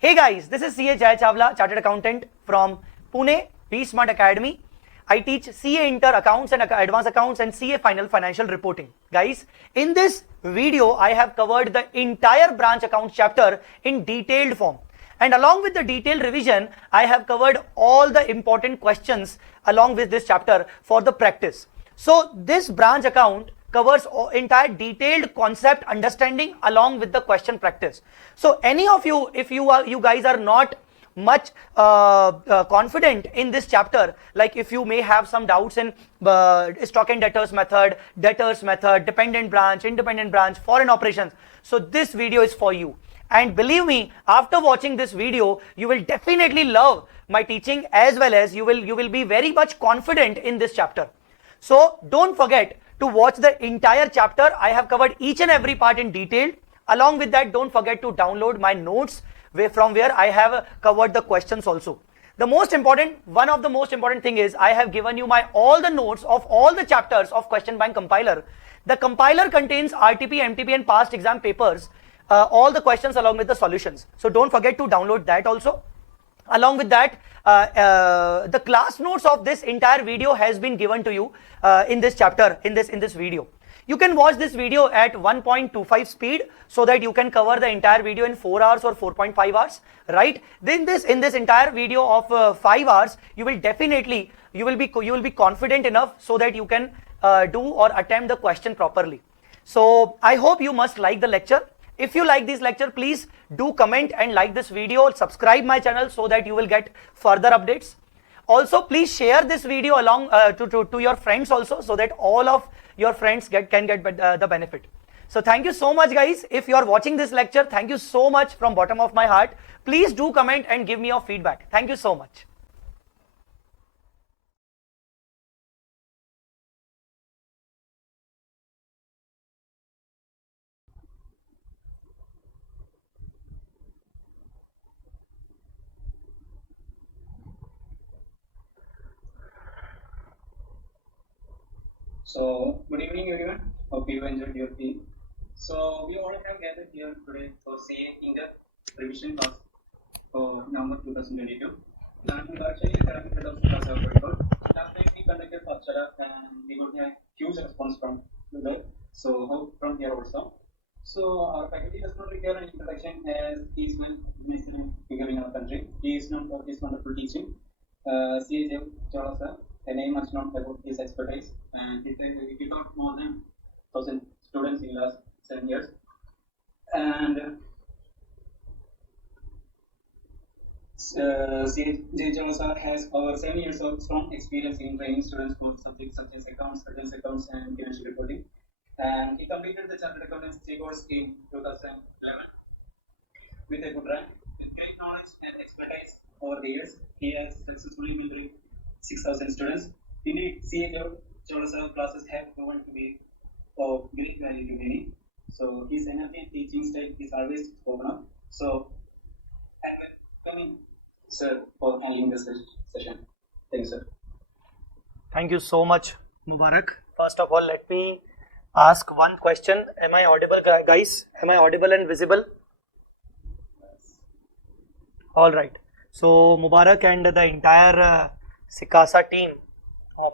Hey guys, this is CA Chawla, Chartered Accountant from Pune, Be Smart Academy. I teach CA Inter Accounts and Advanced Accounts and CA Final Financial Reporting. Guys, in this video, I have covered the entire branch accounts chapter in detailed form. And along with the detailed revision, I have covered all the important questions along with this chapter for the practice. So this branch account covers entire detailed concept understanding along with the question practice. So any of you, if you guys are not much confident in this chapter, like if you may have some doubts in stock and debtors method, dependent branch, independent branch, foreign operations, so this video is for you. And believe me, after watching this video, you will definitely love my teaching, as well as you will be very much confident in this chapter. So don't forget to watch the entire chapter. I have covered each and every part in detail. Along with that, don't forget to download my notes from where I have covered the questions also. One of the most important thing is I have given you all the notes of all the chapters of Question Bank Compiler. The compiler contains RTP, MTP and past exam papers, all the questions along with the solutions. So don't forget to download that also. Along with that, the class notes of this entire video has been given to you in this chapter, in this video. You can watch this video at 1.25 speed so that you can cover the entire video in 4 hours or 4.5 hours, right? Then in this entire video of 5 hours, you will be confident enough so that you can do or attempt the question properly. So I hope you must like the lecture. If you like this lecture, please do comment and like this video, subscribe my channel so that you will get further updates. Also, please share this video along to your friends also, so that all of your friends can get the benefit. So thank you so much guys. If you are watching this lecture, thank you so much from bottom of my heart. Please do comment and give me your feedback. Thank you so much. So, good evening everyone. Hope you enjoyed your team. So, we all have gathered here today for CA Inter revision class for November 2022. I'm actually the head of class of protocol. Last time we conducted Chawla and we got a huge response from the so hope from here also. So, our faculty does not require an introduction as he is my figure in our country. He is known for his wonderful teaching. CA Chawla sir, a name much known about his expertise, and he taught more than 1,000 students in the last 7 years. And CA Chawla sir has over 7 years of strong experience in training students for subjects such as accounts, business accounts, and financial reporting. And he completed the Chartered Accountancy course in 2011 with a good rank. With great knowledge and expertise over the years, he has successfully mentored 6,000 students. Indeed, CA Chawla sir classes have proven to be of great value to many. So his energy teaching style is always spoken of. So I'm welcoming sir for handling this session. Thank you, sir. Thank you so much, Mubarak. First of all, let me ask one question. Am I audible, guys? Am I audible and visible? Yes. All right. So Mubarak and the entire Sikasa team of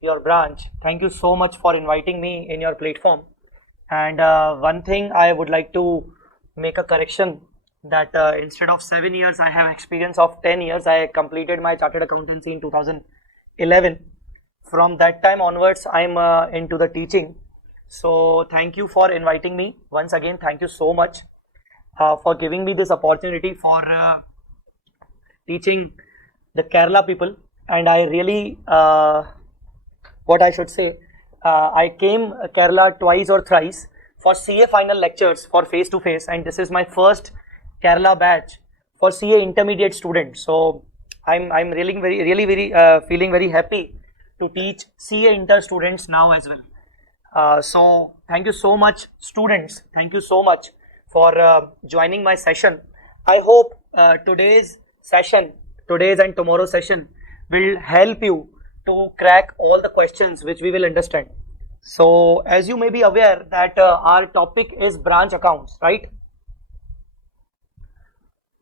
your branch, thank you so much for inviting me in your platform. And one thing I would like to make a correction, that instead of 7 years, I have experience of 10 years. I completed my Chartered Accountancy in 2011. From that time onwards, I'm into the teaching. So thank you for inviting me. Once again, thank you so much for giving me this opportunity for teaching the Kerala people. And I really, what I should say, I came Kerala twice or thrice for CA final lectures for face-to-face, and this is my first Kerala batch for CA intermediate students. So I'm really very feeling very happy to teach CA inter students now as well. So thank you so much, students. Thank you so much for joining my session. I hope today's and tomorrow's session will help you to crack all the questions which we will understand. So as you may be aware that our topic is branch accounts, right?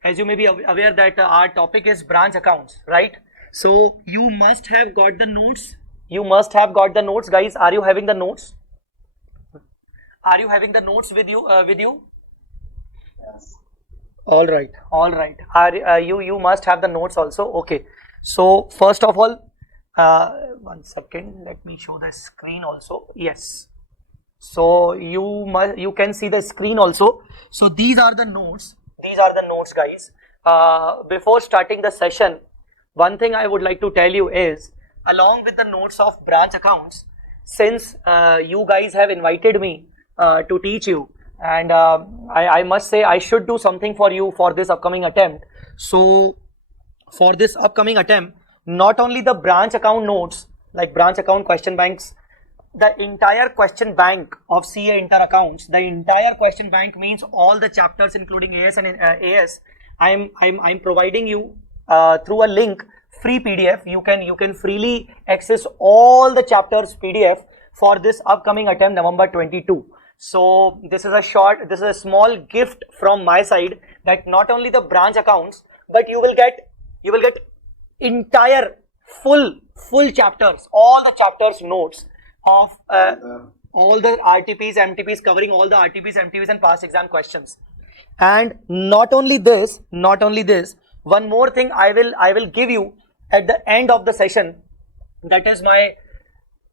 as you may be aware that our topic is branch accounts, right? So you must have got the notes. You must have got the notes, guys. Are you having the notes? Are you having the notes with you? Yes. All right, all right. You must have the notes also. Okay. So first of all, 1 second. Let me show the screen also. Yes. So you can see the screen also. So these are the notes. These are the notes, guys. Before starting the session, one thing I would like to tell you is, along with the notes of branch accounts, since you guys have invited me to teach you, and I must say I should do something for you for this upcoming attempt. So for this upcoming attempt, not only the branch account notes, like branch account question banks, the entire question bank of CA inter accounts, the entire question bank means all the chapters including AS and AS, I'm providing you through a link, free PDF. You can freely access all the chapters PDF for this upcoming attempt, November 22. So this is a small gift from my side, that not only the branch accounts, but you will get entire full chapters, all the chapters notes of all the RTPs, MTPs, covering all the RTPs, MTPs and past exam questions. And not only this, one more thing I will give you at the end of the session, that is my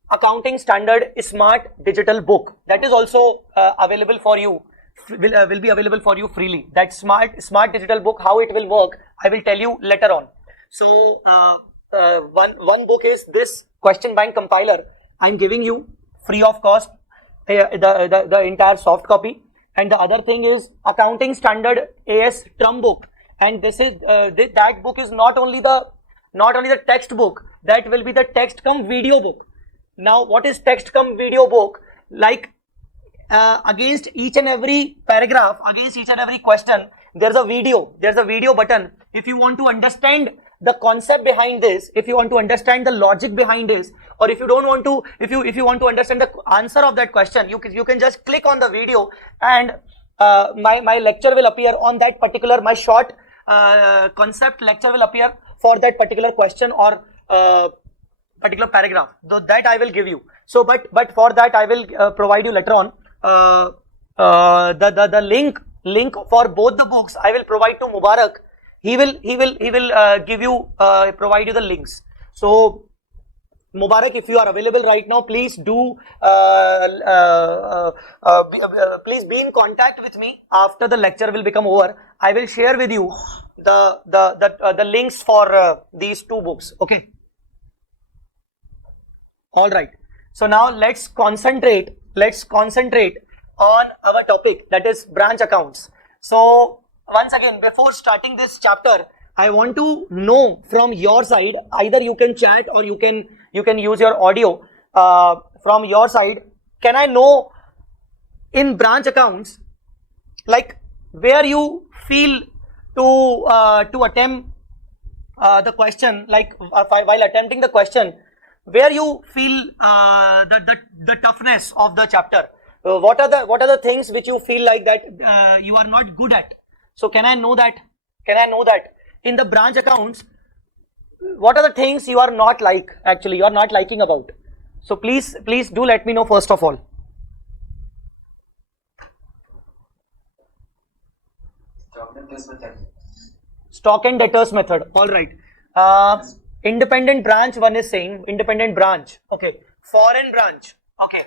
accounting standard smart digital book. That is also available for you, will be available for you freely. That smart digital book, how it will work, I will tell you later on. So one book is this question bank compiler. I'm giving you free of cost the entire soft copy, and the other thing is accounting standard AS Trump book, and this is that book is not only the textbook, that will be the text come video book. Now what is text come video book? Like against each and every paragraph, against each and every question, there's a video button. If you want to understand the concept behind this, if you want to understand the logic behind this, or if you don't want to, if you want to understand the answer of that question, you can just click on the video, and my lecture will appear on that particular, my short concept lecture will appear for that particular question or particular paragraph. So that I will give you. So but for that I will provide you later on the link for both the books. I will provide to Mubarak. He will give you provide you the links. So Mubarak, if you are available right now, please do please be in contact with me after the lecture will become over. I will share with you the links for these two books. Okay. All right. So now let's concentrate on our topic, that is branch accounts. So once again, before starting this chapter, I want to know from your side, either you can chat or you can use your audio from your side. Can I know in branch accounts, like where you feel to attempt the question, like while attempting the question, where you feel the toughness of the chapter? What are the things which you feel like that you are not good at? So can I know that? In the branch accounts, what are the things you are not liking about? So please do let me know first of all. Stock and debtors method. All right. Independent branch, one is saying independent branch. Okay. Foreign branch. Okay.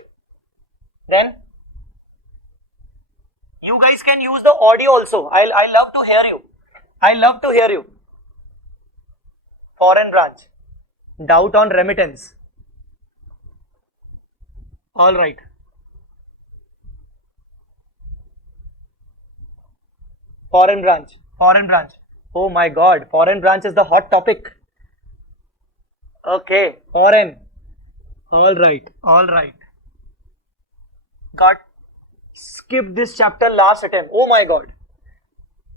Then you guys can use the audio also. I love to hear you. Foreign branch. Doubt on remittance. All right. Foreign branch. Oh my God. Foreign branch is the hot topic. Okay. Foreign. All right. Got skipped this chapter last attempt. Oh my God.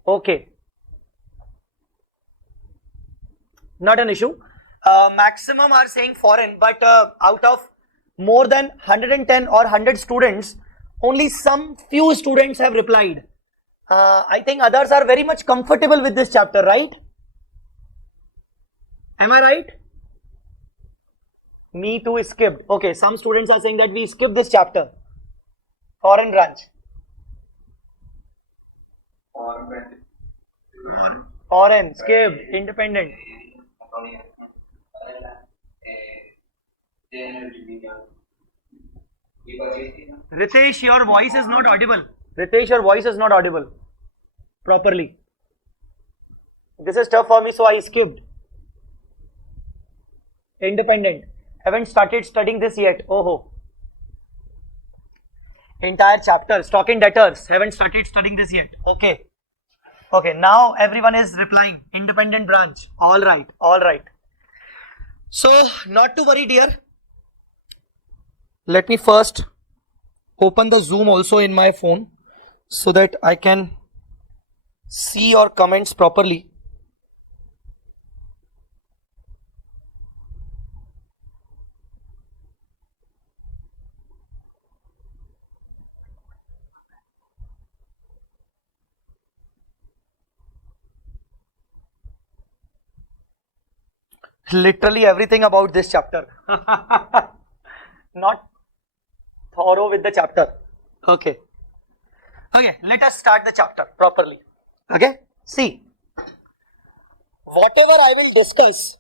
Okay. Not an issue. Maximum are saying foreign, but out of more than 110 or 100 students, only some few students have replied. I think others are very much comfortable with this chapter, right? Am I right? Me too skipped. Okay, some students are saying that we skipped this chapter. Foreign branch. Foreign, skipped, independent. Ritesh, your voice is not audible. Ritesh, your voice is not audible properly. This is tough for me, so I skipped. Independent. Haven't started studying this yet. Oh. Entire chapter, stock in debtors. Haven't started studying this yet. Okay. Okay, now everyone is replying. Independent branch. All right. All right. So, not to worry, dear. Let me first open the Zoom also in my phone so that I can see your comments properly. Literally everything about this chapter. Not thorough with the chapter. Okay. Okay, let us start the chapter properly. Okay, see. Whatever I will discuss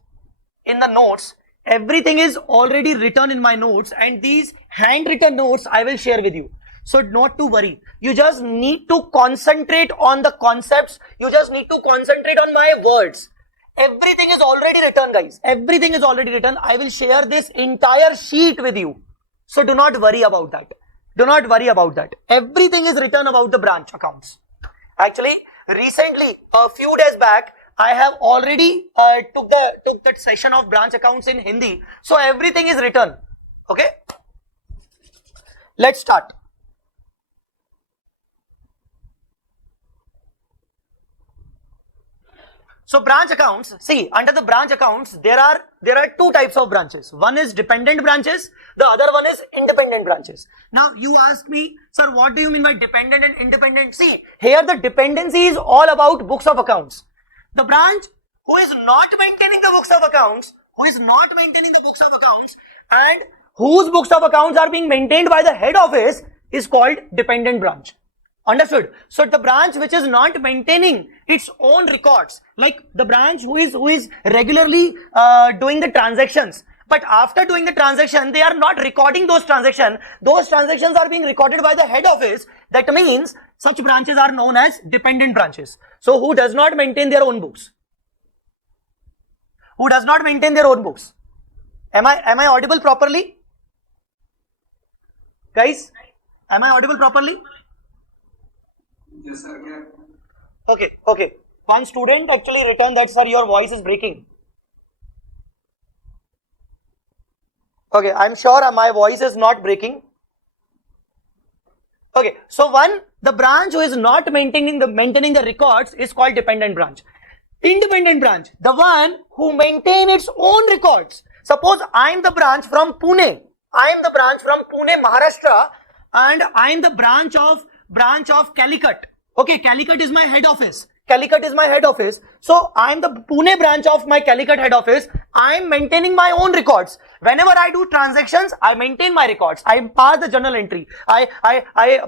in the notes, everything is already written in my notes, and these handwritten notes I will share with you. So not to worry. You just need to concentrate on the concepts. You just need to concentrate on my words. Everything is already written, guys. Everything is already written. I will share this entire sheet with you. So do not worry about that. Do not worry about that. Everything is written about the branch accounts. Actually, recently, a few days back, I have already took that session of branch accounts in Hindi. So everything is written. Okay. Let's start. So branch accounts, see, under the branch accounts, there are two types of branches. One is dependent branches, the other one is independent branches. Now you ask me, sir, what do you mean by dependent and independent? See, here the dependency is all about books of accounts. The branch who is not maintaining the books of accounts, and whose books of accounts are being maintained by the head office is called dependent branch. Understood? So the branch which is not maintaining its own records, like the branch who is regularly doing the transactions, but after doing the transaction, they are not recording those transactions. Those transactions are being recorded by the head office. That means such branches are known as dependent branches. So who does not maintain their own books? Who does not maintain their own books? Am I audible properly? Guys, am I audible properly? Yes, sir. Okay. One student actually written that, sir, your voice is breaking. Okay, I'm sure my voice is not breaking. Okay, so the branch who is not maintaining the records is called dependent branch. Independent branch, the one who maintain its own records. Suppose I am the branch from Pune. Maharashtra, and I am the branch of Calicut. Okay, Calicut is my head office. So I am the Pune branch of my Calicut head office. I am maintaining my own records. Whenever I do transactions, I maintain my records. I pass the journal entry. I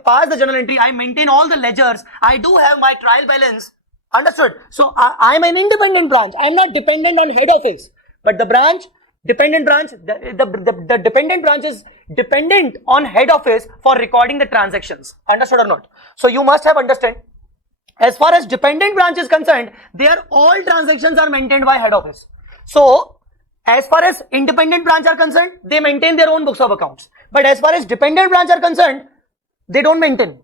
pass the journal entry. I maintain all the ledgers. I do have my trial balance. Understood? So I am an independent branch. I am not dependent on head office. But the dependent branch is dependent on head office for recording the transactions. Understood or not? So you must have understood. As far as dependent branch is concerned, all transactions are maintained by head office. So as far as independent branch are concerned, they maintain their own books of accounts. But as far as dependent branch are concerned, they don't maintain.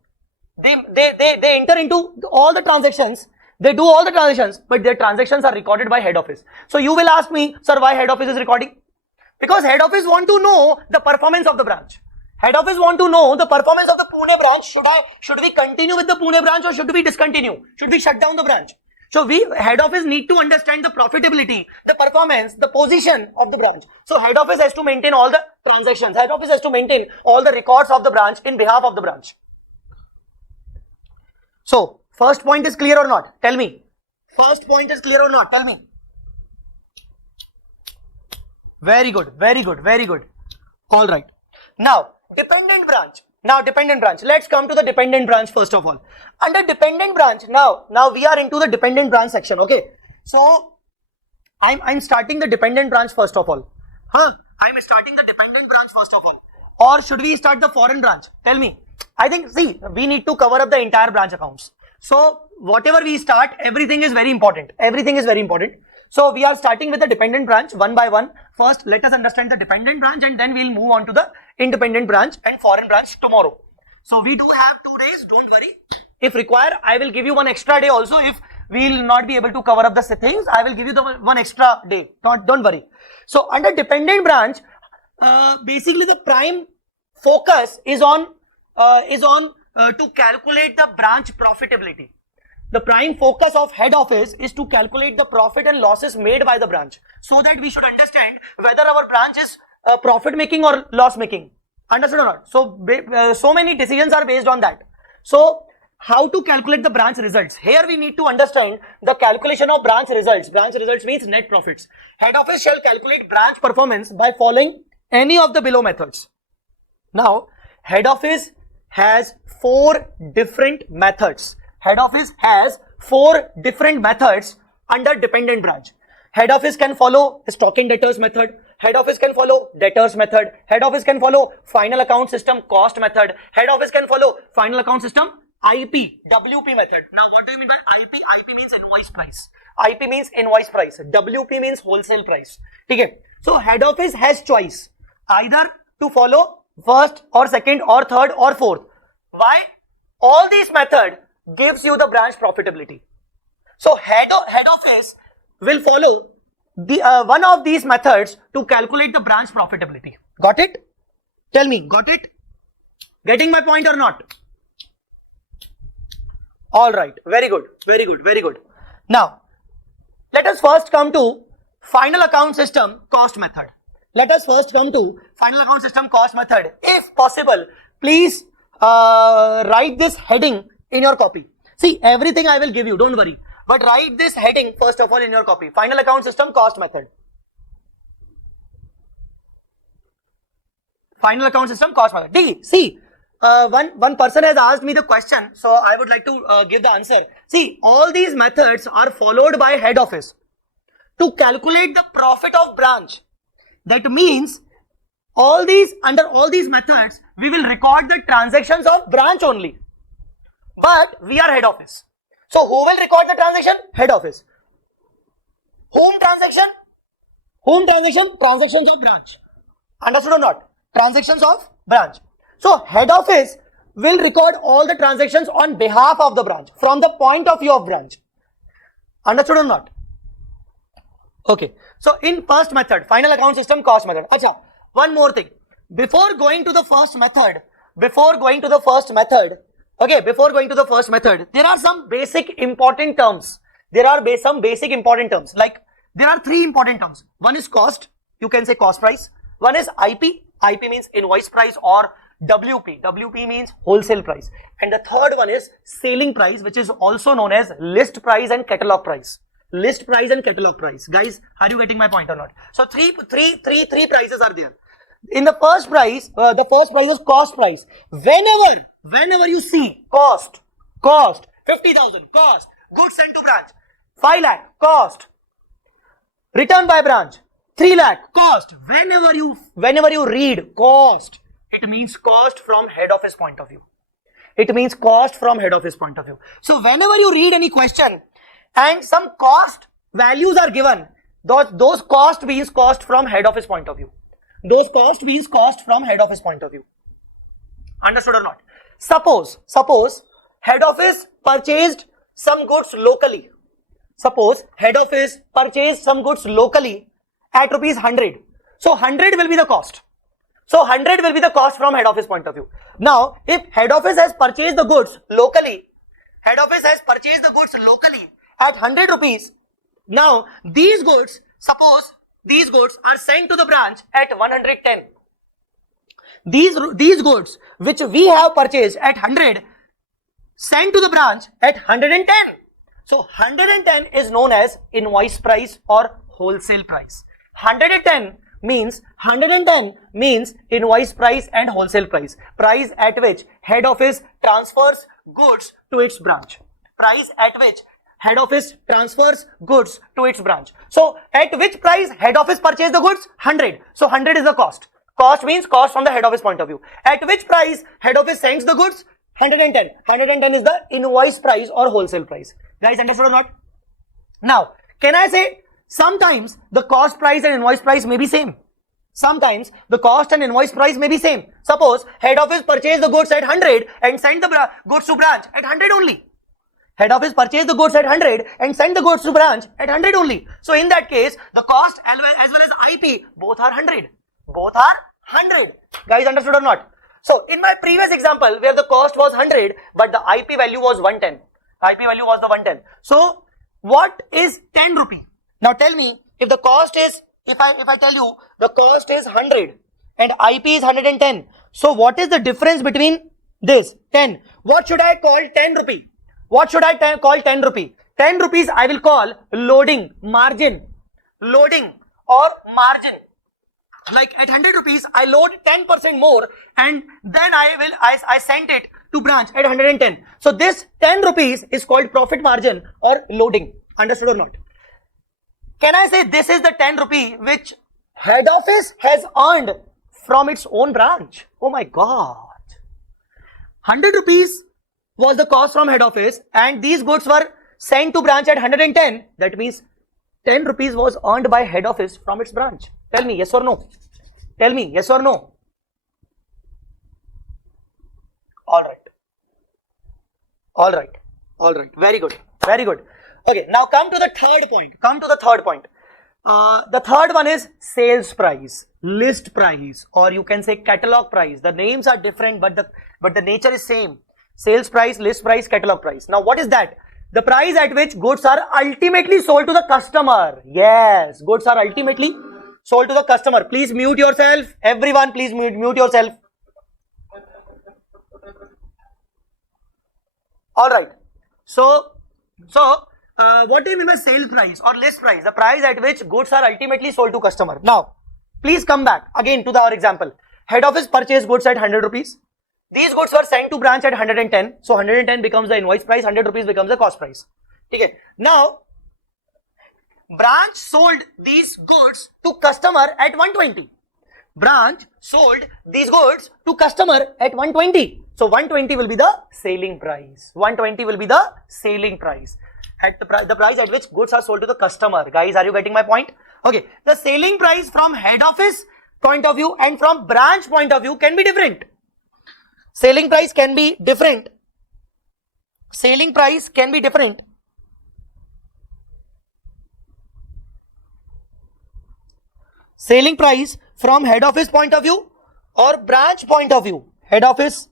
They enter into all the transactions. They do all the transactions, but their transactions are recorded by head office. So you will ask me, sir, why head office is recording? Because head office want to know the performance of the branch. Head office want to know the performance of the Pune branch. Should we continue with the Pune branch or should we discontinue? Should we shut down the branch? So head office need to understand the profitability, the performance, the position of the branch. So head office has to maintain all the transactions. Head office has to maintain all the records of the branch in behalf of the branch. So First point is clear or not? Tell me. First point is clear or not? Tell me. Very good, very good, very good. All right. Now, dependent branch. Now, dependent branch. Let's come to the dependent branch first of all. Under dependent branch, now we are into the dependent branch section. Okay. So, I'm starting the dependent branch first of all. I'm starting the dependent branch first of all. Or should we start the foreign branch? Tell me. I think, see, we need to cover up the entire branch accounts. So, whatever we start, everything is very important. Everything is very important. So, we are starting with the dependent branch one by one. First, let us understand the dependent branch and then we'll move on to the independent branch and foreign branch tomorrow. So, we do have 2 days, don't worry. If required, I will give you one extra day also. If we will not be able to cover up the things, I will give you the one extra day. Don't worry. So, under dependent branch, basically the prime focus is on to calculate the branch profitability. The prime focus of head office is to calculate the profit and losses made by the branch, so that we should understand whether our branch is profit making or loss making. Understood or not? So, so many decisions are based on that. So, how to calculate the branch results? Here we need to understand the calculation of branch results. Branch results means net profits. Head office shall calculate branch performance by following any of the below methods. Now, head office has 4 different methods. Head office has 4 different methods under dependent branch. Head office can follow stock in debtors method. Head office can follow debtors method. Head office can follow final account system cost method. Head office can follow final account system IP, WP method. Now, what do you mean by IP? IP means invoice price. IP means invoice price. WP means wholesale price. Okay. So, head office has choice either to follow first or second or third or fourth. Why? All these method gives you the branch profitability. So, head office will follow the one of these methods to calculate the branch profitability. Got it? Tell me, got it? Getting my point or not? All right, very good, very good, very good. Now, let us first come to final account system cost method. Let us first come to final account system cost method. If possible, please write this heading in your copy. See, everything I will give you, don't worry. But write this heading first of all in your copy. Final account system cost method. Final account system cost method. D. See, one person has asked me the question, so I would like to give the answer. See, all these methods are followed by head office to calculate the profit of branch. That means under all these methods, we will record the transactions of branch only. But we are head office. So, who will record the transaction? Head office. Home transaction? Home transaction? Transactions of branch. Understood or not? Transactions of branch. So, head office will record all the transactions on behalf of the branch from the point of view of branch. Understood or not? Okay. So, in first method, final account system cost method. Acha, one more thing. Before going to the first method, there are some basic important terms. Some basic important terms. Like, there are 3 important terms. One is cost. You can say cost price. One is IP. IP means invoice price, or WP. WP means wholesale price. And the third one is selling price, which is also known as list price and catalog price. List price and catalog price. Guys, are you getting my point or not? So, three prices are there. In the first price, the first price is cost price. Whenever you see cost, 50,000, cost, goods sent to branch, 5 lakh, cost, return by branch, 3 lakh, cost. Whenever you read cost, it means cost from head office point of view. It means cost from head office point of view. So, whenever you read any question and some cost values are given, those cost means cost from head office point of view. Those cost means cost from head office point of view. Understood or not? Suppose head office purchased some goods locally. Suppose head office purchased some goods locally at rupees 100. So 100 will be the cost. So 100 will be the cost from head office point of view. Now, if head office has purchased the goods locally, at 100 rupees. Now, these goods, suppose these goods are sent to the branch at 110. These goods which we have purchased at 100, sent to the branch at 110. So 110 is known as invoice price or wholesale price. 110 means invoice price and wholesale price. Price at which head office transfers goods to its branch. Price at which head office transfers goods to its branch. So at which price head office purchase the goods? 100. So 100 is the cost. Cost means cost from the head office point of view. At which price head office sends the goods? 110. 110 is the invoice price or wholesale price. Guys, understood or not? Now, can I say sometimes the cost price and invoice price may be same. Sometimes the cost and invoice price may be same. Suppose head office purchase the goods at 100 and send the goods to branch at 100 only. Head office purchase the goods at 100 and send the goods to branch at 100 only. So in that case, the cost as well as IP, both are 100. Both are 100. Guys, understood or not? So in my previous example where the cost was 100 but the IP value was 110. IP value was the 110. So what is 10 rupee? Now tell me, if the cost is, if I tell you the cost is 100 and IP is 110. So what is the difference between this 10? What should I call 10 rupee? What should I call 10 rupee? 10 rupees I will call loading, margin, loading or margin. Like at 100 rupees, I load 10% more and then I sent it to branch at 110. So this 10 rupees is called profit margin or loading. Understood or not? Can I say this is the 10 rupee which head office has earned from its own branch? Oh my God. 100 rupees was the cost from head office and these goods were sent to branch at 110. That means 10 rupees was earned by head office from its branch. Tell me yes or no. Tell me yes or no. All right. All right. All right. Very good. Very good. Okay. Now come to the third point. The third one is sales price, list price, or you can say catalog price. The names are different, but the nature is same. Sales price, list price, catalog price. Now what is that? The price at which goods are ultimately sold to the customer. Yes, goods are ultimately sold to the customer. Please mute yourself. Everyone, please mute yourself. All right. So what do you mean by sale price or list price? The price at which goods are ultimately sold to customer. Now, please come back again to our example. Head office purchased goods at 100 rupees. These goods were sent to branch at 110. So 110 becomes the invoice price, 100 rupees becomes the cost price. Okay. Now, branch sold these goods to customer at 120. Branch sold these goods to customer at 120. So 120 will be the selling price. 120 will be the selling price. At the price at which goods are sold to the customer. Guys, are you getting my point? Okay. The selling price from head office point of view and from branch point of view can be different. Selling price can be different. Selling price can be different. Selling price from head office point of view or branch point of view. Head office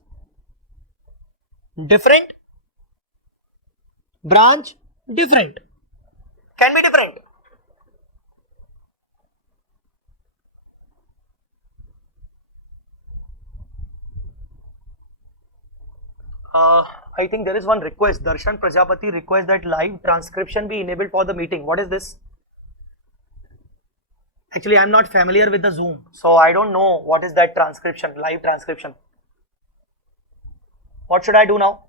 different. Branch different. Can be different. I think there is one request. Darshan Prajapati requests that live transcription be enabled for the meeting. What is this? Actually, I am not familiar with the Zoom, so I don't know what is that transcription, live transcription. What should I do now?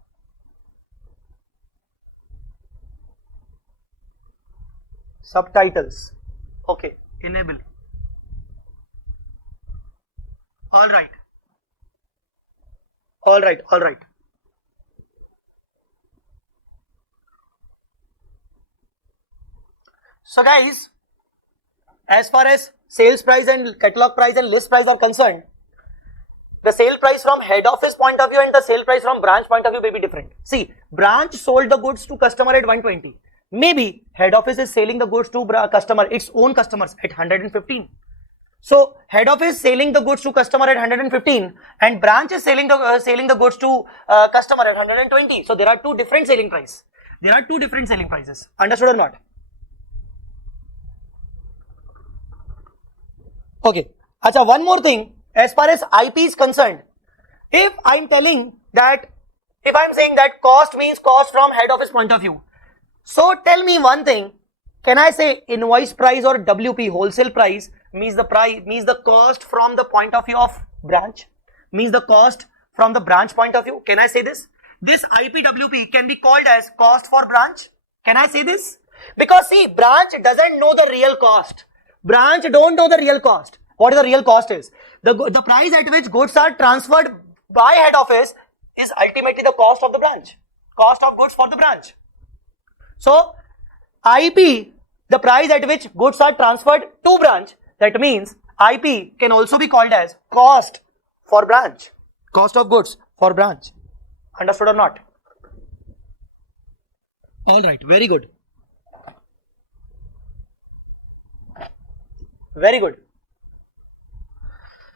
Subtitles. Okay, enable. All right. All right. All right. So guys, as far as sales price and catalog price and list price are concerned, the sale price from head office point of view and the sale price from branch point of view may be different. See, branch sold the goods to customer at 120. Maybe head office is selling the goods to customer, its own customers at 115. So head office selling the goods to customer at 115 and branch is selling the goods to customer at 120. So there are two different selling prices. There are two different selling prices. Understood or not? Okay. Acha, one more thing. As far as IP is concerned, if I'm telling that If I'm saying that cost means cost from head office point of view. So tell me one thing. Can I say invoice price or WP wholesale price means the cost from the point of view of branch? Means the cost from the branch point of view? Can I say this? This IPWP can be called as cost for branch. Can I say this? Because see, branch doesn't know the real cost. Branch don't know the real cost. What is the real cost is? The price at which goods are transferred by head office is ultimately the cost of the branch. Cost of goods for the branch. So, IP, the price at which goods are transferred to branch, that means IP can also be called as cost for branch. Cost of goods for branch. Understood or not? Alright, very good. Very good.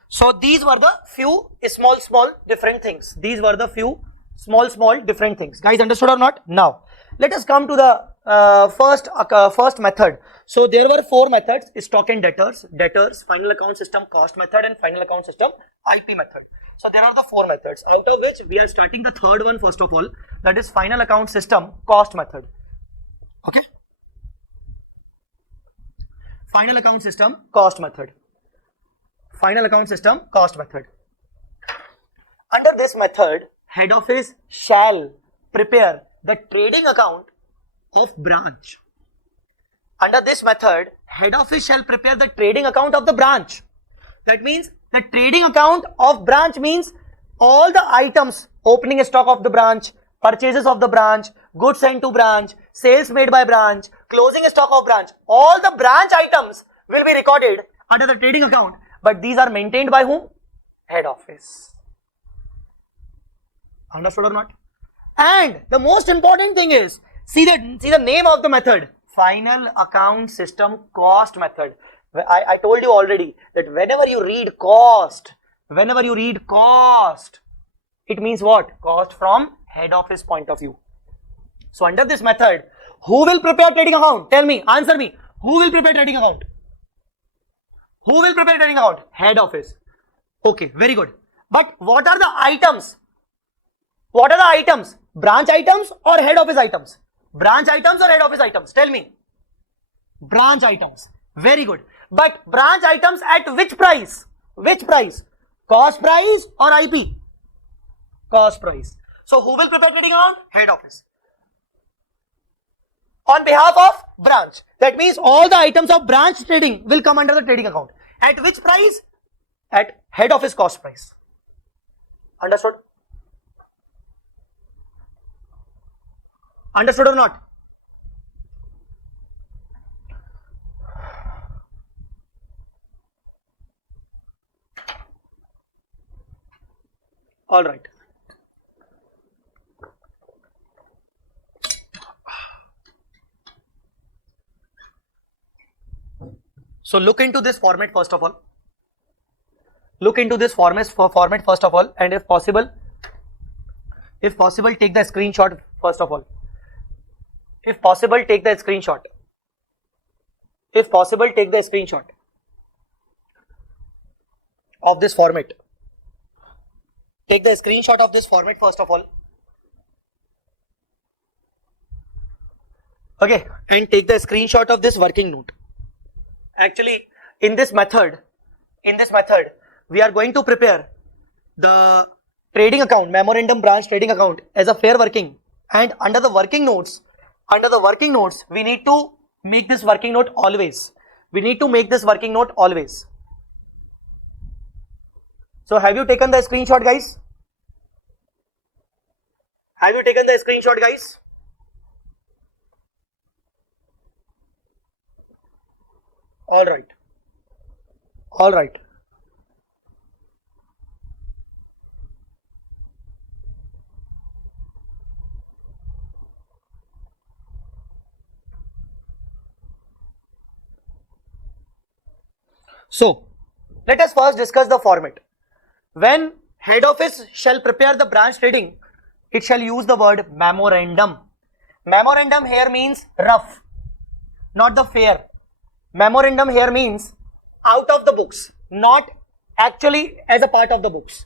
So these were the few small different things. These were the few small different things. Guys, understood or not? Now, let us come to the first method. So there were 4 methods: stock and debtors, final account system cost method, and final account system IP method. So there are the 4 methods, out of which we are starting the third one first of all, that is final account system cost method. Okay? Final account system cost method. Final account system cost method. Under this method, head office shall prepare the trading account of branch. Under this method, head office shall prepare the trading account of the branch. That means the trading account of branch means all the items, opening stock of the branch, purchases of the branch, goods sent to branch, sales made by branch, closing stock of branch, all the branch items will be recorded under the trading account, but these are maintained by whom? Head office. Understood or not? And the most important thing is, see the name of the method, final account system cost method. I told you already that whenever you read cost, it means what? Cost from head office point of view. So under this method, who will prepare trading account? Tell me, answer me. Who will prepare trading account? Who will prepare trading account? Head office. Okay, very good. But what are the items? What are the items? Branch items or head office items? Branch items or head office items? Tell me. Branch items. Very good. But branch items at which price? Which price? Cost price or IP? Cost price. So who will prepare trading account? Head office. On behalf of branch. That means all the items of branch trading will come under the trading account. At which price? At head office cost price. Understood? Understood or not? All right. So look into this format first of all. Look into this format first of all, and if possible, take the screenshot first of all. If possible, take the screenshot. If possible, take the screenshot of this format. Take the screenshot of this format first of all. Okay, and take the screenshot of this working note. Actually, in this method, we are going to prepare the trading account, memorandum branch trading account as a fair working, and under the working notes, we need to make this working note always. So have you taken the screenshot, guys? All right. So let us first discuss the format. When head office shall prepare the branch trading, it shall use the word memorandum. Memorandum here means rough, not the fair. Memorandum here means out of the books, not actually as a part of the books.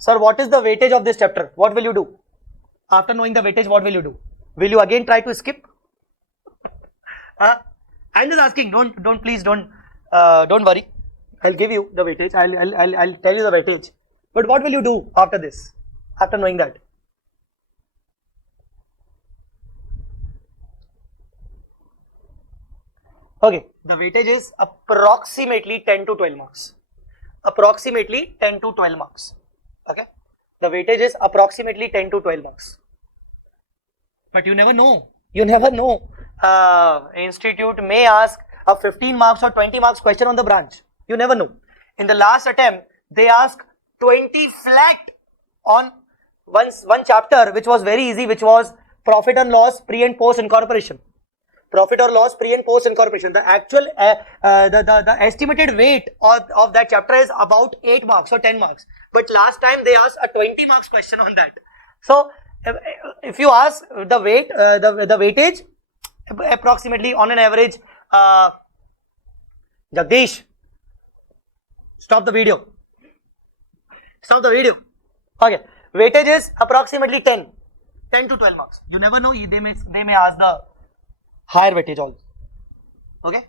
Sir, what is the weightage of this chapter? What will you do? After knowing the weightage, what will you do? Will you again try to skip? I'm just asking. Please don't worry. I'll give you the weightage. I'll tell you the weightage. But what will you do after this? After knowing that? Okay, the weightage is approximately 10 to 12 marks. Approximately 10 to 12 marks. Okay, the weightage is approximately 10 to 12 marks. But you never know. You never know. Institute may ask a 15 marks or 20 marks question on the branch. You never know. In the last attempt, they asked 20 flat on one chapter, which was very easy, which was profit and loss pre and post incorporation. Profit or loss pre and post incorporation. The actual the estimated weight of that chapter is about 8 marks or 10 marks. But last time they asked a 20 marks question on that. So if you ask the weight, the weightage, approximately on an average, Jagdish, stop the video. Stop the video. Okay, weightage is approximately 10 to 12 marks. You never know. They may ask the higher weightage also. Okay.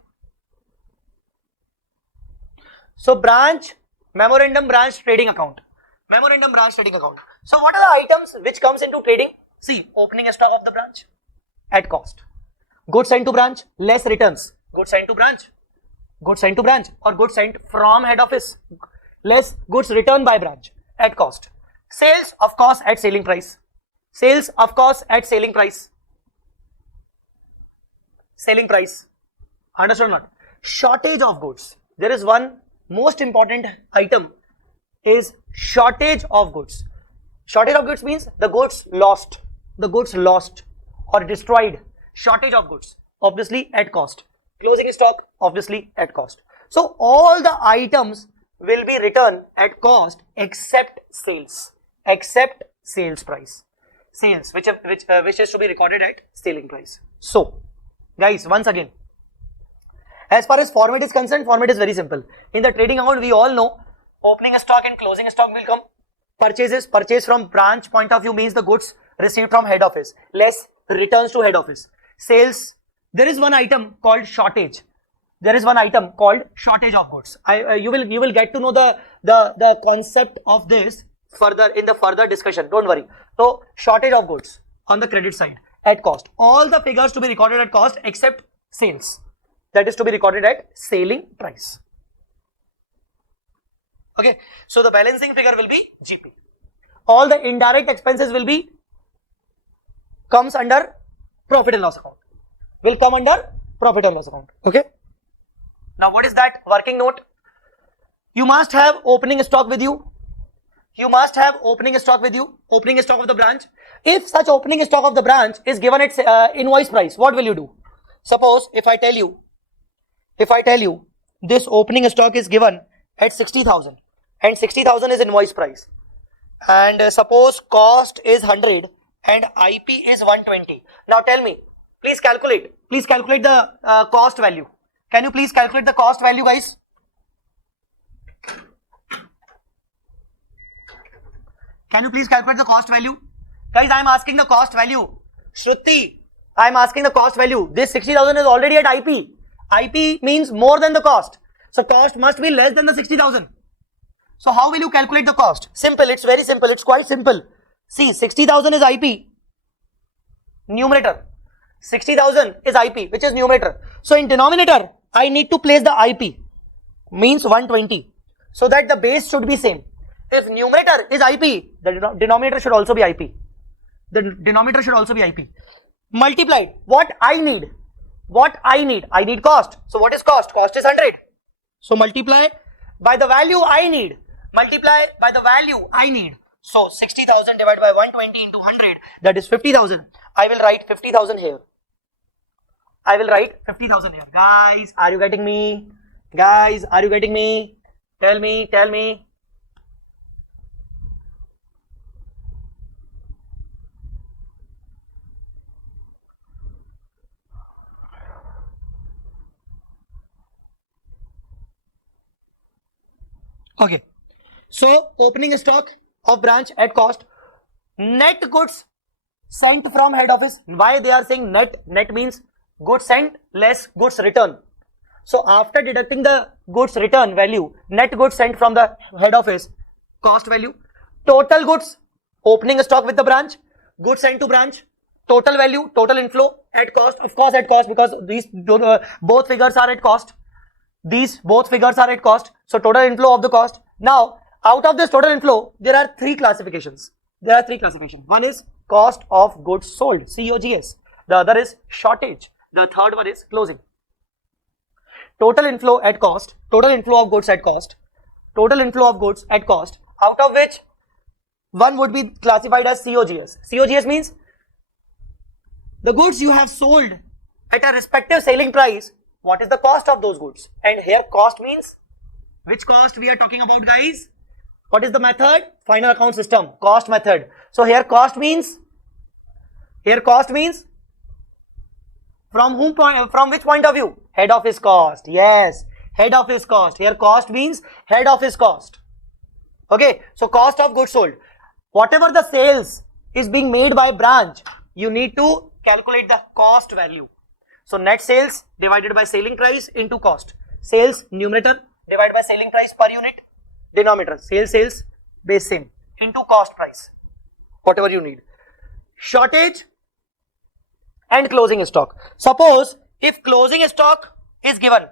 So branch, memorandum branch trading account. Memorandum branch trading account. So what are the items which comes into trading? See, opening stock of the branch at cost. Goods sent to branch, less returns. Goods sent to branch. Goods sent to branch or goods sent from head office. Less goods returned by branch at cost. Sales of cost at selling price. Sales of cost at selling price. Selling price. Understood or not? Shortage of goods. There is one most important item is shortage of goods. Shortage of goods means the goods lost. The goods lost or destroyed. Shortage of goods. Obviously at cost. Closing stock. Obviously at cost. So all the items will be returned at cost except sales. Except sales price. Sales which is to be recorded at selling price. So guys, once again, as far as format is concerned, format is very simple. In the trading account, we all know opening stock and closing stock will come. Purchase from branch point of view means the goods received from head office, less returns to head office. Sales, there is one item called shortage. There is one item called shortage of goods. You will get to know the concept of this further in the further discussion. Don't worry. So shortage of goods on the credit side. At cost. All the figures to be recorded at cost except sales. That is to be recorded at selling price. Okay. So the balancing figure will be GP. All the indirect expenses will be comes under profit and loss account. Will come under profit and loss account. Okay. Now what is that working note? You must have opening stock with you. You must have opening stock with you. Opening stock of the branch. If such opening stock of the branch is given at invoice price, what will you do? Suppose if I tell you this opening stock is given at 60,000 and 60,000 is invoice price, and suppose cost is 100 and IP is 120. Now tell me, please calculate the cost value. Can you please calculate the cost value, guys? Can you please calculate the cost value? Guys, I am asking the cost value. Shruti, I am asking the cost value. This 60,000 is already at IP. IP means more than the cost. So cost must be less than the 60,000. So how will you calculate the cost? Simple, it's very simple. It's quite simple. See, 60,000 is IP. Numerator. 60,000 is IP, which is numerator. So in denominator, I need to place the IP. Means 120. So that the base should be same. If numerator is IP, the denominator should also be IP. The denominator should also be IP. Multiplied. What I need. I need cost. So what is cost? Cost is 100. So multiply by the value I need. So 60,000 divided by 120 into 100, that is 50,000. I will write 50,000 here. Guys, are you getting me? Tell me. Okay, so opening stock of branch at cost, net goods sent from head office. Why they are saying net? Net means goods sent less goods return. So after deducting the goods return value, net goods sent from the head office, cost value, total goods opening stock with the branch, goods sent to branch, total value, total inflow at cost, of course at cost, because these both figures are at cost. These both figures are at cost. So total inflow of the cost. Now out of this total inflow, there are three classifications. One is cost of goods sold, COGS. The other is shortage. The third one is closing. Total inflow at cost, total inflow of goods at cost, total inflow of goods at cost, out of which one would be classified as COGS. COGS means the goods you have sold at a respective selling price. What is the cost of those goods? And here cost means, which cost we are talking about, guys? What is the method? Final account system, cost method. So here cost means from whom point, from which point of view? Head office cost. Yes, head office cost. Here cost means head office cost. Okay, so cost of goods sold. Whatever the sales is being made by branch, you need to calculate the cost value. So net sales divided by selling price into cost. Sales numerator divided by selling price per unit, denominator sales base same into cost price, whatever you need. Shortage and closing stock. Suppose if closing stock is given,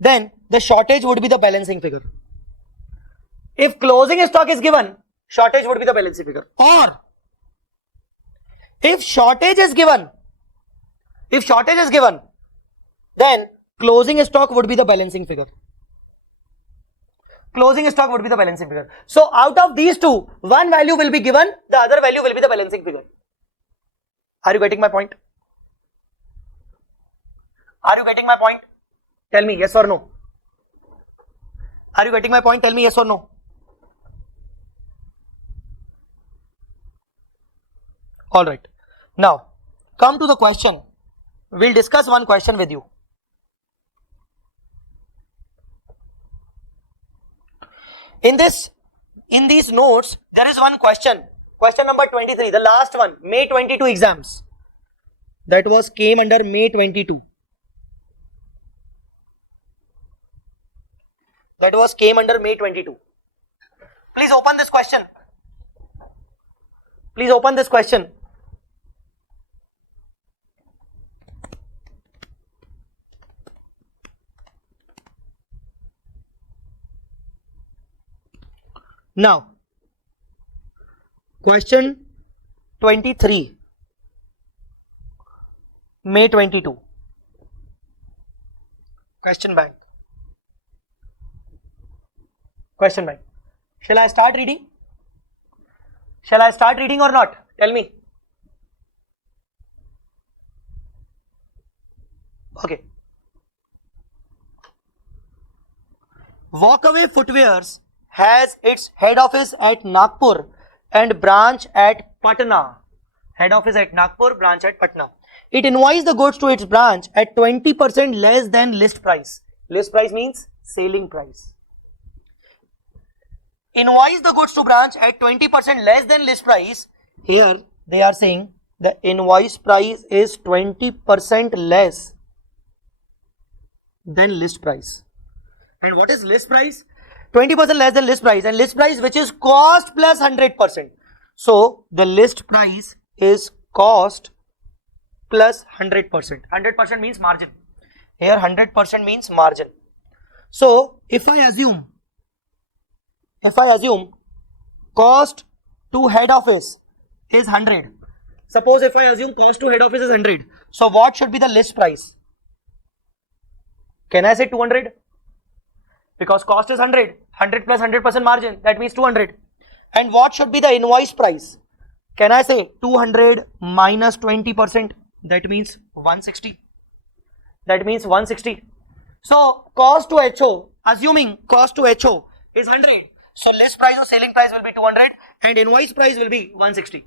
then the shortage would be the balancing figure. If closing stock is given, shortage would be the balancing figure. Or if shortage is given, then closing stock would be the balancing figure. So out of these two, one value will be given, the other value will be the balancing figure. Are you getting my point? Tell me yes or no. Are you getting my point? Tell me yes or no. Alright. Now, come to the question. We'll discuss one question with you. In these notes, there is one question. Question number 23, the last one, May 22 exams. That came under May 22. Please open this question. Now, question 23, May 22, question bank. Shall I start reading or not? Tell me. Okay. Walkaway Footwears has its head office at Nagpur and branch at Patna. It invoiced the goods to its branch at 20% less than list price. List price means selling price. Invoice the goods to branch at 20% less than list price. Here they are saying the invoice price is 20% less than list price. And what is list price? 20% less than list price, and list price which is cost plus 100%. So the list price is cost plus 100%. 100% means margin. Here 100% means margin. So if I assume cost to head office is 100. Suppose if I assume cost to head office is 100. So what should be the list price? Can I say 200? Because cost is 100. 100 plus 100% margin, that means 200. And what should be the invoice price? Can I say 200 minus 20%? That means 160. So cost to HO, assuming cost to HO is 100. So list price or selling price will be 200 and invoice price will be 160.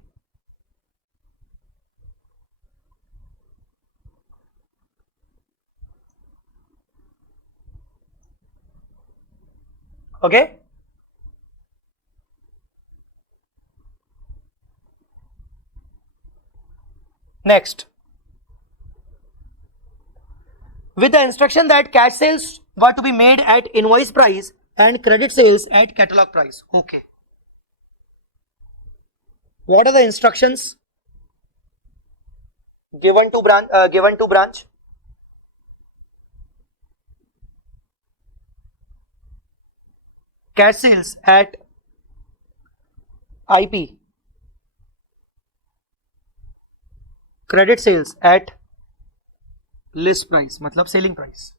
Okay. Next, with the instruction that cash sales were to be made at invoice price and credit sales at catalog price. Okay. What are the instructions given to branch? Cash sales at IP, credit sales at list price, मतलब selling price.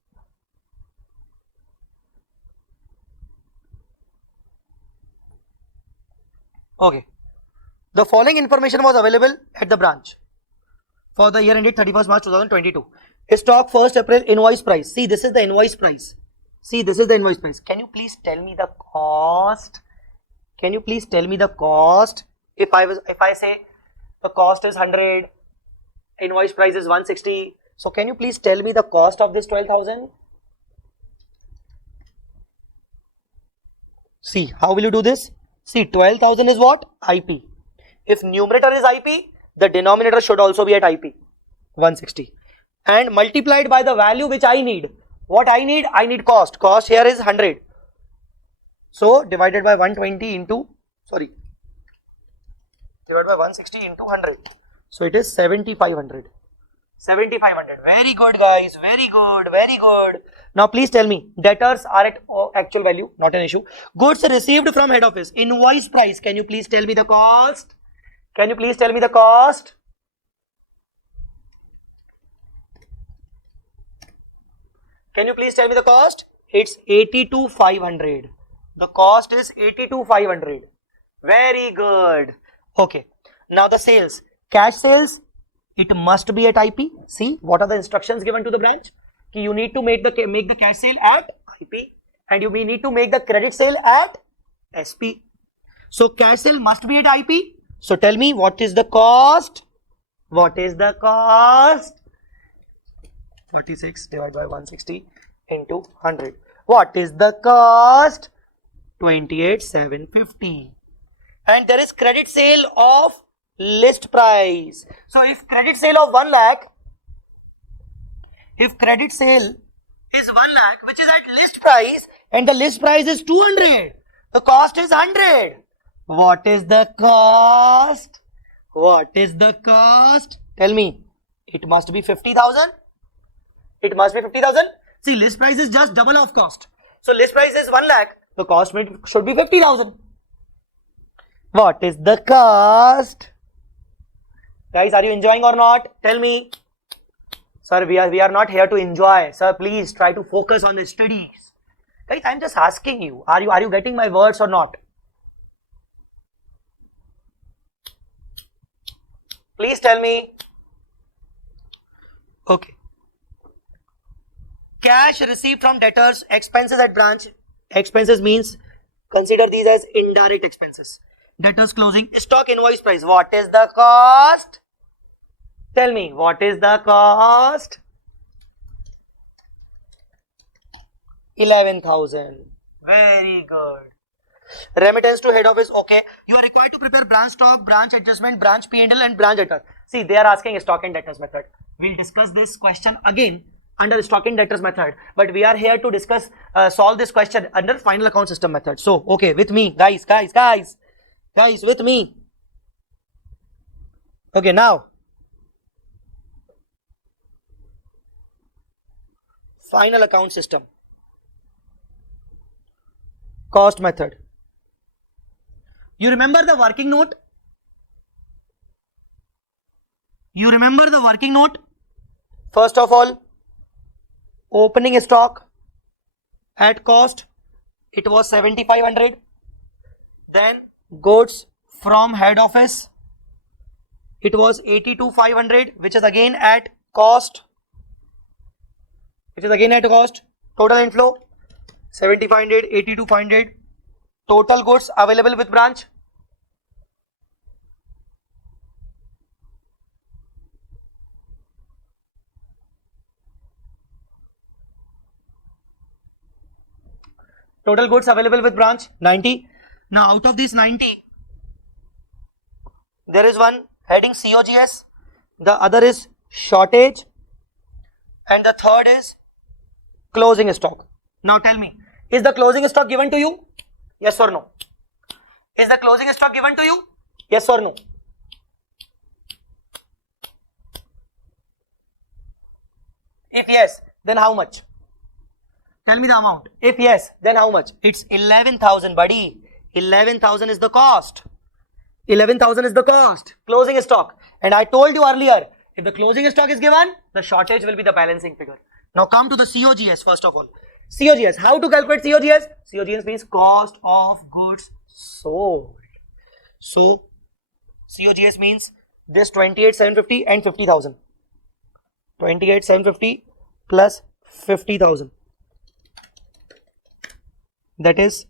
Okay. The following information was available at the branch for the year ended 31st March 2022. Stock 1st April invoice price. See, this is the invoice price. See, this is the invoice price. Can you please tell me the cost? Can you please tell me the cost? If I say the cost is 100, invoice price is 160. So can you please tell me the cost of this 12,000? See, how will you do this? See, 12,000 is what? IP. If numerator is IP, the denominator should also be at IP, 160. And multiplied by the value which I need. What I need? I need cost. Cost here is 100. So divided by 120 into, divided by 160 into 100. So it is 7,500. 7,500. Very good, guys. Very good. Very good. Now please tell me, debtors are at actual value, not an issue. Goods received from head office. Invoice price. Can you please tell me the cost? Can you please tell me the cost? Can you please tell me the cost? It's 82,500. The cost is 82,500. Very good. Okay. Now the sales. Cash sales, it must be at IP. See, what are the instructions given to the branch? You need to make the cash sale at IP and you may need to make the credit sale at SP. So cash sale must be at IP. So tell me, what is the cost? What is the cost? 46 divided by 160 into 100. What is the cost? 28,750. And there is credit sale of list price. So if credit sale of 1 lakh, if credit sale is 1 lakh, which is at list price, and the list price is 200, the cost is 100. What is the cost? What is the cost? Tell me. It must be 50,000. It must be 50,000. See, list price is just double of cost. So list price is 1 lakh. The cost should be 50,000. What is the cost? Guys, are you enjoying or not? Tell me. Sir, we are not here to enjoy. Sir, please try to focus on the studies. Guys, I'm just asking you. Are you getting my words or not? Please tell me. Okay. Cash received from debtors, expenses at branch. Expenses means consider these as indirect expenses. Debtors closing stock invoice price. What is the cost? Tell me, what is the cost? 11,000. Very good. Remittance to head office. Okay. You are required to prepare branch stock, branch adjustment, branch P&L and branch debtors. See, they are asking stock and debtors method. We'll discuss this question again under stock and debtors method. But we are here to discuss, solve this question under final account system method. So, okay, with me, guys, with me. Okay, now. Final account system. Cost method. You remember the working note? First of all, opening stock at cost, it was 7,500. Then goods from head office, it was 82,500, which is again at cost. Total inflow 7,500, 82,500. Total goods available with branch. Total goods available with branch 90. Now out of these 90, there is one heading COGS, the other is shortage, and the third is closing stock. Now tell me, is the closing stock given to you? Yes or no? Is the closing stock given to you? Yes or no? If yes, then how much? Tell me the amount. If yes, then how much? It's 11,000, buddy. 11,000 is the cost. 11,000 is the cost. Closing stock. And I told you earlier, if the closing stock is given, the shortage will be the balancing figure. Now come to the COGS first of all. COGS. How to calculate COGS? COGS means cost of goods sold. So COGS means this 28,750 and 50,000. 28,750 plus 50,000. That is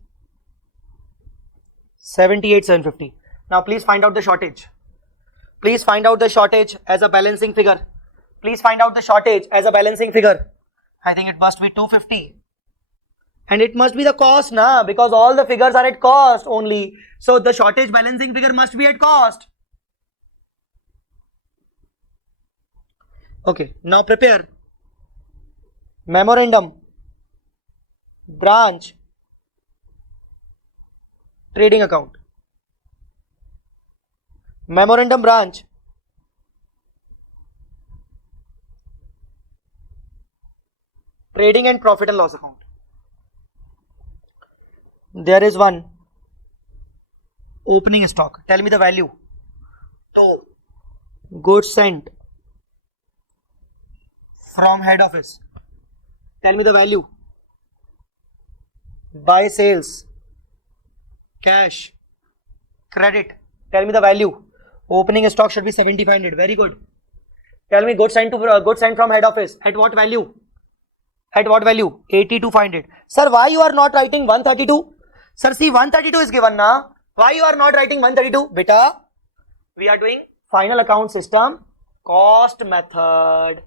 78,750. Now please find out the shortage. Please find out the shortage as a balancing figure. Please find out the shortage as a balancing figure. I think it must be 250. And it must be the cost, na? Because all the figures are at cost only. So the shortage balancing figure must be at cost. Okay, now prepare memorandum, branch, trading account. Memorandum, branch, trading and profit and loss account. There is one opening stock. Tell me the value. 2. Goods sent from head office. Tell me the value. Buy, sales, cash, credit. Tell me the value. Opening stock should be 7,500. Very good. Tell me goods sent from head office. At what value? At what value? 82,500. Sir, why you are not writing 132? Sir, see 132 is given na. Why you are not writing 132? Beta, we are doing final account system, cost method.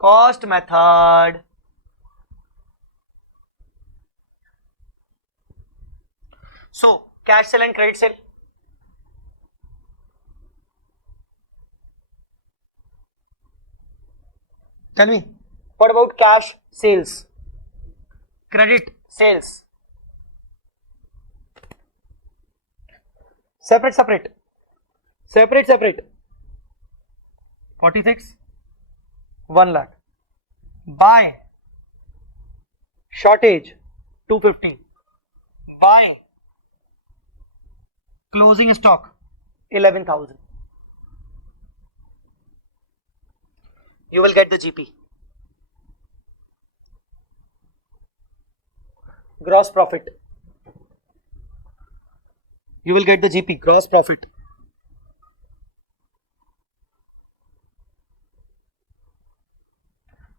Cost method. So, cash sale and credit sale. Tell me, what about cash sales? Credit sales. Separate. 46, 1 lakh. Buy, shortage, 250. Buy, closing stock, 11,000. You will get the GP. Gross profit. You will get the GP, gross profit.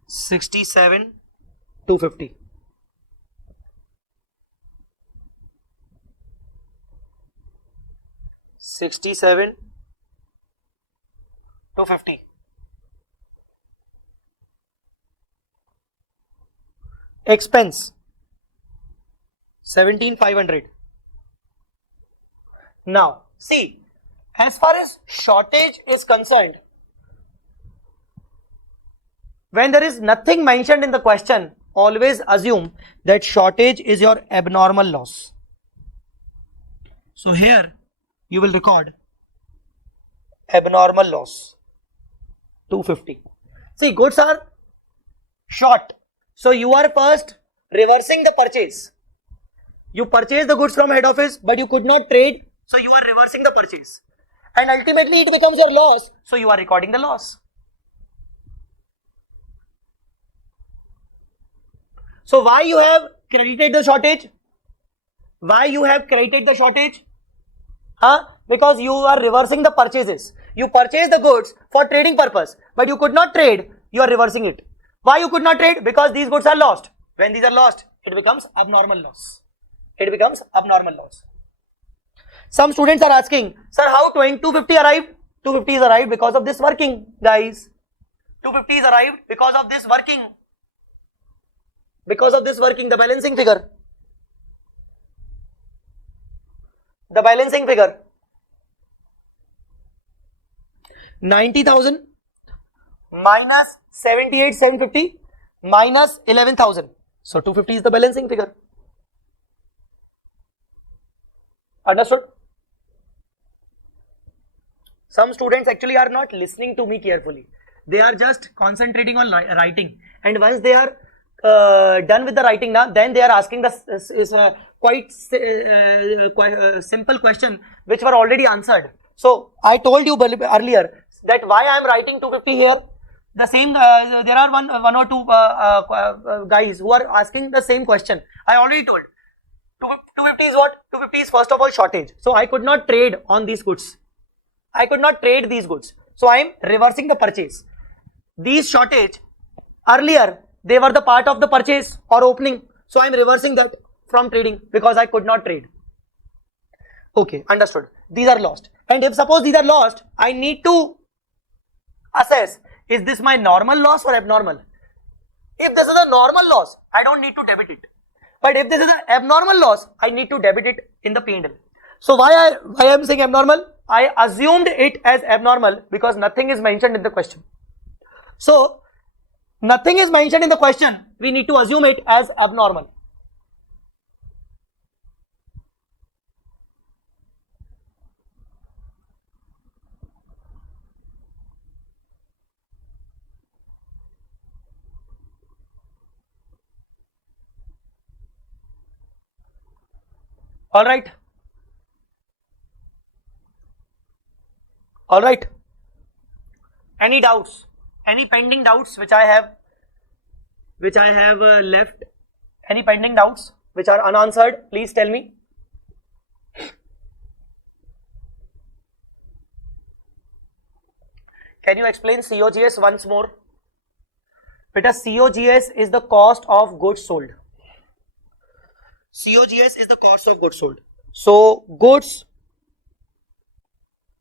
$67,250. 67,250. Expense 17,500. Now, see, as far as shortage is concerned, when there is nothing mentioned in the question, always assume that shortage is your abnormal loss. So here you will record abnormal loss 250. See, goods are short. So you are first reversing the purchase. You purchase the goods from head office, but you could not trade. So you are reversing the purchase. And ultimately it becomes your loss. So you are recording the loss. So why you have credited the shortage? Why you have credited the shortage? Because you are reversing the purchases. You purchase the goods for trading purpose, but you could not trade. You are reversing it. Why you could not trade? Because these goods are lost. When these are lost, it becomes abnormal loss. It becomes abnormal loss. Some students are asking, sir, how 250 arrived? 250 is arrived because of this working, guys. 250 is arrived because of this working. Because of this working, the balancing figure. the balancing figure. 90,000 minus 78,750 minus 11,000. So 250 is the balancing figure. Understood? Some students actually are not listening to me carefully. They are just concentrating on writing, and once they are done with the writing now, then they are asking the quite simple question which were already answered. So I told you earlier that why I am writing 250 here. The same there are one or two guys who are asking the same question. I already told 250 is what? 250 is first of all shortage. So I could not trade on these goods. I could not trade these goods. So I am reversing the purchase. These shortage earlier they were the part of the purchase or opening. So I am reversing that from trading because I could not trade. Okay, understood. These are lost. And if suppose these are lost, I need to assess, is this my normal loss or abnormal? If this is a normal loss, I don't need to debit it. But if this is an abnormal loss, I need to debit it in the P&L. So why I am saying abnormal? I assumed it as abnormal because nothing is mentioned in the question. So nothing is mentioned in the question. We need to assume it as abnormal. All right. All right. Any doubts? Any pending doubts which I have left? Any pending doubts which are unanswered? Please tell me. Can you explain COGS once more? Beta, COGS is the cost of goods sold. COGS is the cost of goods sold. So goods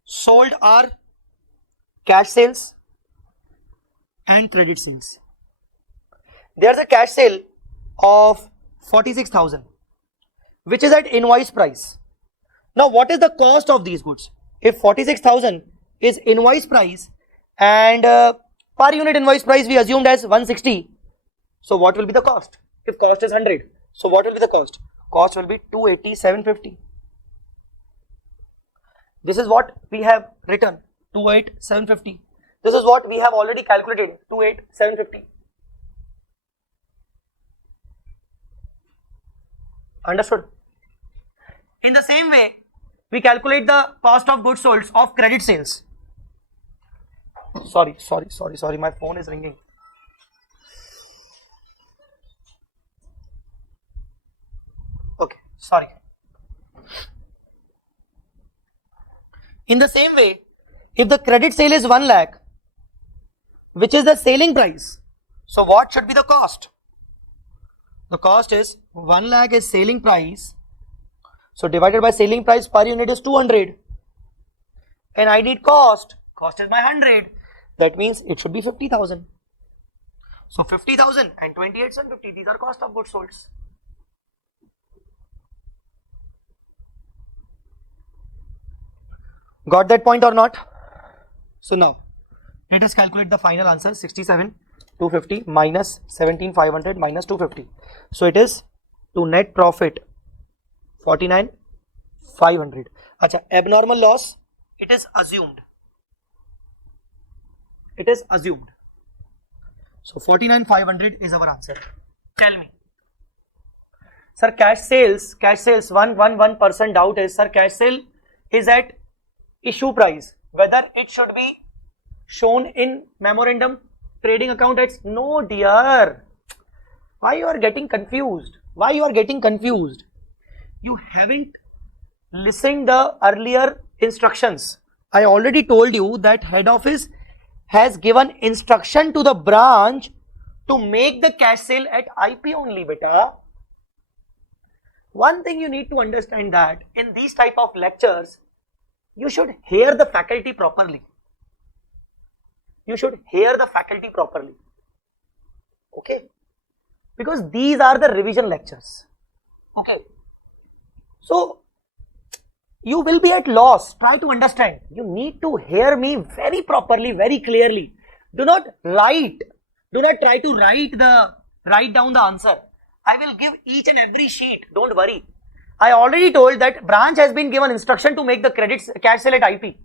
sold are cash sales and credit sales. There's a cash sale of 46,000 which is at invoice price. Now what is the cost of these goods? If 46,000 is invoice price and per unit invoice price we assumed as 160, so what will be the cost? If cost is 100, so what will be the cost? Cost will be 287.50. This is what we have written, 287.50. This is what we have already calculated, 287.50. Understood? In the same way, we calculate the cost of goods sold of credit sales. Sorry, my phone is ringing. Okay, sorry. In the same way, if the credit sale is 1 lakh, which is the selling price, so what should be the cost? The cost is 1 lakh is selling price, so divided by selling price per unit is 200, and I need cost is my 100, that means it should be 50,000. So 50,000 and 28,750, these are cost of goods sold. Got that point or not? So now let us calculate the final answer. 67,250 minus 17,500 minus 250. So it is to net profit 49,500. Acha, abnormal loss, it is assumed. It is assumed. So 49,500 is our answer. Tell me, sir, cash sales 1% doubt is, sir, cash sale is at issue price, whether it should be shown in memorandum trading account as, no dear, why you are getting confused? You haven't listened the earlier instructions. I already told you that head office has given instruction to the branch to make the cash sale at IP only, beta. One thing you need to understand, that in these type of lectures you should hear the faculty properly. Okay, because these are the revision lectures. Okay, so you will be at loss. Try to understand. You need to hear me very properly, very clearly. Do not write. Do not try to write down the answer. I will give each and every sheet. Don't worry. I already told that branch has been given instruction to make the credits cash sale at IP.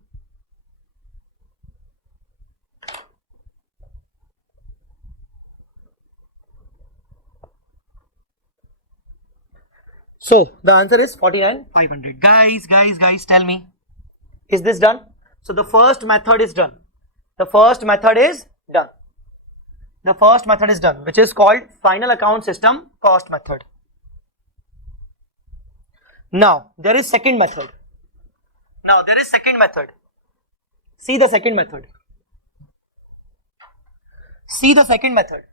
So the answer is 49,500. Guys, tell me, is this done? So the first method is done. The first method is done. The first method is done, which is called final account system cost method. Now there is second method. See the second method. See the second method.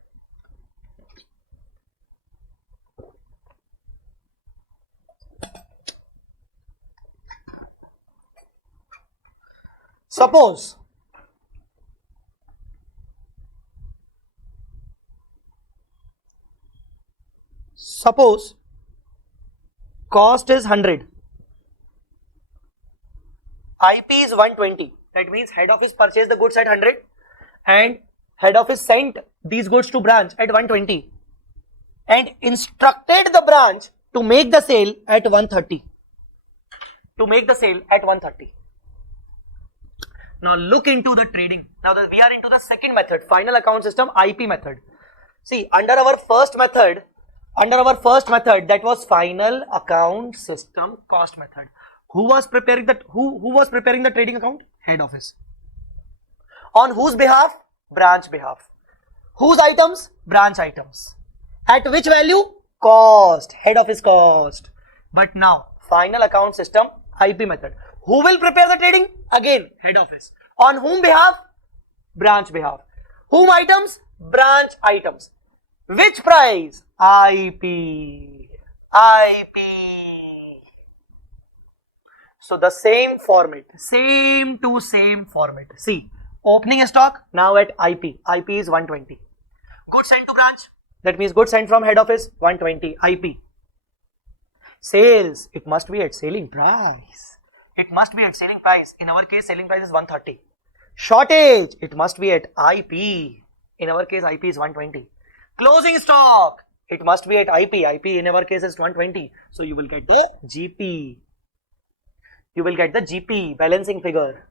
Suppose cost is 100, IP is 120. That means head office purchased the goods at 100 and head office sent these goods to branch at 120 and instructed the branch to make the sale at 130. Now look into the trading. Now that we are into the second method, final account system, IP method. See, under our first method, that was final account system cost method. Who was preparing that? Who was preparing the trading account? Head office. On whose behalf? Branch behalf. Whose items? Branch items. At which value? Cost. Head office cost. But now final account system, IP method. Who will prepare the trading? Again, head office. On whom behalf? Branch behalf. Whom items? Branch items. Which price? IP. So the same format, same format. See, opening stock now at IP. IP is 120. Goods sent to branch. That means goods sent from head office 120. IP. Sales, it must be at selling price. In our case, selling price is 130. Shortage, it must be at IP. In our case, IP is 120. Closing stock, it must be at IP. IP in our case is 120. So you will get the GP. Balancing figure.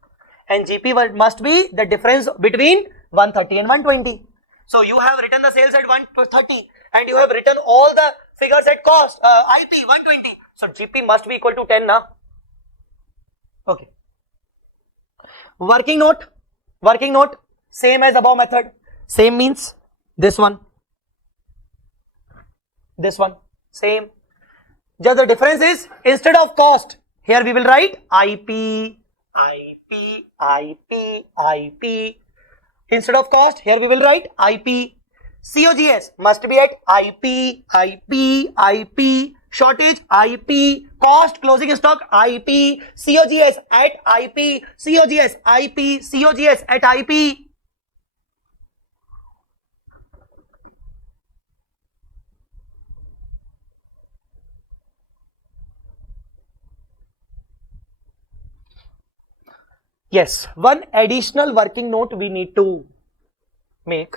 And GP must be the difference between 130 and 120. So you have written the sales at 130 and you have written all the figures at cost, IP 120. So GP must be equal to 10 now. Okay. Working note, same as above method. Same means this one, same. Just the difference is, instead of cost, here we will write IP. Instead of cost, here we will write IP. COGS must be at IP. Shortage, IP. Cost, closing stock, IP. COGS at IP. COGS at IP. Yes, one additional working note we need to make.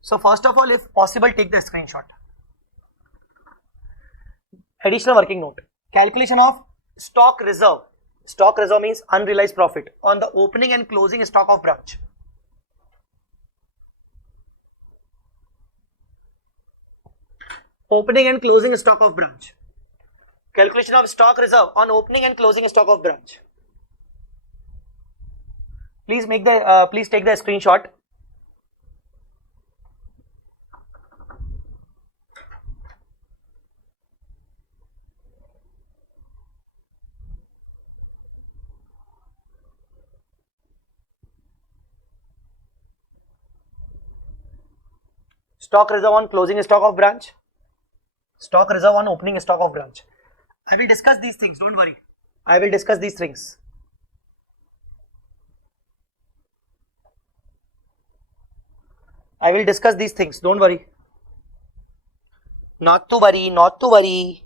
So first of all, if possible, take the screenshot. Additional working note. Calculation of stock reserve. Stock reserve means unrealized profit on the opening and closing stock of branch. Opening and closing stock of branch. Calculation of stock reserve on opening and closing stock of branch. Please take the screenshot. Stock reserve on closing stock of branch. Stock reserve on opening stock of branch. I will discuss these things, don't worry. I will discuss these things. Don't worry. Not to worry, not to worry.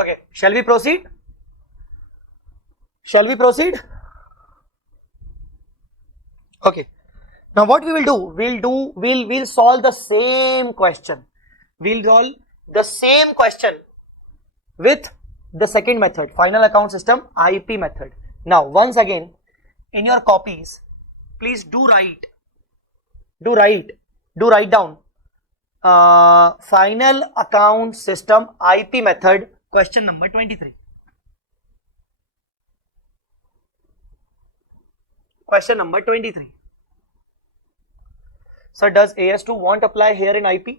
Okay, shall we proceed? Shall we proceed? Okay. Now what we will do, we'll solve the same question. We'll solve the same question with the second method, final account system, IP method. Now once again, in your copies, please do write down final account system IP method, question number 23. Question number 23. So does AS2 won't apply here in IP?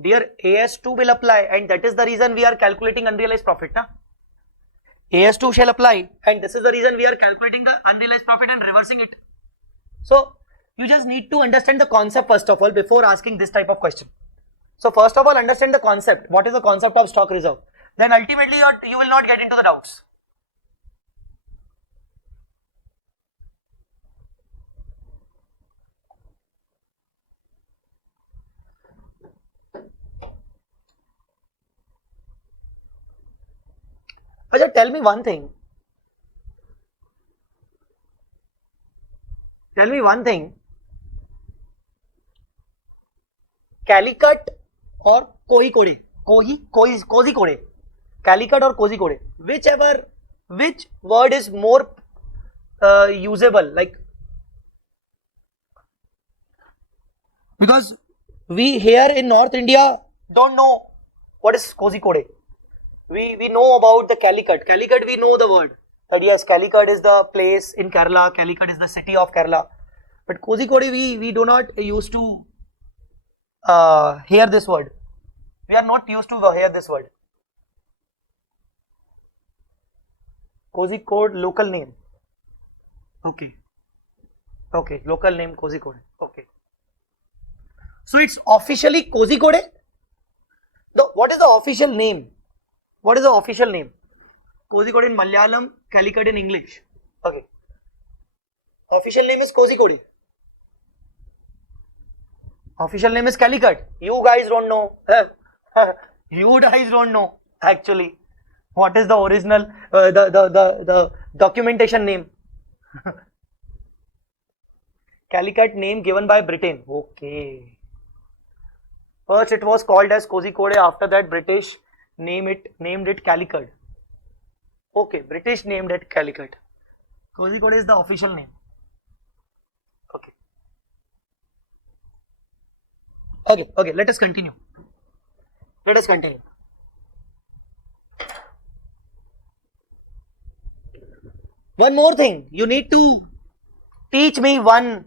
Dear, AS2 will apply, and that is the reason we are calculating unrealized profit. Na? AS2 shall apply, and this is the reason we are calculating the unrealized profit and reversing it. So you just need to understand the concept first of all before asking this type of question. So first of all, understand the concept. What is the concept of stock reserve? Then ultimately you will not get into the doubts. Ajay, tell me one thing. Calicut or Kozhikode? Kozhikode. Calicut or Kozhikode? Which word is more usable? Like, because we here in North India don't know what is Kozhikode. We know about the Calicut. Calicut, we know the word. That yes, Calicut is the place in Kerala. Calicut is the city of Kerala. But Kozhikode, we do not used to hear this word. We are not used to hear this word. Kozhikode, local name. Okay. Okay, local name Kozhikode. Okay. So it's officially Kozhikode. What is the official name? What is the official name? Kozhikode in Malayalam, Calicut in English. Okay. Official name is Kozhikode. Official name is Calicut. You guys don't know. You guys don't know actually what is the original the documentation name. Calicut name given by Britain. Okay. First it was called as Kozhikode. After that British named it Calicut. Okay, British named it Calicut. Kozhikode is the official name. Okay. Okay, let us continue. One more thing, you need to teach me one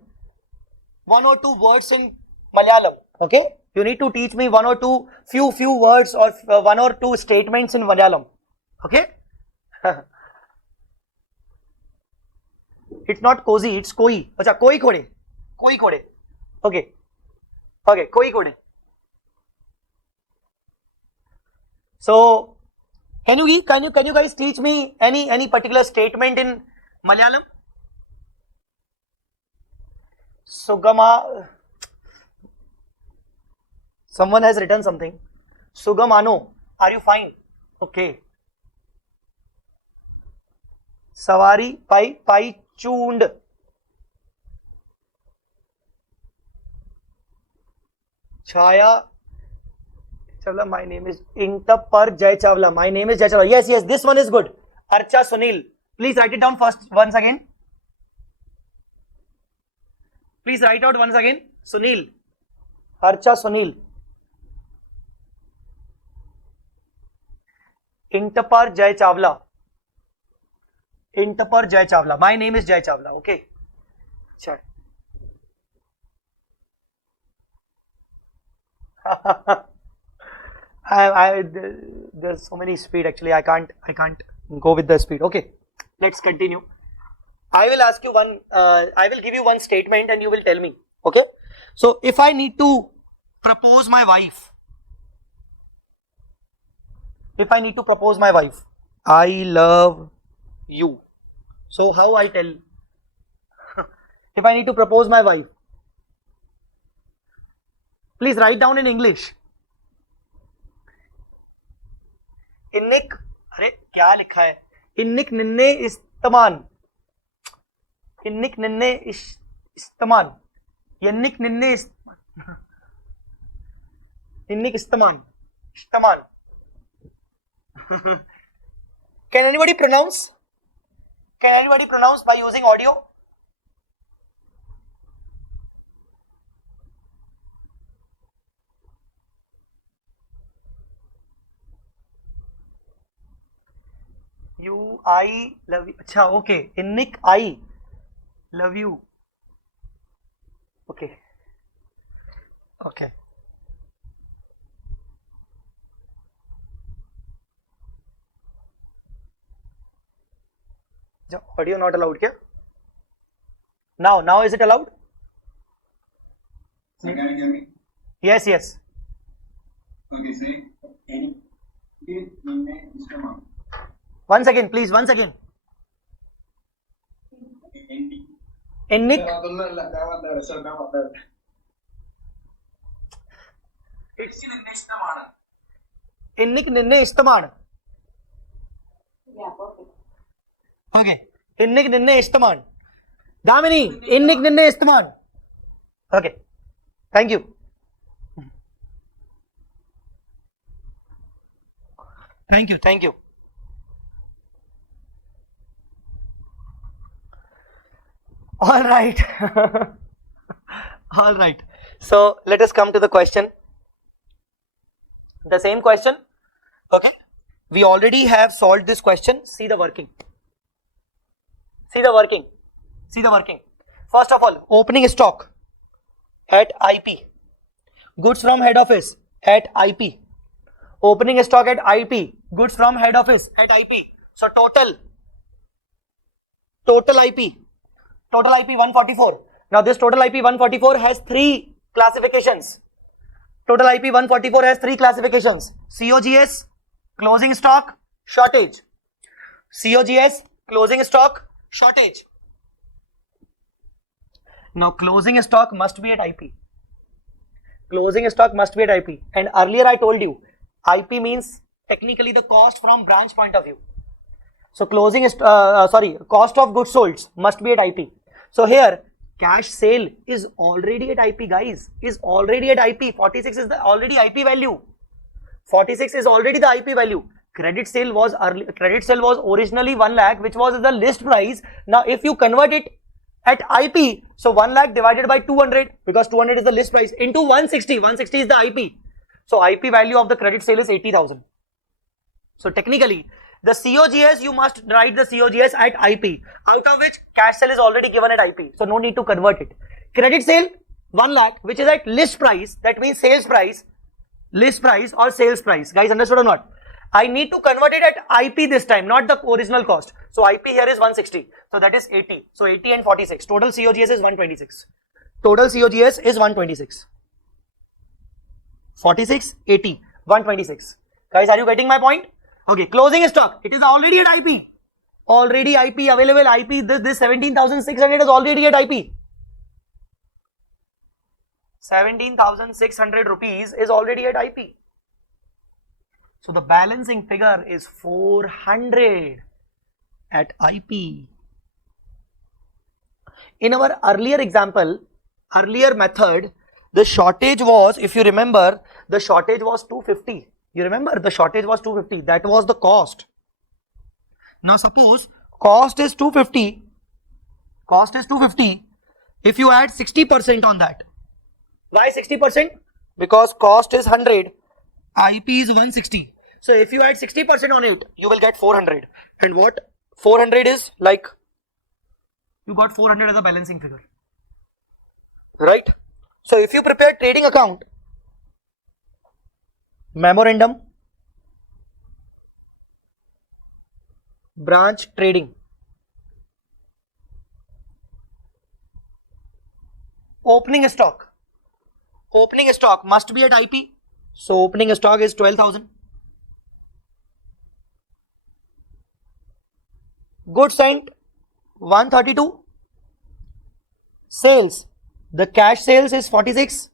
or two words in Malayalam. Okay, you need to teach me one or two few words or one or two statements in Malayalam. Okay. It's not cozy, it's koi. Acha, koi kode. Okay, koi kode. So, can you guys teach me any particular statement in Malayalam? Sugama. Someone has written something. Sugamano. Are you fine? Okay. Savari pai chund. Chaya. Chawla, my name is Intapar Jai Chawla. My name is Jai Chawla. Yes, this one is good. Archa Sunil. Please write it down first once again. Please write out once again. Sunil. Archa Sunil. Intapar Jai Chawla. Intapar Jai Chawla. My name is Jai Chawla. Okay. Chai. There's so many speed actually. I can't go with the speed. Okay. Let's continue. I will ask you one, I will give you one statement and you will tell me. Okay. So if I need to propose my wife, I love you. So how I tell? If I need to propose my wife, please write down in English. इन्निक, अरे क्या लिखा है? इन्निक निन्ने इस्तमान, इन्निक निन्ने इस्तमान, यन्निक निन्ने इन्निक इस्तमान, इस्तमान. Can anybody pronounce? Can anybody pronounce by using audio? You, I love you. अच्छा, okay. Innik, I love you. Okay. Okay. Audio not allowed क्या? Now is it allowed? So can you hear me? Yes, yes. Okay, say any Once again, please. Once again. Innik. Innik ninne istaman. Yeah, perfect. Okay. Innik ninne istaman. Damini, innik ninne istaman. Okay. Thank you. Thank you. Thank you. All right. All right. So let us come to the question. The same question. Okay. We already have solved this question. See the working. See the working. See the working. First of all, opening stock at IP. Goods from head office at IP. Opening stock at IP. Goods from head office at IP. So total IP. Total IP 144. Now this total IP 144 has three classifications. Total IP 144 has three classifications. COGS, closing stock, shortage. COGS, closing stock, shortage. Now closing stock must be at IP. Closing stock must be at IP. And earlier I told you, IP means technically the cost from branch point of view. So cost of goods sold must be at IP. So here, cash sale is already at IP, guys. Is already at IP. 46 is the already IP value. 46 is already the IP value. Credit sale was originally 1 lakh, which was the list price. Now, if you convert it at IP, so 1 lakh divided by 200, because 200 is the list price, into 160. 160 is the IP. So IP value of the credit sale is 80,000. So technically, the COGS, you must write the COGS at IP, out of which cash sale is already given at IP. So no need to convert it. Credit sale, 1 lakh, which is at list price, that means sales price, list price or sales price. Guys, understood or not? I need to convert it at IP this time, not the original cost. So IP here is 160. So that is 80. So 80 and 46. Total COGS is 126. Total COGS is 126. 46, 80, 126. Guys, are you getting my point? Okay, closing stock. It is already at IP. Already IP available. IP, this 17,600 is already at IP. 17,600 rupees is already at IP. So the balancing figure is 400 at IP. In our earlier example, earlier method, the shortage was, if you remember, the shortage was 250. You remember the shortage was 250. That was the cost. Now suppose cost is 250. Cost is 250. If you add 60% on that. Why 60%? Because cost is 100. IP is 160. So if you add 60% on it, you will get 400. And what 400 is like? You got 400 as a balancing figure. Right? So if you prepare trading account, memorandum, branch trading, opening stock. Opening stock must be at IP. So opening stock is 12,000. Goods sent 132. Sales. The cash sales is 46.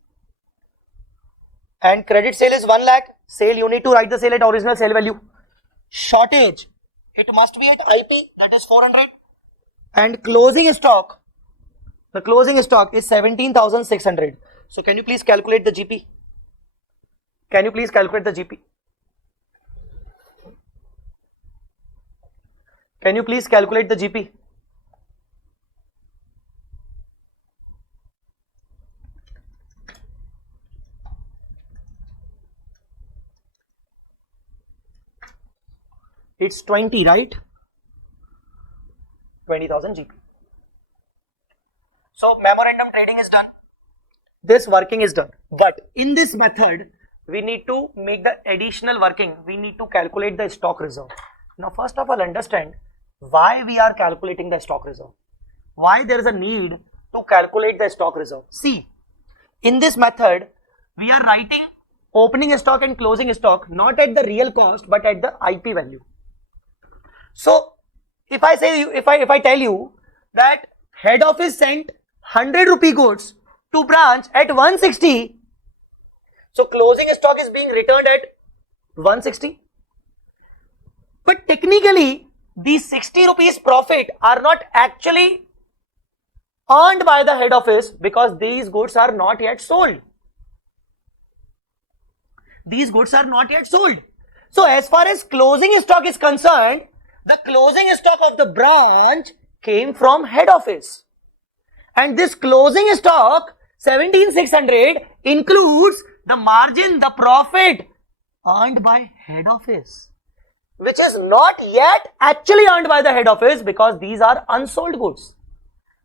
And credit sale is 1 lakh. Sale, you need to write the sale at original sale value. Shortage. It must be at IP, that is 400. And closing stock. The closing stock is 17,600. So can you please calculate the GP? Can you please calculate the GP? Can you please calculate the GP? It's 20, right? 20,000 GP. So memorandum trading is done. This working is done. But in this method, we need to make the additional working. We need to calculate the stock reserve. Now, first of all, understand why we are calculating the stock reserve. Why there is a need to calculate the stock reserve. See, in this method, we are writing opening stock and closing stock not at the real cost but at the IP value. So, if I tell you that head office sent 100 rupee goods to branch at 160, so closing stock is being returned at 160. But technically, these 60 rupees profit are not actually earned by the head office because these goods are not yet sold. These goods are not yet sold. So as far as closing stock is concerned, the closing stock of the branch came from head office. And this closing stock 17,600 includes the margin, the profit earned by head office, which is not yet actually earned by the head office because these are unsold goods.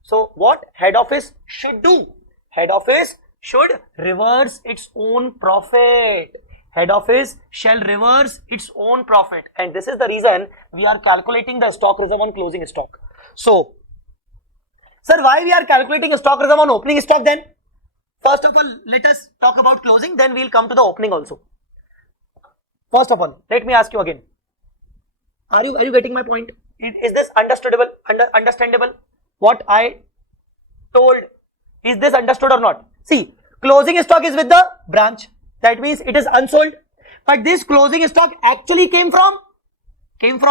So what head office should do? Head office should reverse its own profit. Head office shall reverse its own profit, and this is the reason we are calculating the stock reserve on closing stock. So, sir, why we are calculating stock reserve on opening stock then? First of all, let us talk about closing, then we will come to the opening also. First of all, let me ask you again. Are you getting my point? Is this understandable? What I told, is this understood or not? See, closing stock is with the branch. That means it is unsold. But this closing stock actually came from head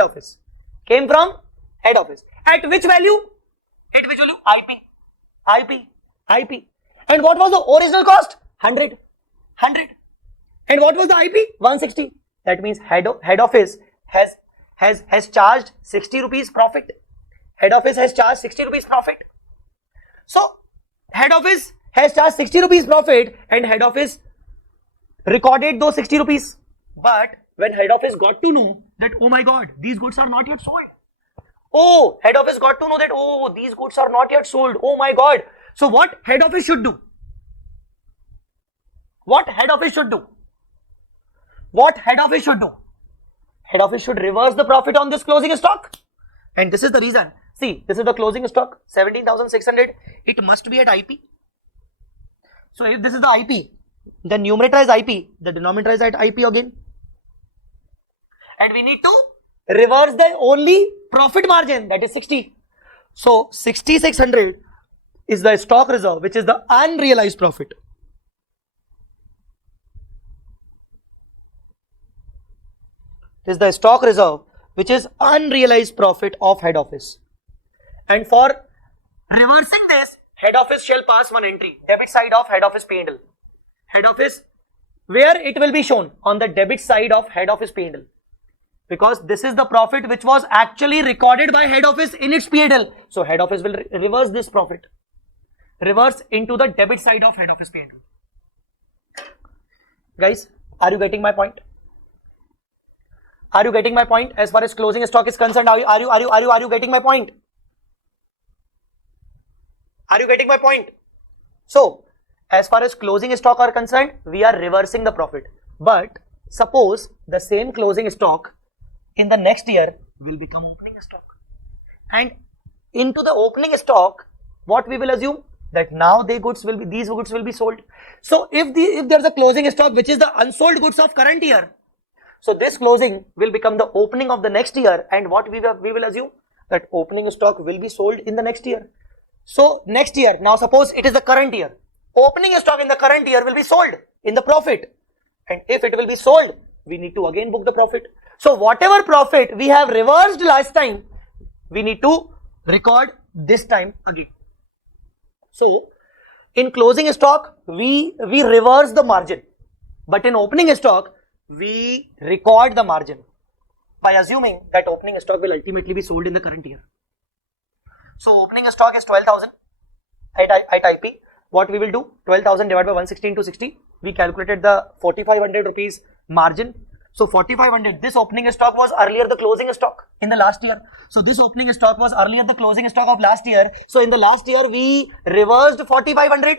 office. Came from head office. At which value? At which value? IP. And what was the original cost? 100. And what was the IP? 160. That means head office has charged 60 rupees profit. Head office has charged 60 rupees profit. So, head office has charged 60 rupees profit and head office recorded those 60 rupees. But when head office got to know that, oh my god, these goods are not yet sold. Oh, head office got to know that, oh, these goods are not yet sold. Oh my god. So, what head office should do? What head office should do? Head office should reverse the profit on this closing stock. And this is the reason. See, this is the closing stock, 17,600. It must be at IP. So, if this is the IP, the numerator is IP, the denominator is at IP again. And we need to reverse the only profit margin, that is 60. So, 6,600 is the stock reserve, which is the unrealized profit. This is the stock reserve, which is unrealized profit of head office. And for reversing this, head office shall pass one entry, debit side of head office P&L. Head office, where it will be shown on the debit side of head office P&L. Because this is the profit which was actually recorded by head office in its P&L. So head office will reverse this profit. Reverse into the debit side of head office P&L. Guys, are you getting my point? Are you getting my point? As far as closing stock is concerned, are you getting my point? Are you getting my point? So, as far as closing stock are concerned, we are reversing the profit. But suppose the same closing stock in the next year will become opening stock. and into the opening stock, what we will assume that now these goods will be sold. So if there's a closing stock which is the unsold goods of current year, so this closing will become the opening of the next year, and what we will assume that opening stock will be sold in the next year. So next year, now suppose it is the current year, opening stock in the current year will be sold in the profit, and if it will be sold, we need to again book the profit. So whatever profit we have reversed last time, we need to record this time again. So in closing stock, we reverse the margin, but in opening stock, we record the margin by assuming that opening stock will ultimately be sold in the current year. So opening stock is 12,000 at IP. What we will do, 12,000 divided by 160 into 60, we calculated the 4,500 rupees margin. So 4,500, this opening stock was earlier the closing stock in the last year. So this opening stock was earlier the closing stock of last year. So in the last year, we reversed 4,500.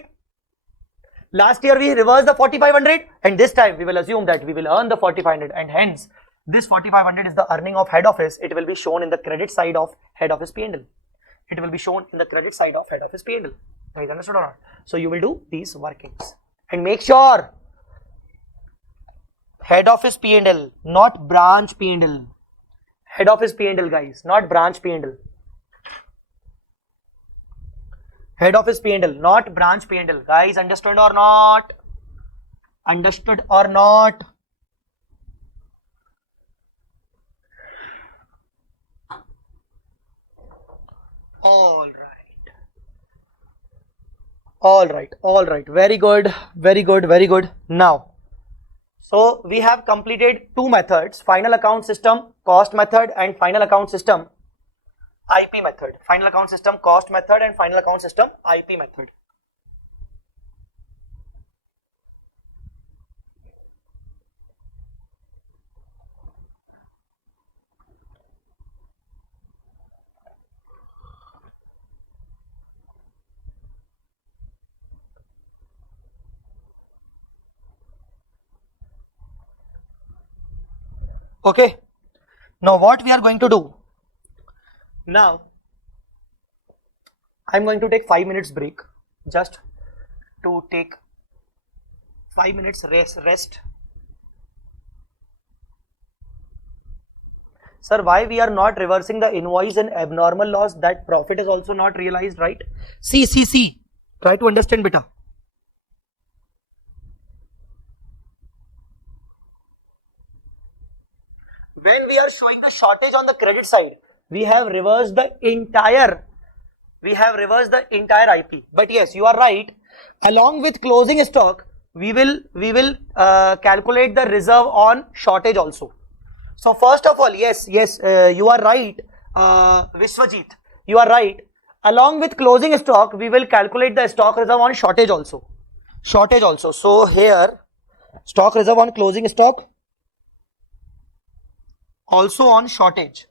Last year, we reversed the 4,500, and this time we will assume that we will earn the 4,500, and hence this 4,500 is the earning of head office. It will be shown in the credit side of head office P&L. It will be shown in the credit side of head office P&L. Guys, understood or not? So you will do these workings and make sure head office P&L, not branch P&L. Head office P&L, guys, not branch P&L. Head office P&L, not branch P&L. Guys, understood or not? Understood or not? All right. Very good. Now, so we have completed two methods: final account system, cost method, and final account system, IP method. Final account system, cost method, and final account system, IP method. Okay, now what we are going to do, now I'm going to take 5 minutes break, just to take 5 minutes rest. Sir, why we are not reversing the invoice and abnormal loss? That profit is also not realized, right? See, try to understand, beta. When we are showing the shortage on the credit side, we have reversed the entire IP. But yes, you are right. Along with closing stock, we will calculate the reserve on shortage also. So first of all, yes, you are right, Vishwajit, you are right. Along with closing stock, we will calculate the stock reserve on shortage also. So here, stock reserve on closing stock, also on shortage.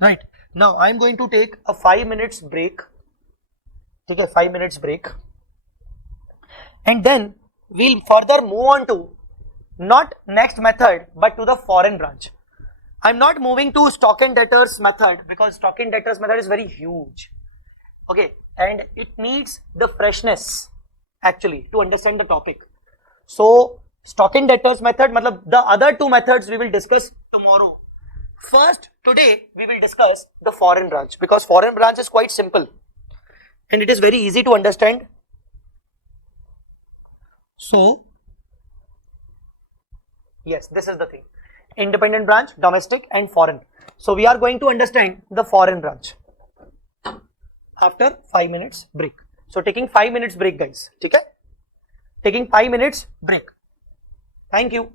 Right. Now I am going to take a 5 minutes break. Take a 5 minutes break. And then we'll further move on to not next method, but to the foreign branch. I'm not moving to stock and debtors method because stock and debtors method is very huge. Okay, and it needs the freshness actually to understand the topic. So stock and debtors method, matlab the other two methods we will discuss tomorrow. First, today we will discuss the foreign branch because foreign branch is quite simple and it is very easy to understand. So yes, this is the thing: independent branch, domestic and foreign. So we are going to understand the foreign branch after 5 minutes break. So taking 5 minutes break, guys. Okay? Taking 5 minutes break. Thank you.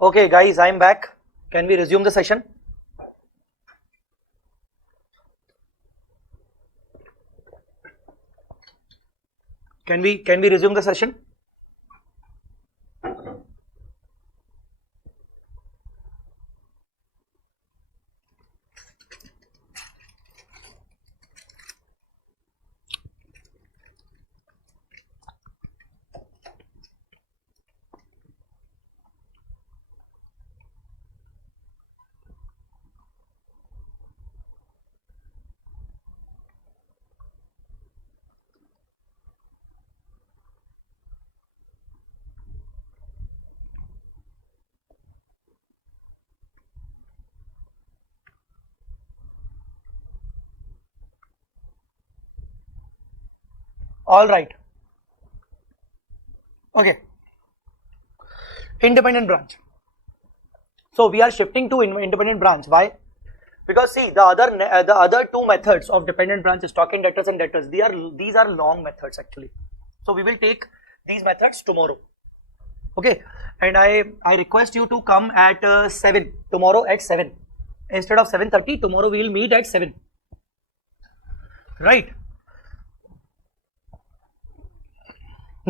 Okay, guys, I'm back. Can we resume the session? Can we resume the session? All right. Okay. Independent branch. So we are shifting to independent branch. Why? Because see, the other two methods of dependent branch, stock in debtors and debtors, these are long methods actually. So we will take these methods tomorrow. Okay, and I request you to come at 7 tomorrow at 7 instead of 7:30. Tomorrow we will meet at 7. Right.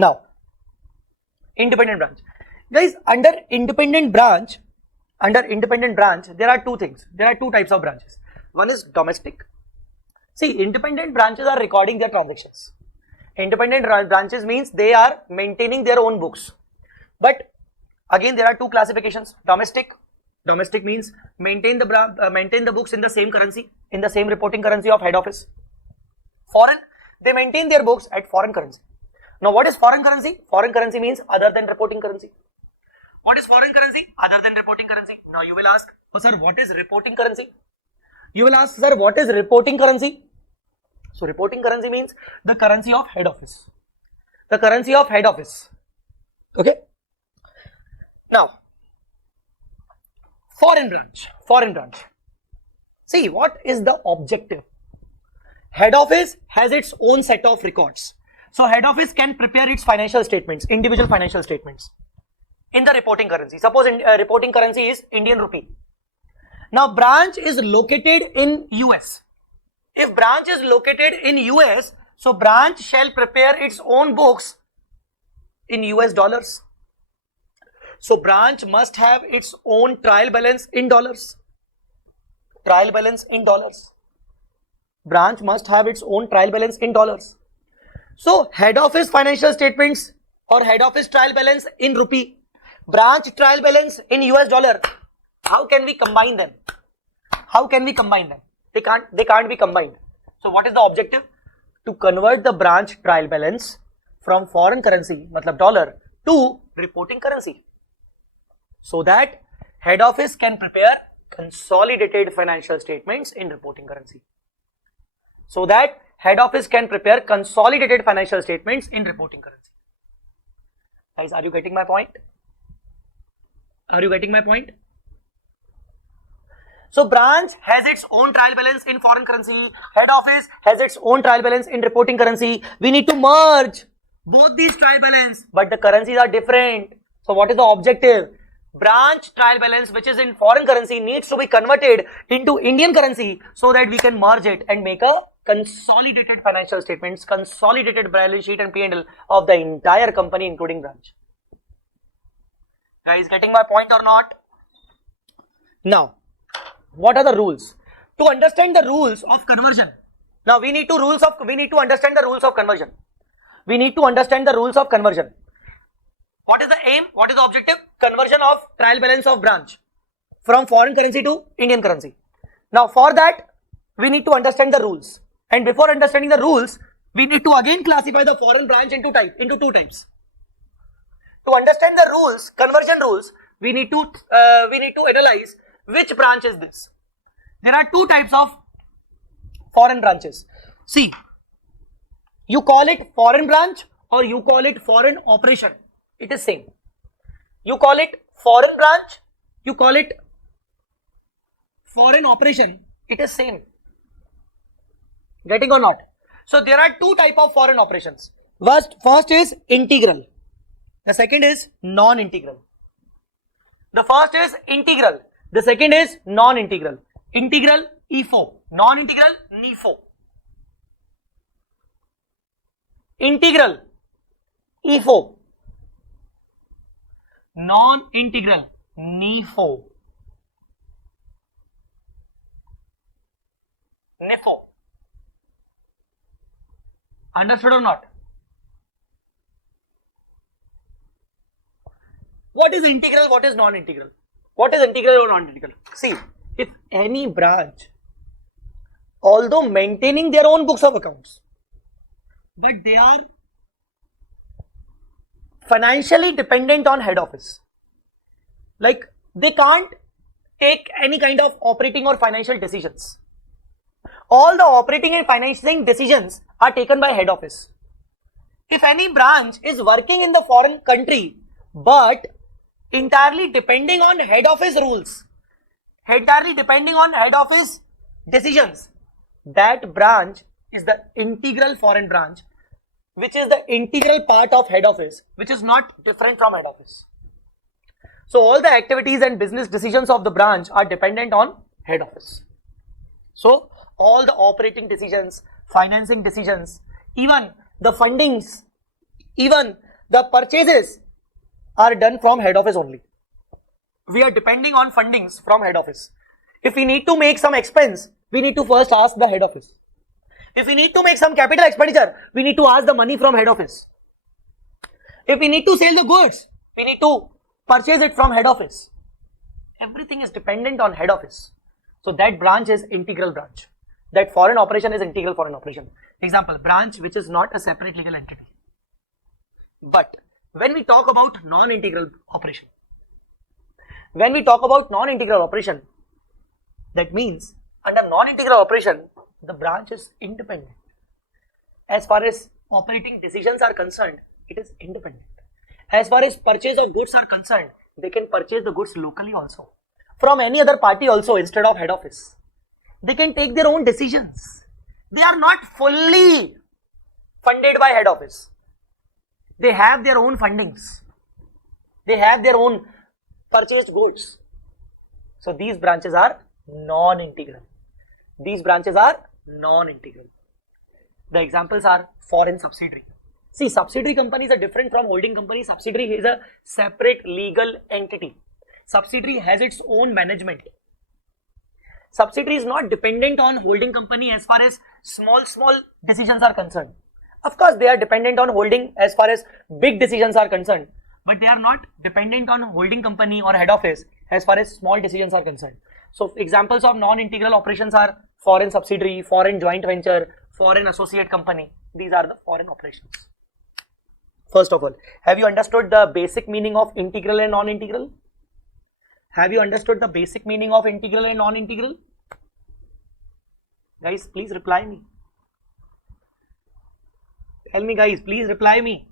Now, independent branch, guys. Under independent branch, there are two things. There are two types of branches. One is domestic. See, independent branches are recording their transactions. Independent branches means they are maintaining their own books. But again, there are two classifications. Domestic means maintain the books in the same currency, in the same reporting currency of head office. Foreign, they maintain their books at foreign currency. Now, what is foreign currency? Foreign currency means other than reporting currency. What is foreign currency? Other than reporting currency. Now, you will ask, oh sir, what is reporting currency? You will ask, sir, what is reporting currency? So, reporting currency means the currency of head office. The currency of head office. Okay. Now, foreign branch. See, what is the objective? Head office has its own set of records. So, head office can prepare its financial statements, individual financial statements in the reporting currency. Suppose reporting currency is Indian rupee. Now, branch is located in US. If branch is located in US, so branch shall prepare its own books in US dollars. So, branch must have its own trial balance in dollars. Branch must have its own trial balance in dollars. So, head office financial statements or head office trial balance in rupee, branch trial balance in US dollar. How can we combine them? They can't be combined. So, what is the objective? To convert the branch trial balance from foreign currency, matlab dollar, to reporting currency, so that head office can prepare consolidated financial statements in reporting currency. Guys, are you getting my point? So, branch has its own trial balance in foreign currency, head office has its own trial balance in reporting currency. We need to merge both these trial balance, but the currencies are different. So, what is the objective? Branch trial balance, which is in foreign currency, needs to be converted into Indian currency so that we can merge it and make a consolidated financial statements, consolidated balance sheet and P&L of the entire company, including branch. Guys, getting my point or not? Now, what are the rules? To understand the rules of conversion. Now, we need to understand the rules of conversion. What is the aim? What is the objective? Conversion of trial balance of branch from foreign currency to Indian currency. Now, for that, we need to understand the rules. And before understanding the rules, we need to again classify the foreign branch into two types. To understand the rules, conversion rules, we need to analyze which branch is this. There are two types of foreign branches. See, you call it foreign branch or you call it foreign operation. It is same. You call it foreign branch, you call it foreign operation. It is same. Getting or not? So there are two types of foreign operations. First is integral. The second is non-integral. The first is integral. The second is non-integral. Integral, EFO. Non-integral, NIFO. Integral, EFO. Non-integral, NIFO. NIFO. Understood or not? What is integral? What is non-integral? What is integral or non-integral? See, if any branch, although maintaining their own books of accounts, but they are financially dependent on head office, like they can't take any kind of operating or financial decisions. All the operating and financing decisions are taken by head office. If any branch is working in the foreign country but entirely depending on head office rules, entirely depending on head office decisions, that branch is the integral foreign branch, which is the integral part of head office, which is not different from head office. So all the activities and business decisions of the branch are dependent on head office. So all the operating decisions, financing decisions, even the fundings, even the purchases are done from head office only. We are depending on fundings from head office. If we need to make some expense, we need to first ask the head office. If we need to make some capital expenditure, we need to ask the money from head office. If we need to sell the goods, we need to purchase it from head office. Everything is dependent on head office. So that branch is integral branch. That foreign operation is integral foreign operation. Example, branch which is not a separate legal entity. But when we talk about non-integral operation, that means under non-integral operation, the branch is independent. As far as operating decisions are concerned, it is independent. As far as purchase of goods are concerned, they can purchase the goods locally also, from any other party also instead of head office. They can take their own decisions. They are not fully funded by head office. They have their own fundings. They have their own purchased goods. So these branches are non-integral. These branches are non-integral. The examples are foreign subsidiary. See, subsidiary companies are different from holding company. Subsidiary is a separate legal entity. Subsidiary has its own management. Subsidiary is not dependent on holding company as far as small decisions are concerned. Of course, they are dependent on holding as far as big decisions are concerned, but they are not dependent on holding company or head office as far as small decisions are concerned. So examples of non-integral operations are foreign subsidiary, foreign joint venture, foreign associate company. These are the foreign operations. First of all, have you understood the basic meaning of integral and non-integral? Have you understood the basic meaning of integral and non-integral? Guys, please reply me. Tell me, guys, please reply me.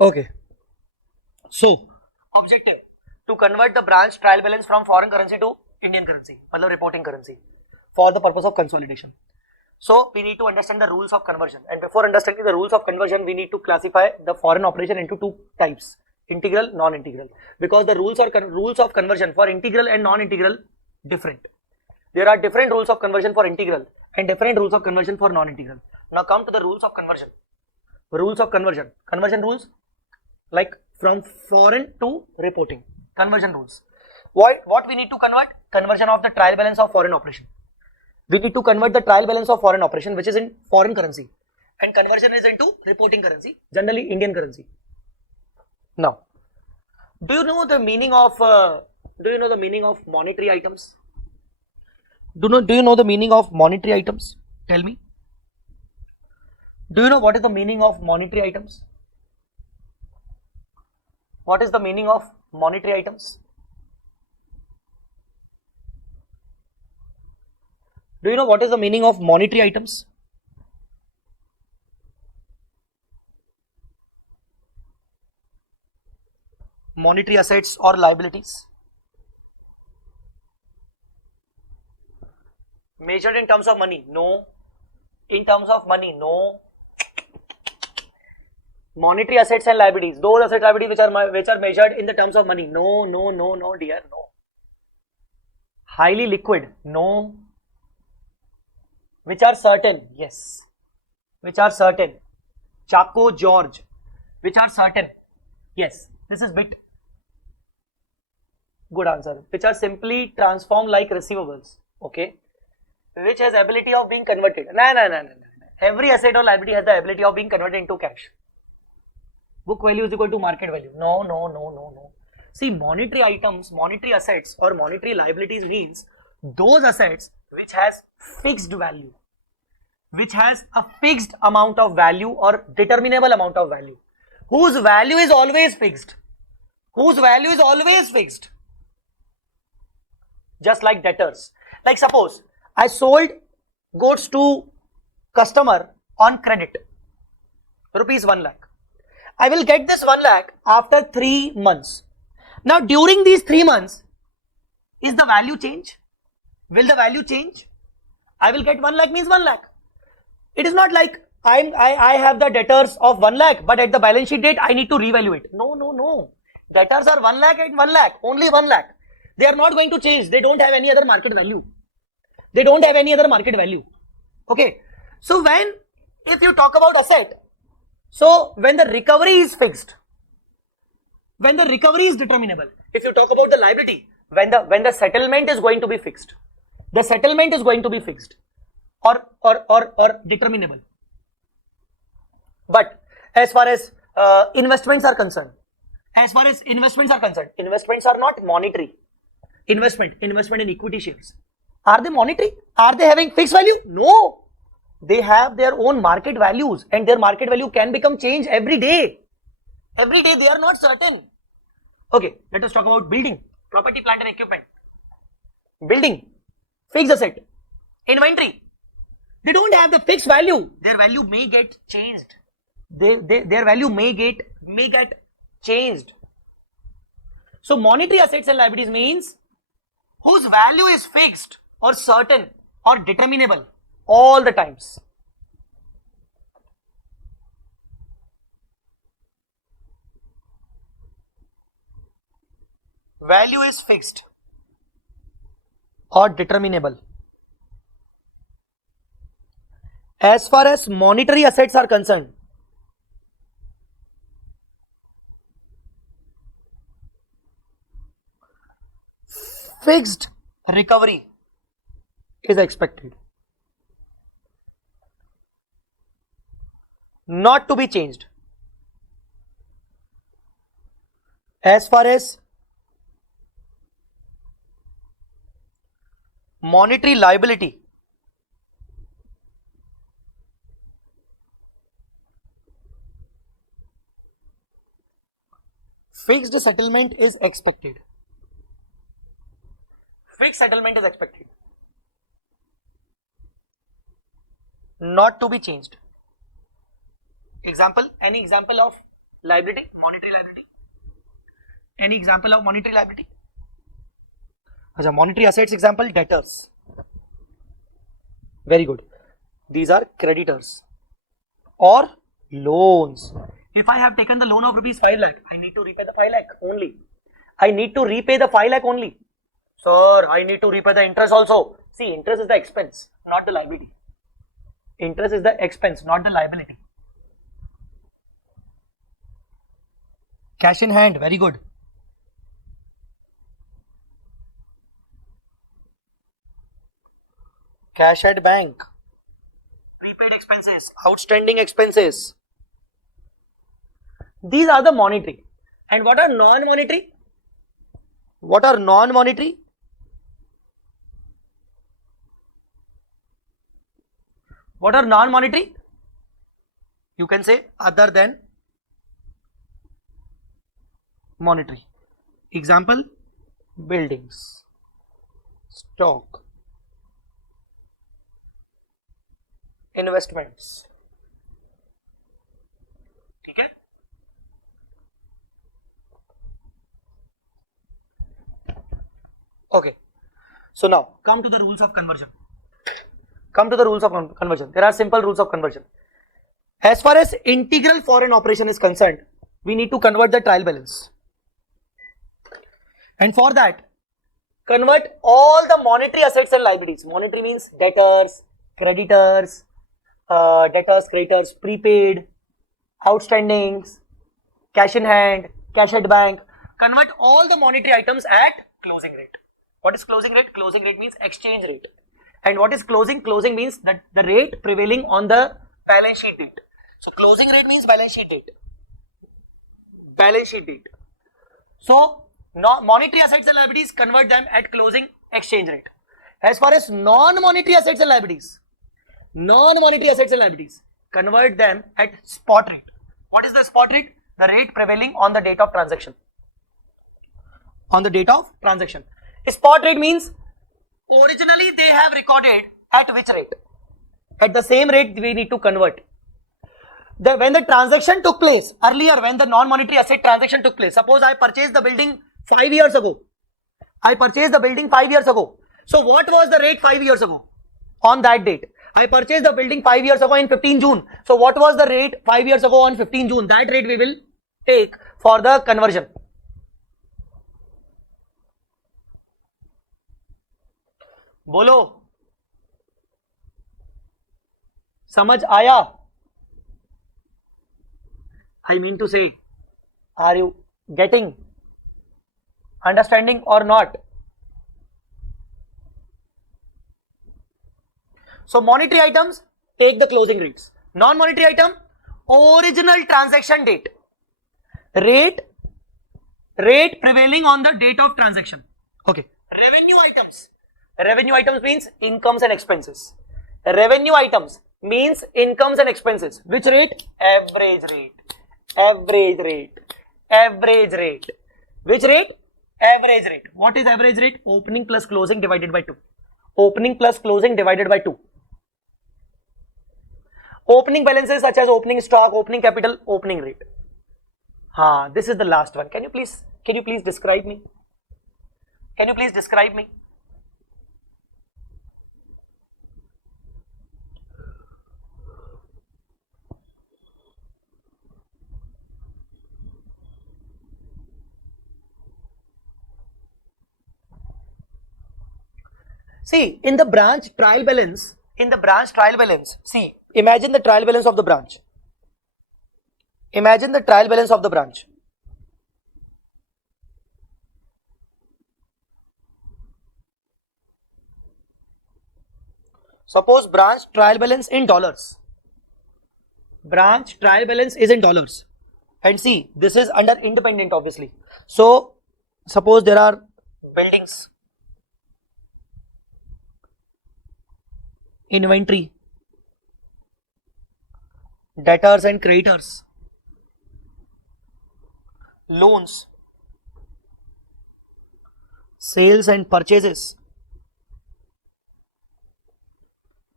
Okay. So, objective to convert the branch trial balance from foreign currency to Indian currency, मतलब reporting currency, for the purpose of consolidation. So, we need to understand the rules of conversion, and before understanding the rules of conversion, we need to classify the foreign operation into two types: integral, non-integral. Because the rules of conversion for integral and non-integral different. There are different rules of conversion for integral and different rules of conversion for non-integral. Now, come to the rules of conversion. Rules of conversion. Conversion rules. Like from foreign to reporting, conversion rules. What we need to convert? Conversion of the trial balance of foreign operation. We need to convert the trial balance of foreign operation, which is in foreign currency, and conversion is into reporting currency, generally Indian currency. Now, do you know the meaning of monetary items? Do you know the meaning of monetary items? Tell me. Do you know what is the meaning of monetary items? What is the meaning of monetary items? Do you know what is the meaning of monetary items? Monetary assets or liabilities? Measured in terms of money? No. In terms of money? No. Monetary assets and liabilities, those asset liabilities which are measured in the terms of money? No, no, no, no, dear, no. Highly liquid? No. Which are certain? Yes. Which are certain? Chaco George. Which are certain? Yes. This is bit good answer. Which are simply transformed like receivables. Okay. Which has ability of being converted? No. Every asset or liability has the ability of being converted into cash. Book value is equal to market value. No. See, monetary items, monetary assets or monetary liabilities means those assets which has fixed value, which has a fixed amount of value or determinable amount of value, whose value is always fixed, just like debtors. Like suppose I sold goods to customer on credit, rupees 1 lakh. I will get this 1 lakh after 3 months. Now during these 3 months, is the value change? Will the value change? I will get 1 lakh means 1 lakh. It is not like I have the debtors of 1 lakh, but at the balance sheet date I need to revalue it. No. Debtors are 1 lakh at 1 lakh, only 1 lakh. They are not going to change. They don't have any other market value. Okay. So if you talk about asset, so when the recovery is fixed, when the recovery is determinable, if you talk about the liability, when the settlement is going to be fixed, the settlement is going to be fixed or determinable. But as far as investments are concerned, investments are not monetary. Investment in equity shares, are they monetary? Are they having fixed value? No. They have their own market values, and their market value can become changed every day. They are not certain. Okay, let us talk about building, property, plant and equipment. Building, fixed asset. Inventory, they don't have the fixed value. Their value may get changed. Their value may get changed. So monetary assets and liabilities means whose value is fixed or certain or determinable all the times. Value is fixed or determinable. As far as monetary assets are concerned, fixed recovery is expected, not to be changed. As far as monetary liability, fixed settlement is expected. Not to be changed. Example, any example of liability, monetary liability? Any example of monetary liability? As a monetary assets example, debtors. Very good. These are creditors or loans. If I have taken the loan of rupees 5 lakh, I need to repay the 5 lakh only. Sir, I need to repay the interest also. See, interest is the expense, not the liability. Interest is the expense, not the liability. Cash in hand, very good. Cash at bank. Prepaid expenses, outstanding expenses. These are the monetary. And what are non-monetary? What are non-monetary? What are non-monetary? You can say other than monetary. Example, buildings, stock, investments. ठीक है. Okay. So now come to the rules of conversion. Come to the rules of conversion. There are simple rules of conversion. As far as integral foreign operation is concerned, we need to convert the trial balance. And for that, convert all the monetary assets and liabilities. Monetary means debtors, creditors, prepaid, outstandings, cash in hand, cash at bank. Convert all the monetary items at closing rate. What is closing rate? Closing rate means exchange rate. And what is closing? Closing means that the rate prevailing on the balance sheet date. So closing rate means balance sheet date. Balance sheet date. So monetary assets and liabilities, convert them at closing exchange rate. As far as non-monetary assets and liabilities, convert them at spot rate. What is the spot rate? The rate prevailing on the date of transaction. On the date of transaction. Spot rate means originally they have recorded at which rate? At the same rate we need to convert. When the transaction took place, earlier when the non-monetary asset transaction took place, suppose I purchased the building 5 years ago. So what was the rate 5 years ago? On that date. I purchased the building 5 years ago in 15 June. So what was the rate 5 years ago on 15 June? That rate we will take for the conversion. बोलो, समझ आया? I mean to say, are you getting, understanding or not? So monetary items, take the closing rates. Non-monetary item, original transaction date. Rate prevailing on the date of transaction. Okay. Revenue items means incomes and expenses. Revenue items means incomes and expenses. Which rate? Average rate. Which rate? Average rate. What is average rate? Opening plus closing divided by 2. Opening balances such as opening stock, opening capital, opening rate. This is the last one. Can you please describe me? See, in the branch trial balance, see, imagine the trial balance of the branch. Suppose branch trial balance in dollars. And see, this is under independent obviously. So, suppose there are buildings, inventory, debtors and creditors, loans, sales and purchases,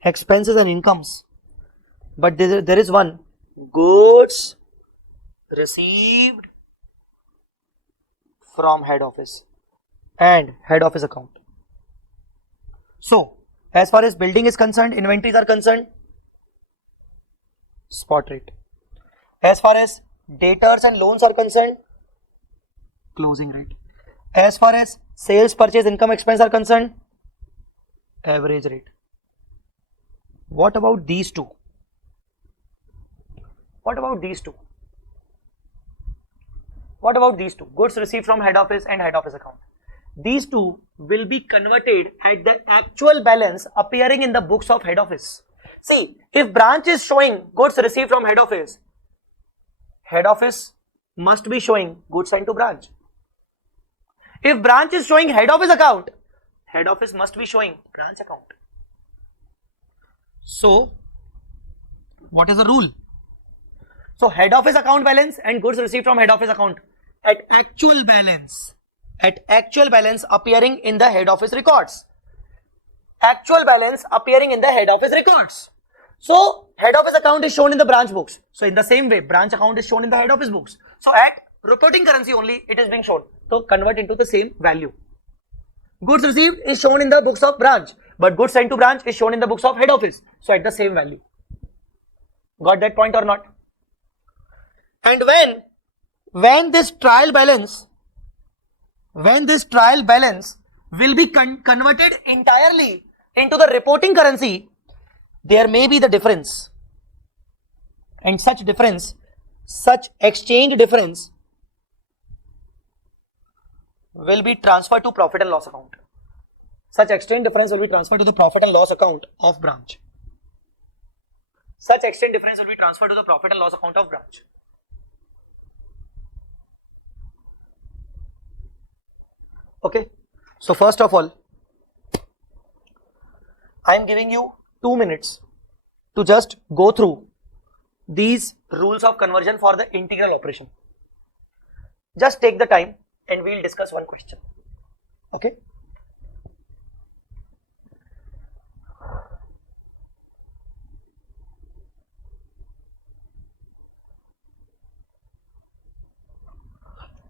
expenses and incomes. But there is one, goods received from head office and head office account. So, as far as building is concerned, inventories are concerned, spot rate. As far as debtors and loans are concerned, closing rate. As far as sales, purchase, income, expense are concerned, average rate. What about these two? Goods received from head office and head office account. These two will be converted at the actual balance appearing in the books of head office. See, if branch is showing goods received from head office must be showing goods sent to branch. If branch is showing head office account, head office must be showing branch account. So, what is the rule? So, head office account balance and goods received from head office account at actual balance appearing in the head office records. So head office account is shown in the branch books. So in the same way, branch account is shown in the head office books. So at reporting currency only, it is being shown. So convert into the same value. Goods received is shown in the books of branch, but goods sent to branch is shown in the books of head office. So at the same value. Got that point or not? And when this trial balance will be converted entirely into the reporting currency, there may be the difference, and such exchange difference will be transferred to profit and loss account. Such exchange difference will be transferred to the profit and loss account of branch. Such exchange difference will be transferred to the profit and loss account of branch. Okay, so first of all, I am giving you 2 minutes to just go through these rules of conversion for the integral operation. Just take the time and we'll discuss one question. Okay.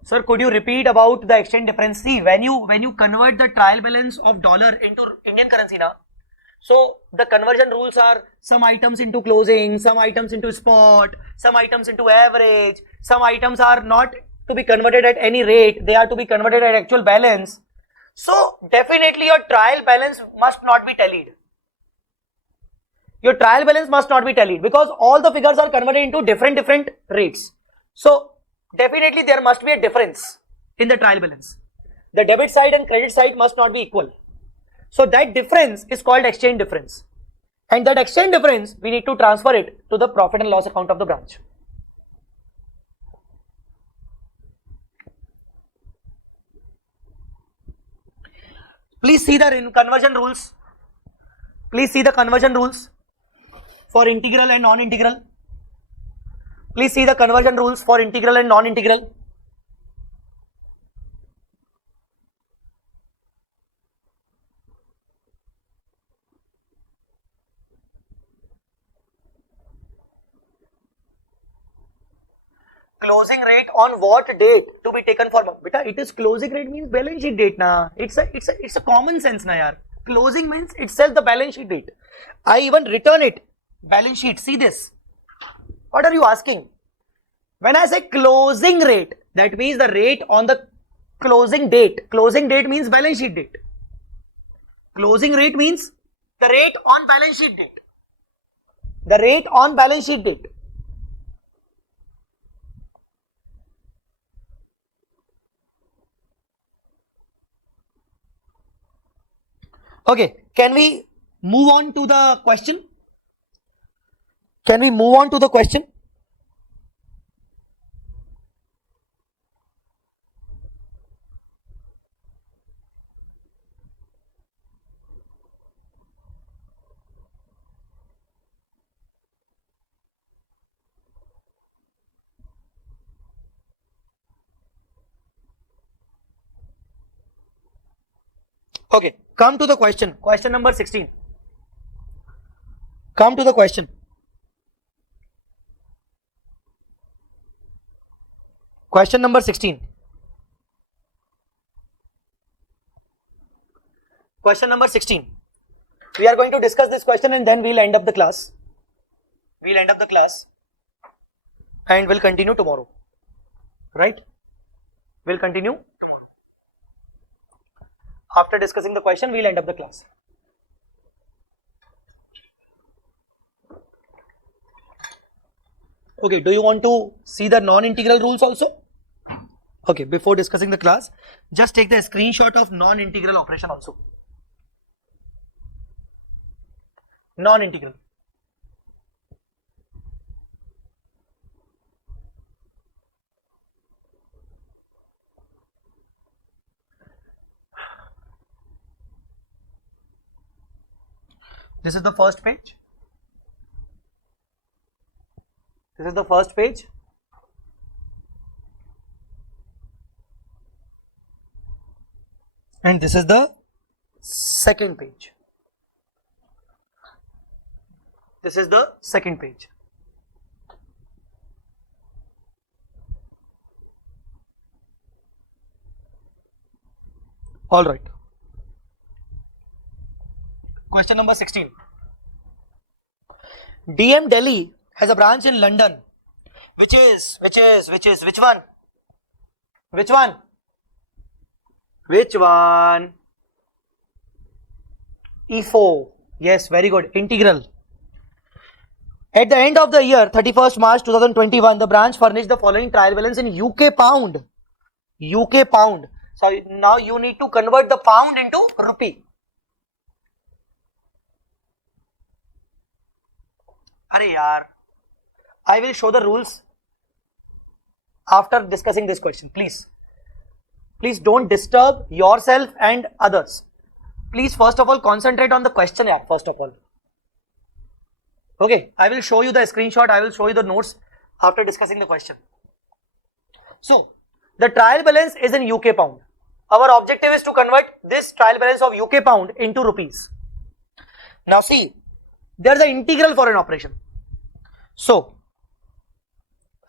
Sir, could you repeat about the exchange difference? See, when you convert the trial balance of dollar into Indian currency now, so the conversion rules are some items into closing, some items into spot, some items into average, some items are not to be converted at any rate, they are to be converted at actual balance. So definitely your trial balance must not be tallied. Your trial balance must not be tallied because all the figures are converted into different rates. So definitely there must be a difference in the trial balance. The debit side and credit side must not be equal. So that difference is called exchange difference. And that exchange difference, we need to transfer it to the profit and loss account of the branch. Please see the conversion rules. Please see the conversion rules for integral and non-integral. Please see the conversion rules for integral and non-integral. Closing rate on what date to be taken for? Beta, it is closing rate means balance sheet date na. It's a common sense na yaar. Closing means itself the balance sheet date. I even return it. Balance sheet. See this. What are you asking? When I say closing rate, that means the rate on the closing date. Closing date means balance sheet date. Closing rate means the rate on balance sheet date. The rate on balance sheet date. Okay, can we move on to the question? Can we move on to the question? Okay, come to the question. Question number 16. Come to the question. Question number 16. Question number 16. We are going to discuss this question and then we'll end up the class. We'll end up the class and we'll continue tomorrow. Right? We'll continue. After discussing the question, we'll end up the class. Okay, do you want to see the non-integral rules also? Okay, before discussing the class, just take the screenshot of non-integral operation also. Non-integral. This is the first page. This is the first page. And this is the second page. This is the second page. All right. Question number 16. DM Delhi has a branch in London. Which one? Which one? Which one? E4. Yes, very good. Integral. At the end of the year, 31st March 2021, the branch furnished the following trial balance in UK pound. UK pound. So now you need to convert the pound into rupee. Arey yaar. I will show the rules after discussing this question. Please don't disturb yourself and others. Please first of all concentrate on the question first of all. Okay, I will show you the screenshot, I will show you the notes after discussing the question. So, the trial balance is in UK pound. Our objective is to convert this trial balance of UK pound into rupees. Now see, there is an integral for an operation. So,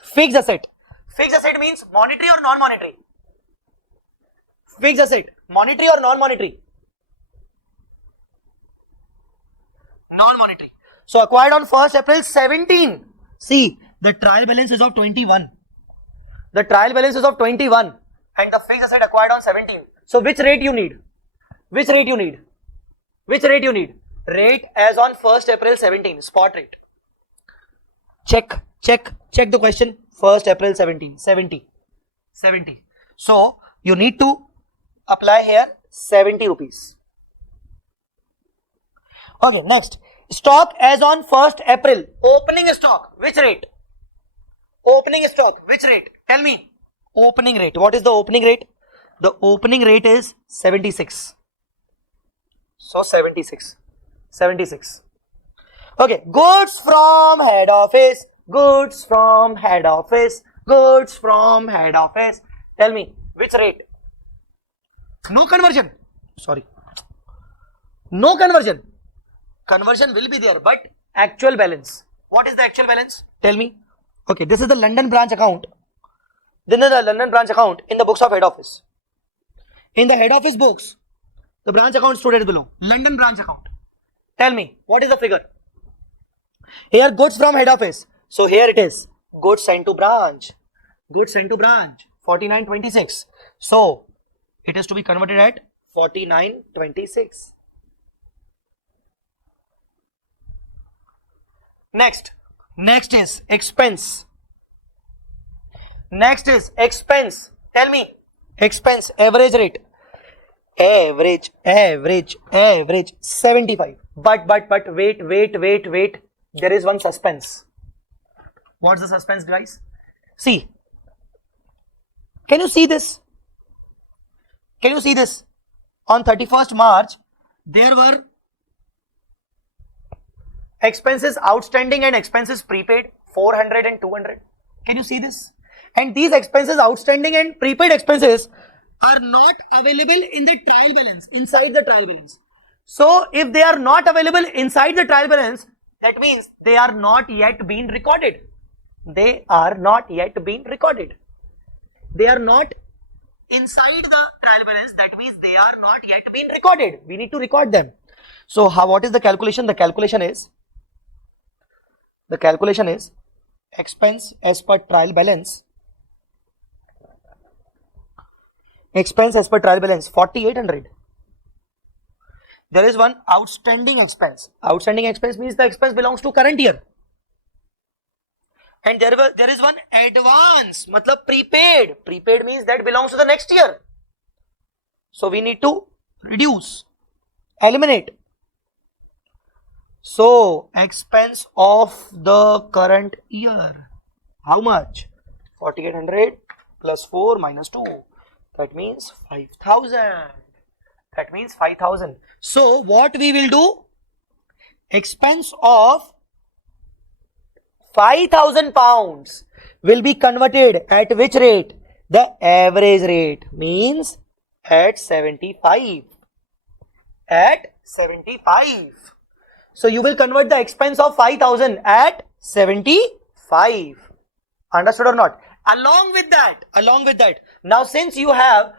fixed asset. Fixed asset means monetary or non-monetary? Fixed asset, monetary or non-monetary? Non-monetary. So acquired on 1st April 17. See, the trial balance is of 21. The trial balance is of 21 and the fixed asset acquired on 17. So which rate you need? Which rate you need? Which rate you need? Rate as on 1st April 17, spot rate. Check the question. 1st April 17, 70. So you need to apply here 70 rupees. Okay, next. Stock as on 1st April. Opening stock. Which rate? Opening stock. Which rate? Tell me. Opening rate. What is the opening rate? The opening rate is 76. So 76. Okay. Goods from head office. Goods from head office. Goods from head office. Tell me. Which rate? No conversion. Sorry. No conversion. Conversion will be there, but actual balance. What is the actual balance? Tell me. Okay, this is the London branch account. Then the London branch account in the books of head office. In the head office books, the branch account stood as below. London branch account. Tell me, what is the figure? Here, goods from head office. So here it is. Goods sent to branch. Goods sent to branch. 4926. So it is to be converted at 4926. Next is expense. Tell me, expense, average rate. Average, 75. But, wait. There is one suspense. What's the suspense, guys? See. Can you see this? On 31st March, there were expenses outstanding and expenses prepaid 400 and 200. Can you see this? And these expenses outstanding and prepaid expenses are not available in the trial balance, inside the trial balance. So if they are not available inside the trial balance, that means they are not yet been recorded. They are not inside the trial balance, that means they are not yet been recorded. We need to record them. So what is the calculation? The calculation is expense as per trial balance. Expense as per trial balance 4800. There is one outstanding expense. Outstanding expense means the expense belongs to current year. And there is one advance, matlab prepaid. Prepaid means that belongs to the next year. So we need to reduce, eliminate. So expense of the current year. How much? 4800 plus 4 minus 2. That means 5000. So what we will do? Expense of 5,000 pounds will be converted at which rate? The average rate, means at 75. So you will convert the expense of 5,000 at 75. Understood or not? Along with that, now since you have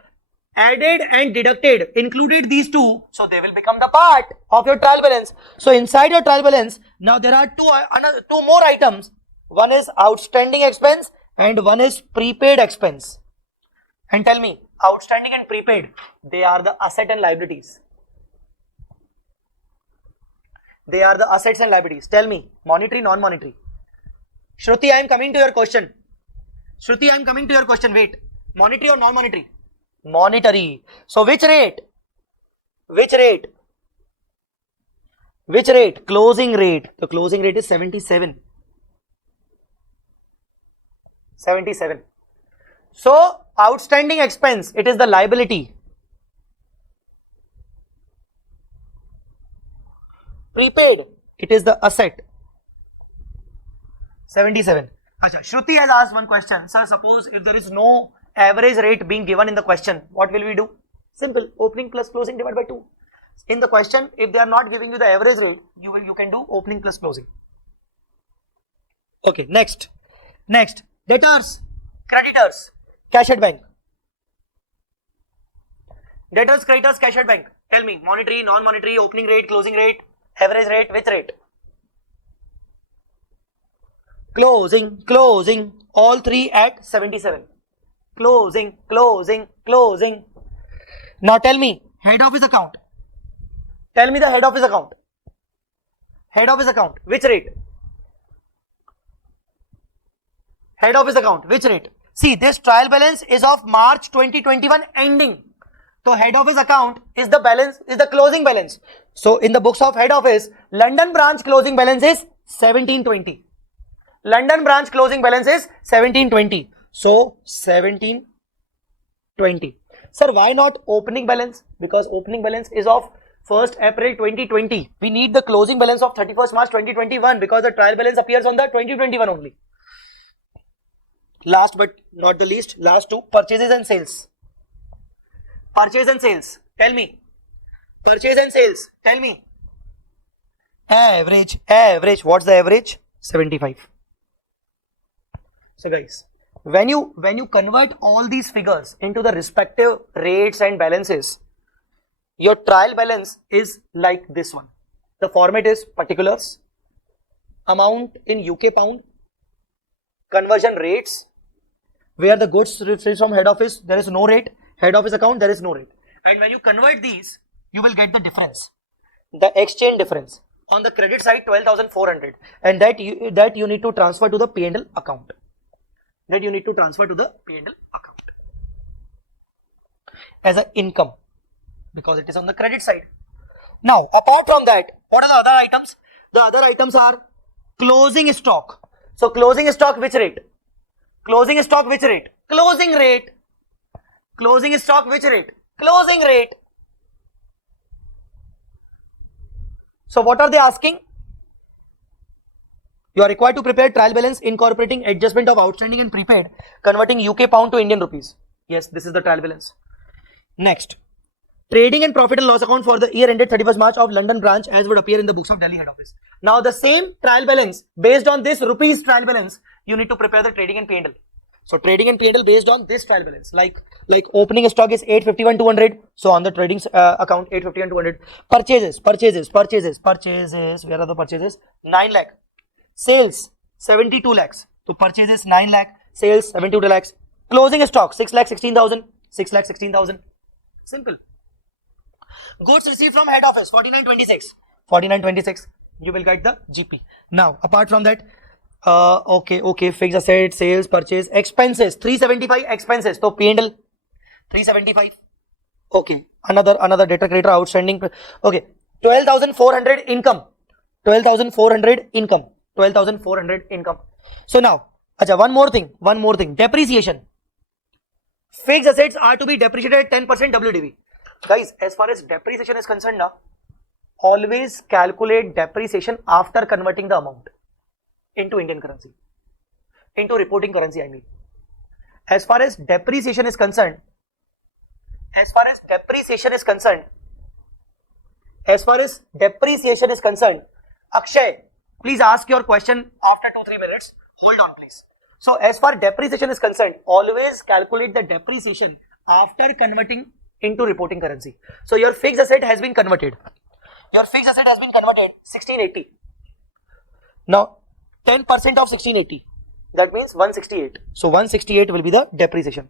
added and deducted, included these two, so they will become the part of your trial balance. So inside your trial balance, now there are two more items. One is outstanding expense and one is prepaid expense. And tell me, outstanding and prepaid, they are the asset and liabilities. They are the assets and liabilities. Tell me, monetary, non-monetary. Shruti, I am coming to your question. Wait, monetary or non-monetary? Monetary. So which rate? Closing rate. The closing rate is 77. So outstanding expense, it is the liability. Prepaid, it is the asset. 77. Achha, Shruti has asked one question. Sir, suppose if there is no average rate being given in the question, what will we do? Simple, opening plus closing divided by 2. In the question, if they are not giving you the average rate, you can do opening plus closing. Okay, next. Debtors, creditors, cash at bank. Debtors, creditors, cash at bank. Tell me, monetary, non-monetary, opening rate, closing rate, average rate, which rate? Closing, all three at 77. Closing. Now tell me, head office account. Tell me the head office account. Which rate? Head office account, which rate? See, this trial balance is of March 2021 ending. So head office account is the balance, is the closing balance. So in the books of head office, London branch closing balance is 1720. So 1720. Sir, why not opening balance? Because opening balance is of 1st April 2020. We need the closing balance of 31st March 2021 because the trial balance appears on the 2021 only. Last but not the least, last two, purchases and sales. Tell me. Average. What's the average? 75. So guys, when you convert all these figures into the respective rates and balances, your trial balance is like this one. The format is particulars, amount in UK pound, conversion rates, where the goods received from head office, there is no rate, head office account, there is no rate. And when you convert these, you will get the difference, the exchange difference. On the credit side, 12,400, and that you need to transfer to the P&L account. As an income, because it is on the credit side. Now, apart from that, what are the other items? The other items are closing stock. So, closing stock, which rate? Closing stock, which rate? Closing rate. Closing stock, which rate? Closing rate. So, what are they asking? You are required to prepare trial balance incorporating adjustment of outstanding and prepaid, converting UK pound to Indian rupees. Yes, this is the trial balance. Next, trading and profit and loss account for the year ended 31st March of London branch as would appear in the books of Delhi head office. Now, the same trial balance based on this rupees trial balance, you need to prepare the trading and P&L. So, trading and P&L based on this trial balance, like opening stock is 851,200. So, on the trading account, 851,200. Purchases. Where are the purchases? 9 lakh. Sales 72 lakhs. So purchases 9 lakh, sales 72 lakhs. Closing stock 6,16,000. Simple. Goods received from head office 4926. You will get the GP. Now, apart from that, okay, fixed asset, sales, purchase, expenses 375 expenses. So P&L 375. Okay, another debtor creditor outstanding. Okay, 12,400 income. 12,400 income. So now, one more thing. Depreciation. Fixed assets are to be depreciated at 10% WDV. Guys, as far as depreciation is concerned, always calculate depreciation after converting the amount into Indian currency, into reporting currency, I mean. As far as depreciation is concerned, Akshay, please ask your question after 2-3 minutes. Hold on, please. So as far depreciation is concerned, always calculate the depreciation after converting into reporting currency. So your fixed asset has been converted. Your fixed asset has been converted 1680. Now 10% of 1680, that means 168. So 168 will be the depreciation.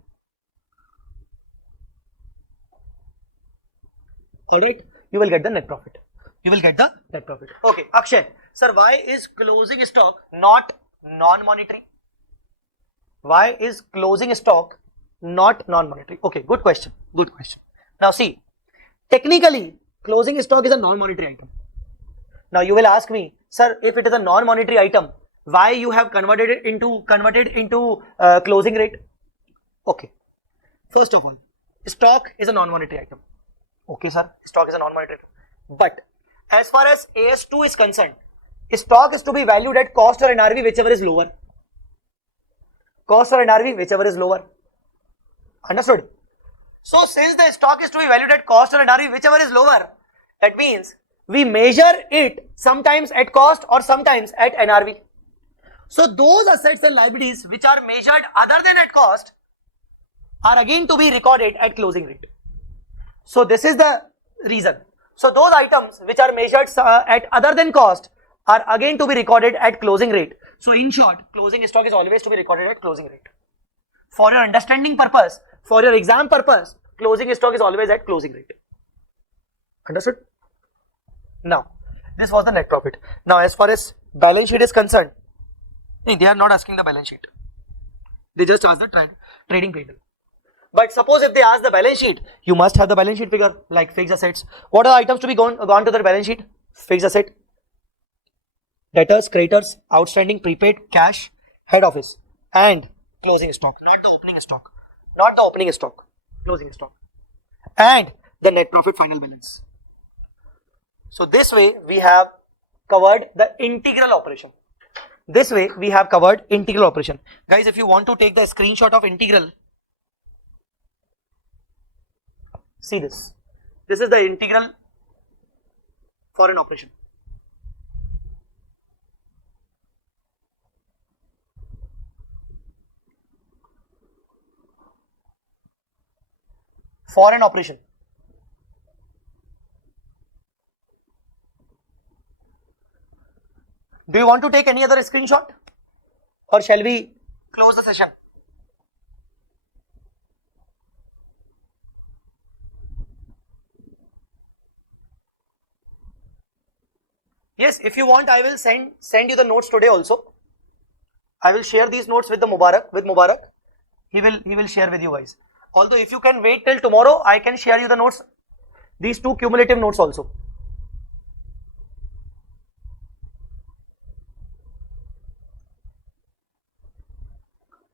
Alright, you will get the net profit. You will get the net profit. Okay, Akshay, sir, why is closing stock not non-monetary? Why is closing stock not non-monetary? Okay, good question. Good question. Now see, technically, closing stock is a non-monetary item. Now you will ask me, sir, if it is a non-monetary item, why you have converted it into closing rate? Okay. First of all, stock is a non-monetary item. Okay, sir, stock is a non-monetary item. But as far as AS2 is concerned, stock is to be valued at cost or NRV, whichever is lower. Cost or NRV, whichever is lower. Understood? So since the stock is to be valued at cost or NRV, whichever is lower, that means we measure it sometimes at cost or sometimes at NRV. So those assets and liabilities which are measured other than at cost are again to be recorded at closing rate. So this is the reason. So those items which are measured at other than cost are again to be recorded at closing rate. So in short, closing stock is always to be recorded at closing rate. For your understanding purpose, for your exam purpose, closing stock is always at closing rate. Understood? Now, this was the net profit. Now, as far as balance sheet is concerned, they are not asking the balance sheet. They just ask the trading P&L. But suppose if they ask the balance sheet, you must have the balance sheet figure like fixed assets. What are the items to be gone to the balance sheet? Fixed asset, debtors, creditors, outstanding, prepaid, cash, head office, and closing stock. Not the opening stock. Not the opening stock. Closing stock. And the net profit final balance. So this way we have covered the integral operation. This way we have covered integral operation. Guys, if you want to take the screenshot of integral, see this. This is the integral for an operation. For an operation. Do you want to take any other screenshot? Or shall we close the session? Yes, if you want, I will send you the notes today also. I will share these notes with Mubarak. He will share with you guys. Although if you can wait till tomorrow, I can share you the notes, these two cumulative notes also.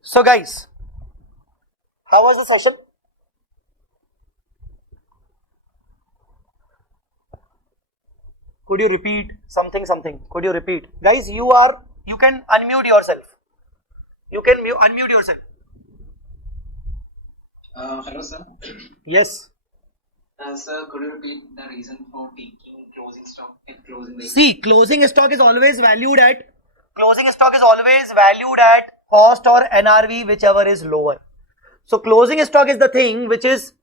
So guys, how was the session? Could you repeat something? Could you repeat? Guys, you can unmute yourself. You can unmute yourself. Hello, sir. Yes. Sir, could you repeat the reason for taking closing stock at closing rate? See, closing stock is always valued at cost or NRV, whichever is lower. So closing stock is the thing which is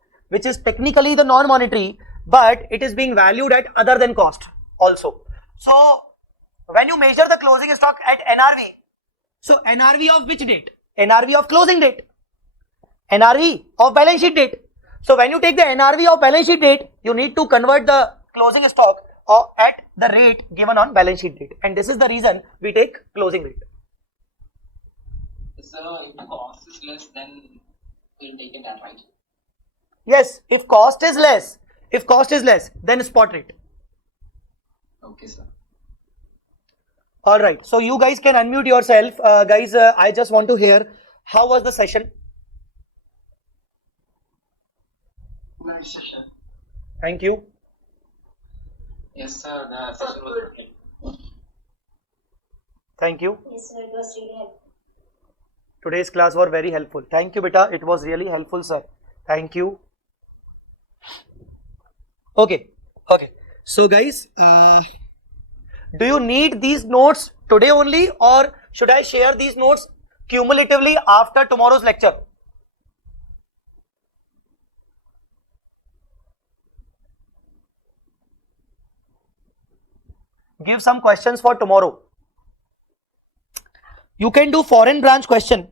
technically the non-monetary, but it is being valued at other than cost also. So when you measure the closing stock at NRV, so NRV of which date? NRV of closing date. NRV of balance sheet date. So when you take the NRV of balance sheet date, you need to convert the closing stock at the rate given on balance sheet date, and this is the reason we take closing rate. So if the cost is less, then we'll take it that right? Yes, if cost is less, then spot rate. Okay, sir. Alright, so you guys can unmute yourself. Guys, I just want to hear, how was the session? Nice session. Thank you. Yes, sir. The session was good. Thank you. Yes, sir, it was really helpful. Today's class was very helpful. Thank you, beta. It was really helpful, sir. Thank you. Okay. So guys, Do you need these notes today only, or should I share these notes cumulatively after tomorrow's lecture? Give some questions for tomorrow. You can do foreign branch question.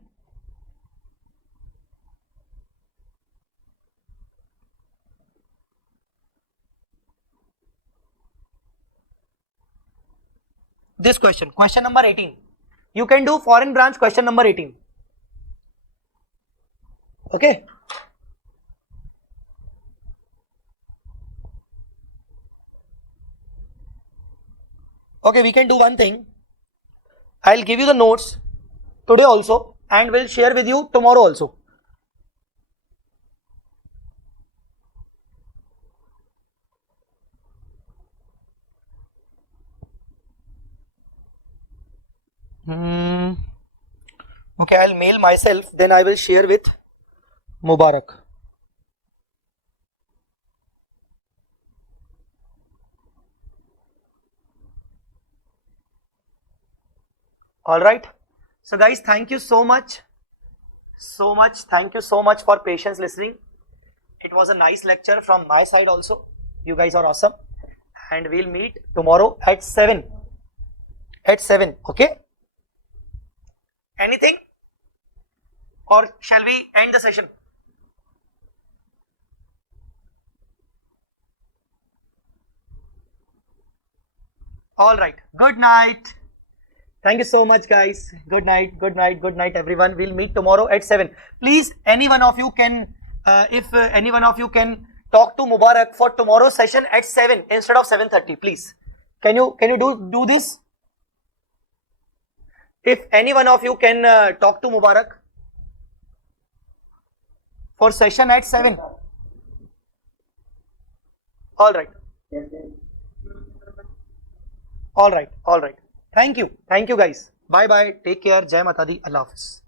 This question number 18. You can do foreign branch question number 18. Okay. Okay, we can do one thing. I'll give you the notes today also, and we'll share with you tomorrow also. Okay, I'll mail myself, then I will share with Mubarak. All right. So guys, thank you so much. Thank you so much for patience listening. It was a nice lecture from my side also. You guys are awesome. And we'll meet tomorrow at 7. At 7, okay? Anything? Or shall we end the session? All right. Good night. Thank you so much, guys. Good night, everyone. We'll meet tomorrow at 7. Please, any one of you can, if any one of you can talk to Mubarak for tomorrow's session at 7 instead of 7:30, please. Can you do this? If any one of you can talk to Mubarak for session at 7. All right. All right. Thank you guys. Bye. Take care. Jai Mata Di. Allah Hafiz.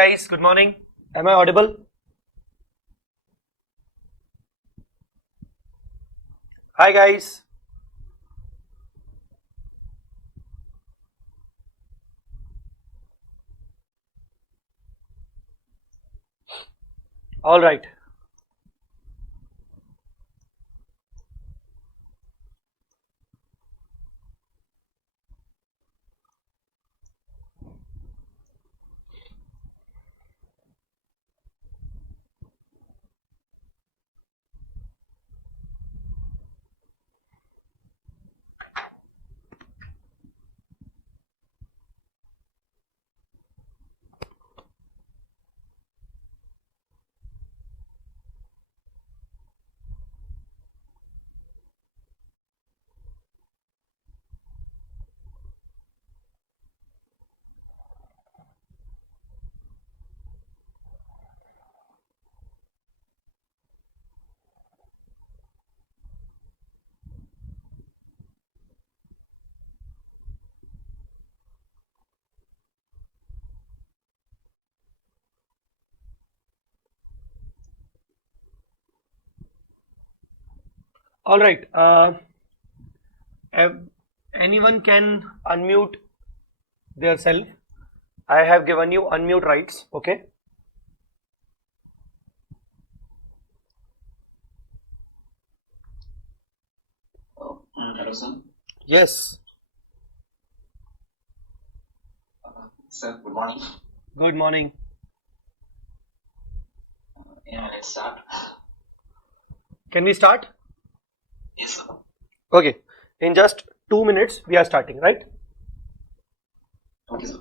guys, good morning. Am I audible? Hi guys. All right. All right. Anyone can unmute their self. I have given you unmute rights. Okay. Hello, sir. Yes. Sir, good morning. Good morning. Yeah, let's start. Can we start? Yes, sir. Okay. In just 2 minutes, we are starting, right? Okay, sir.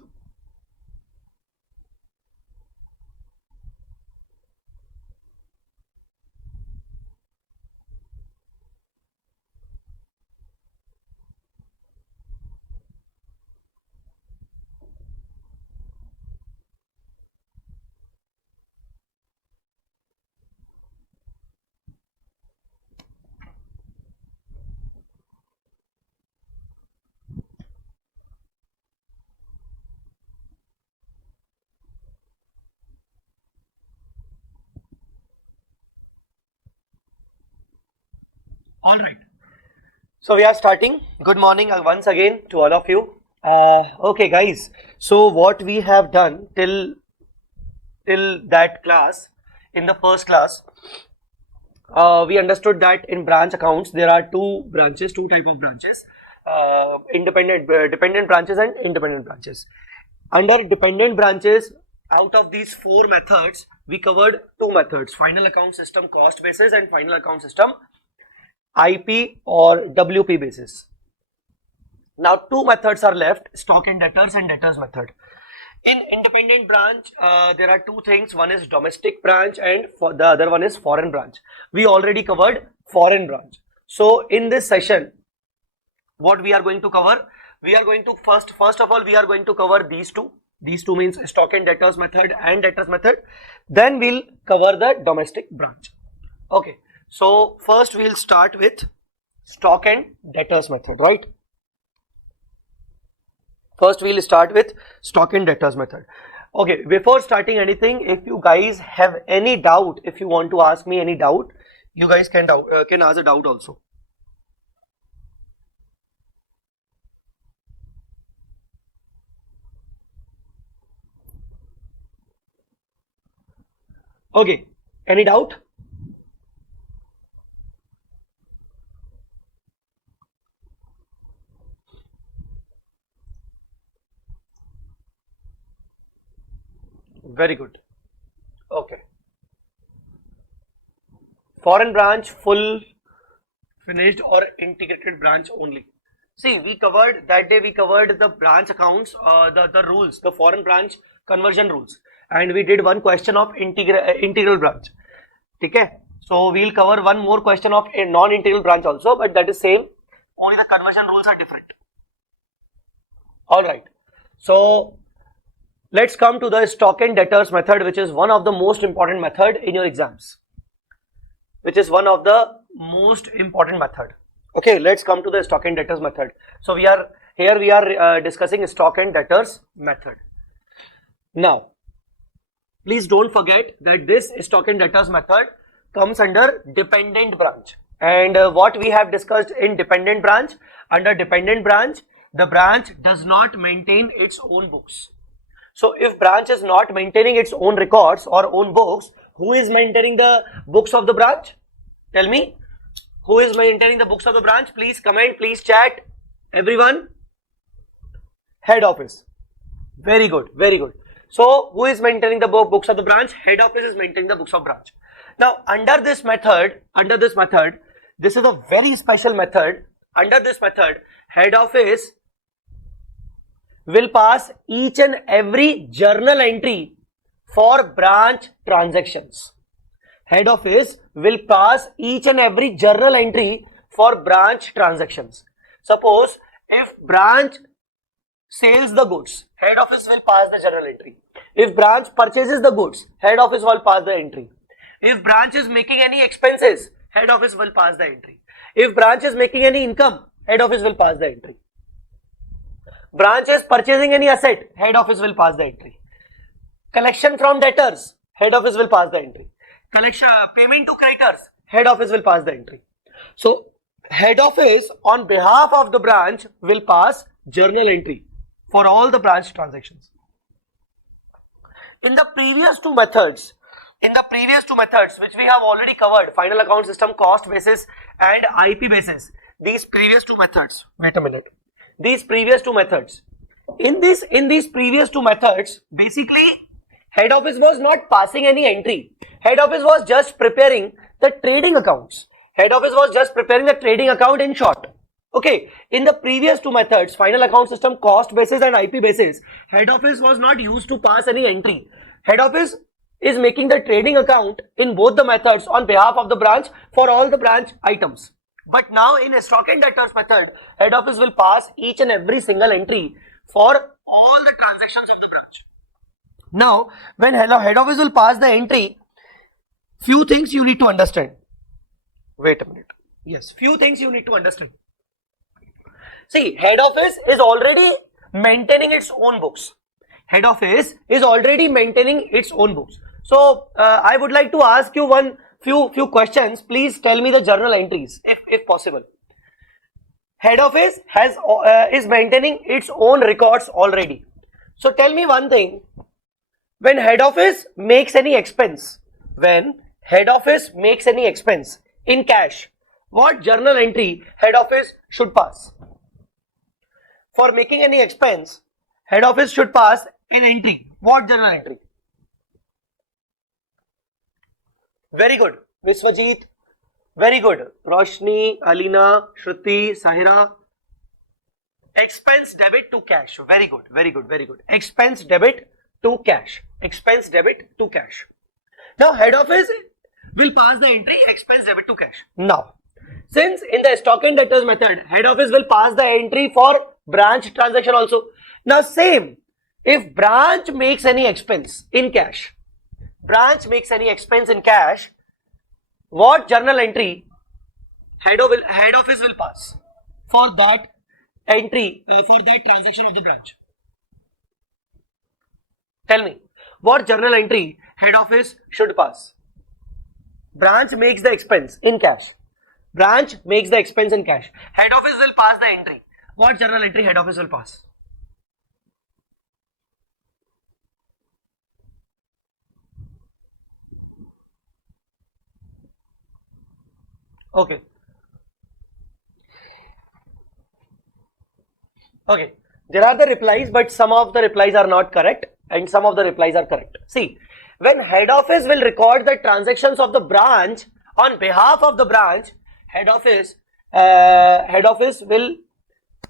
All right. So we are starting. Good morning once again to all of you. Okay, guys. So what we have done till that class, in the first class, we understood that in branch accounts there are two type of branches, dependent branches and independent branches. Under dependent branches, out of these 4 methods, we covered 2 methods: final account system cost basis and final account system IP or WP basis. Now 2 methods are left: stock and debtors and debtors method. In independent branch, there are 2 things. One is domestic branch and the other one is foreign branch. We already covered foreign branch. So in this session, what we are going to cover? We are going to first of all, we are going to cover these two. These two means stock and debtors method and debtors method. Then we'll cover the domestic branch. Okay. So first we'll start with stock and debtors method, right? First we'll start with stock and debtors method. Okay, before starting anything, if you guys have any doubt, if you want to ask me any doubt, you guys can ask a doubt also. Okay, any doubt? Very good. Okay. Foreign branch, full, finished or integrated branch only. See, we covered that day, we covered the branch accounts, the rules, the foreign branch conversion rules, and we did one question of integral branch. Okay. So we'll cover one more question of a non-integral branch also, but that is same. Only the conversion rules are different. All right. So let's come to the stock and debtors method, which is one of the most important method in your exams. Okay, let's come to the stock and debtors method. So we are discussing stock and debtors method. Now, Please don't forget that this stock and debtors method comes under dependent branch. And what we have discussed in dependent branch, under dependent branch, the branch does not maintain its own books. So if branch is not maintaining its own records or own books, who is maintaining the books of the branch? Tell me, who is maintaining the books of the branch? Please comment, please chat. Everyone? Head office. Very good, very good. So who is maintaining the books of the branch? Head office is maintaining the books of branch. Now under this method, this is a very special method. Under this method, head office will pass each and every journal entry for branch transactions. Head office will pass each and every journal entry for branch transactions. Suppose if branch sells the goods, head office will pass the journal entry. If branch purchases the goods, head office will pass the entry. If branch is making any expenses, head office will pass the entry. If branch is making any income, head office will pass the entry. Branch is purchasing any asset, head office will pass the entry. Collection from debtors, head office will pass the entry. Collection, payment to creditors, head office will pass the entry. So head office on behalf of the branch will pass journal entry for all the branch transactions. In the previous two methods, which we have already covered, final account system, cost basis and IP basis, these previous two methods, wait a minute, these previous two methods, in these previous two methods, basically head office was not passing any entry. Head office was just preparing the trading accounts. Head office was just preparing the trading account in short. Okay, in the previous two methods, final account system, cost basis and IP basis, head office was not used to pass any entry. Head office is making the trading account in both the methods on behalf of the branch for all the branch items. But now in a stock and debtors method, head office will pass each and every single entry for all the transactions of the branch. Now, when head office will pass the entry, few things you need to understand. Wait a minute. Yes, few things you need to understand. See, head office is already maintaining its own books. Head office is already maintaining its own books. So, I would like to ask you few questions. Please tell me the journal entries, if possible. Head office is maintaining its own records already. So, tell me one thing. When head office makes any expense, in cash, what journal entry head office should pass? For making any expense, head office should pass an entry. What journal entry? Very good. Viswajit. Very good. Roshni, Alina, Shruti, Sahira. Expense debit to cash. Very good. Very good. Very good. Expense debit to cash. Expense debit to cash. Now head office will pass the entry expense debit to cash. Now, since in the stock and debtors method, head office will pass the entry for branch transaction also. Now same, if branch makes any expense in cash, what journal entry head office will pass for that entry, for that transaction of the branch? Tell me, what journal entry head office should pass? Branch makes the expense in cash. Branch makes the expense in cash. Head office will pass the entry. What journal entry head office will pass? Okay. Okay. There are the replies, but some of the replies are not correct and some of the replies are correct. See, when head office will record the transactions of the branch on behalf of the branch, head office will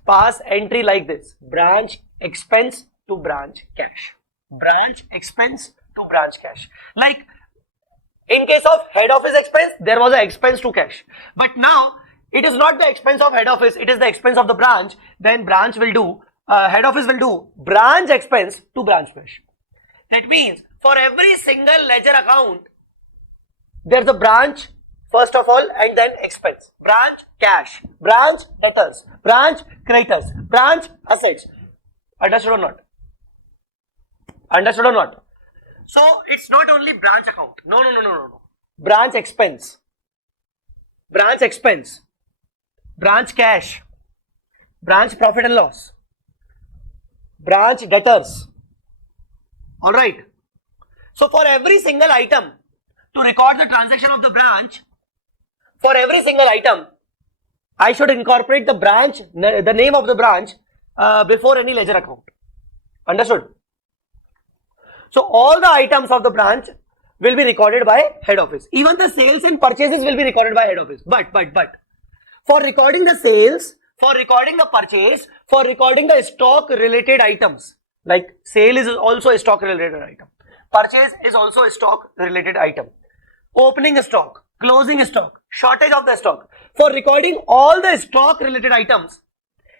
pass entry like this: branch expense to branch cash. Branch expense to branch cash. Like in case of head office expense, there was an expense to cash. But now it is not the expense of head office, it is the expense of the branch. Then branch will do, head office will do branch expense to branch cash. That means for every single ledger account, there's a branch first of all and then expense. Branch cash, branch debtors, branch creditors, branch assets. Understood or not? Understood or not? So it's not only branch account. No. Branch expense, branch cash, branch profit and loss, branch debtors. All right. So for every single item to record the transaction of the branch, for every single item, I should incorporate the branch, the name of the branch before any ledger account. Understood? So all the items of the branch will be recorded by head office. Even the sales and purchases will be recorded by head office. But for recording the sales, for recording the purchase, for recording the stock related items, like sale is also a stock related item, purchase is also a stock related item, opening a stock, closing a stock, shortage of the stock, for recording all the stock related items,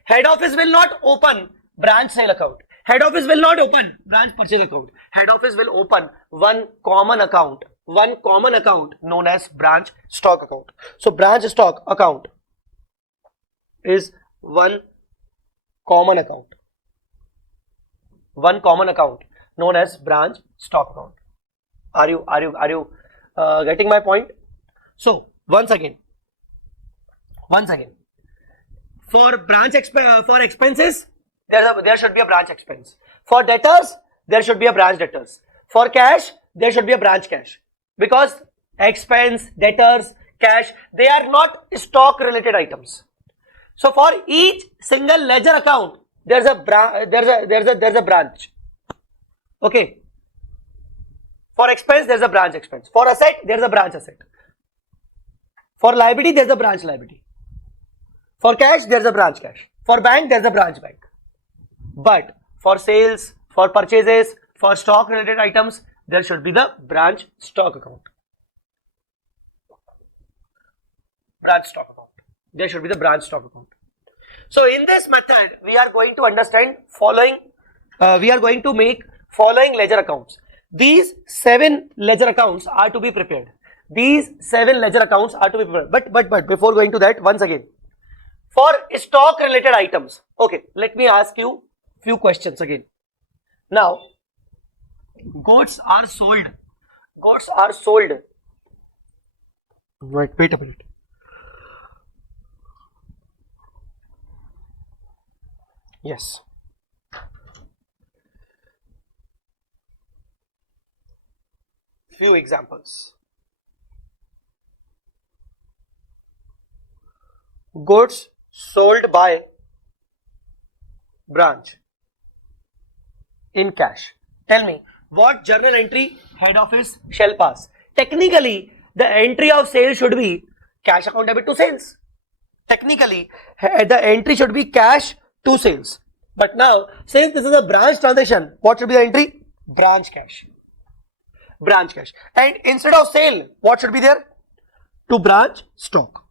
head office will not open branch sale account. Head office will not open branch purchase account. Head office will open one common account known as branch stock account. So branch stock account is one common account known as branch stock account. Are you getting my point? So once again, for for expenses, there should be a branch expense. For debtors, there should be a branch debtors. For cash, there should be a branch cash. Because expense, debtors, cash, they are not stock related items. So for each single ledger account, there's a branch. Okay. For expense, there's a branch expense. For asset, there's a branch asset. For liability, there's a branch liability. For cash, there's a branch cash. For bank, there's a branch bank. But for sales, for purchases, for stock related items, there should be the branch stock account. There should be the branch stock account. So in this method, we are going to understand following, we are going to make following ledger accounts. These 7 ledger accounts are to be prepared. But before going to that, once again, for stock related items, okay, let me ask you few questions again. Now, goods are sold. Wait a minute. Yes. Few examples. Goods sold by branch in cash. Tell me, what journal entry head office shall pass? Technically, the entry of sales should be cash account debit to sales. Technically, the entry should be cash to sales. But now, since this is a branch transaction, what should be the entry? Branch cash. And instead of sale, what should be there? To branch stock.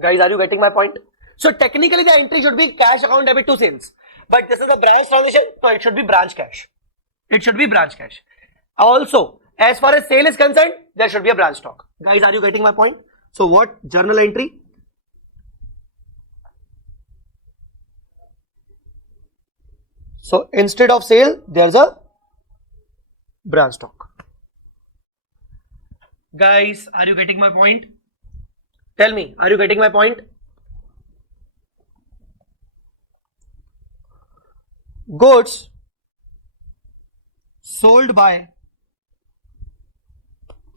Guys, are you getting my point? So technically the entry should be cash account debit to sales. But this is a branch transaction, so it should be branch cash. Also, as far as sale is concerned, there should be a branch stock. Guys, are you getting my point? So what journal entry? So instead of sale, there's a branch stock. Guys, are you getting my point? Tell me, are you getting my point? Goods sold by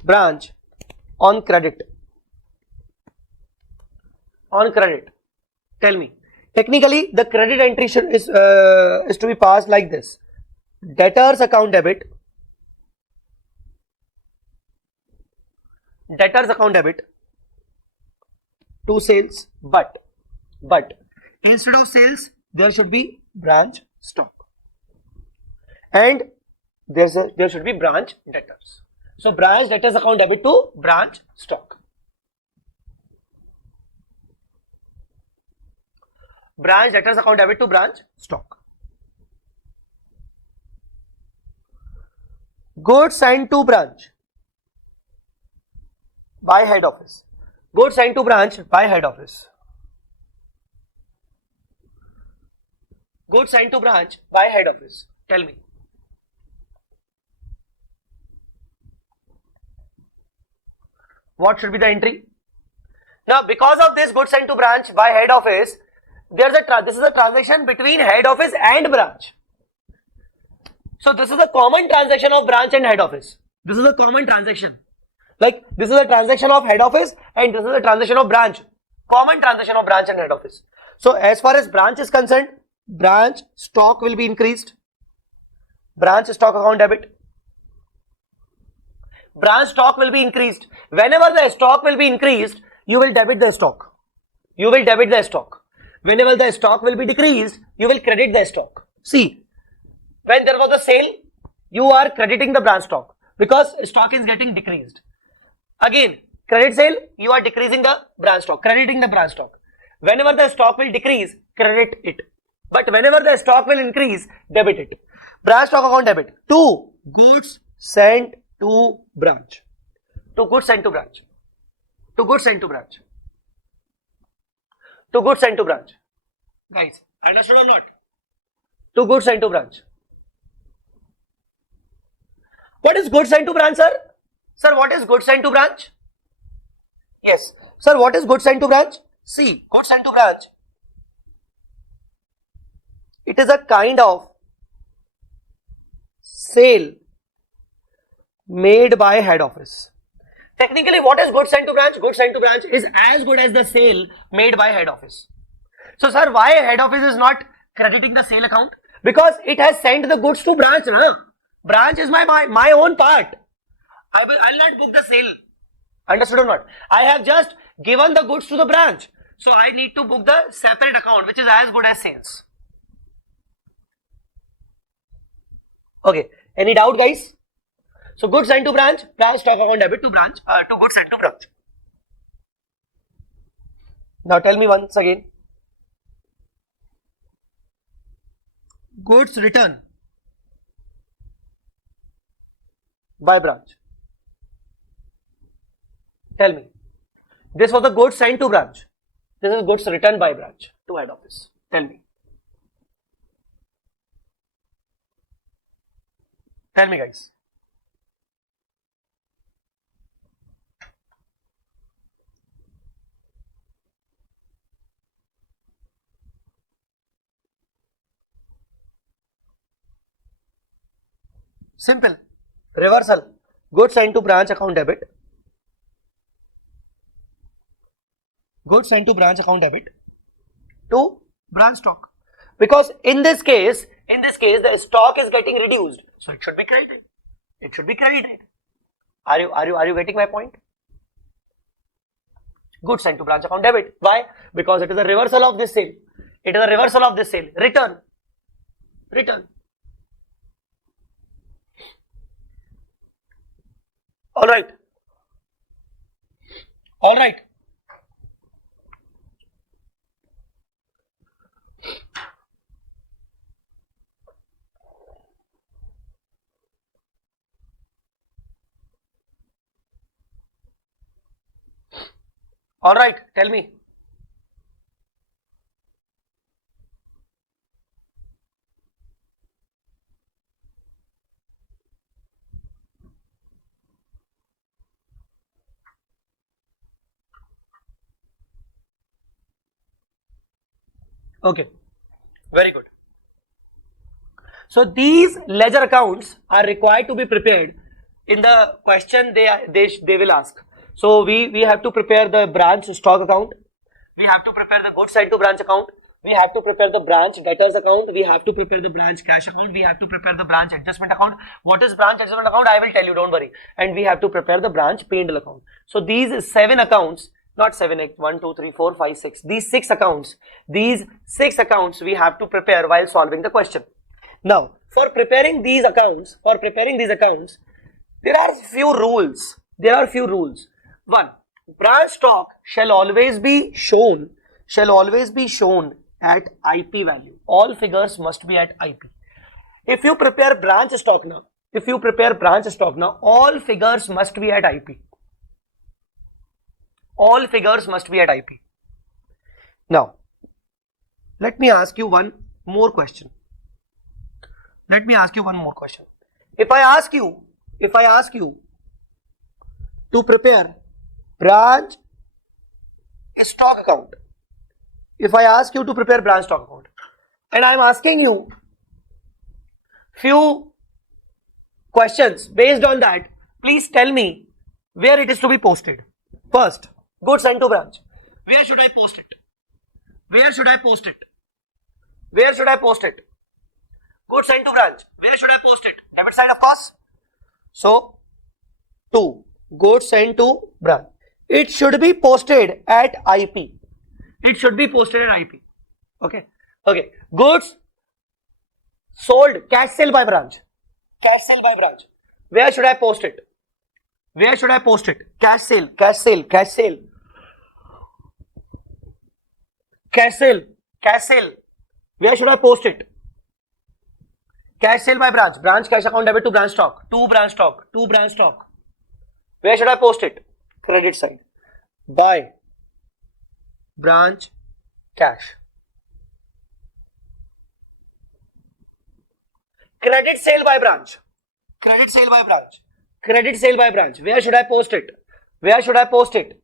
branch on credit. Tell me. Technically, the credit entry is to be passed like this: debtors account debit, to sales, but instead of sales, there should be branch stock, and there should be branch debtors. So branch debtors account debit to branch stock. Branch debtors account debit to branch stock. Goods sent to branch by head office. Goods sent to branch by head office. Goods sent to branch by head office. Tell me. What should be the entry? Now, because of this goods sent to branch by head office, this is a transaction between head office and branch. So this is a common transaction of branch and head office. This is a common transaction. Like this is a transaction of head office and this is a transaction of branch. Common transaction of branch and head office. So as far as branch is concerned, branch stock will be increased. Branch stock account debit. Branch stock will be increased. Whenever the stock will be increased, you will debit the stock. You will debit the stock. Whenever the stock will be decreased, you will credit the stock. See, when there was a sale, you are crediting the branch stock because stock is getting decreased. Again, credit sale, you are decreasing the branch stock, crediting the branch stock. Whenever the stock will decrease, credit it. But whenever the stock will increase, debit it. Branch stock account debit. 2. Goods sent to branch. 2 goods sent to branch. 2 goods sent to branch. 2 goods sent to branch. Guys, understood or not? 2 goods sent to branch. What is goods sent to branch, sir? Sir, what is goods sent to branch? Yes. Sir, what is goods sent to branch? See, goods sent to branch. It is a kind of sale made by head office. Technically, what is goods sent to branch? Goods sent to branch is as good as the sale made by head office. So, sir, why head office is not crediting the sale account? Because it has sent the goods to branch. Na? Branch is my own part. I'll not book the sale. Understood or not? I have just given the goods to the branch. So, I need to book the separate account which is as good as sales. Okay. Any doubt, guys? So, goods sent to branch, branch stock account debit to branch, to goods sent to branch. Now, tell me once again. Goods return by branch. Tell me. This was the goods sent to branch. This is goods returned by branch to head office. Tell me. Tell me, guys. Simple. Reversal. Goods sent to branch account debit. Goods sent to branch account debit to branch stock. Because in this case, the stock is getting reduced. So it should be credited. It should be credited. Are you getting my point? Goods sent to branch account debit. Why? Because it is a reversal of this sale. It is a reversal of this sale. Return. All right. All right, tell me. Okay, very good. So these ledger accounts are required to be prepared in the question they will ask. So we have to prepare the branch stock account. We have to prepare the goods sent to branch account. We have to prepare the branch debtors account. We have to prepare the branch cash account. We have to prepare the branch adjustment account. What is branch adjustment account? I will tell you, don't worry. And we have to prepare the branch P&L account. So these 7 accounts, not 7, 8, 1, 2, 3, 4, 5, 6. These 6 accounts we have to prepare while solving the question. Now, for preparing these accounts, there are few rules. 1. Branch stock shall always be shown at IP value. All figures must be at IP. If you prepare branch stock now, all figures must be at IP. All figures must be at IP. Now, let me ask you one more question. If I ask you to prepare branch stock account. If I ask you to prepare branch stock account, and I am asking you few questions based on that, please tell me where it is to be posted. First, goods sent to branch. Where should I post it? Where should I post it? Where should I post it? Goods sent to branch. Where should I post it? Debit side, of course. So, 2. Goods sent to branch. It should be posted at IP. It should be posted at IP. Okay. Okay. Goods sold, cash sale by branch. Cash sale by branch. Where should I post it? Where should I post it? Cash sale, cash sale, cash sale. Cash sale, cash sale. Where should I post it? Cash sale by branch. Branch cash account debit to branch stock. To branch stock. To branch stock. Where should I post it? Credit side. By branch cash. Credit sale by branch. Credit sale by branch. Credit sale by branch. Where should I post it? Where should I post it?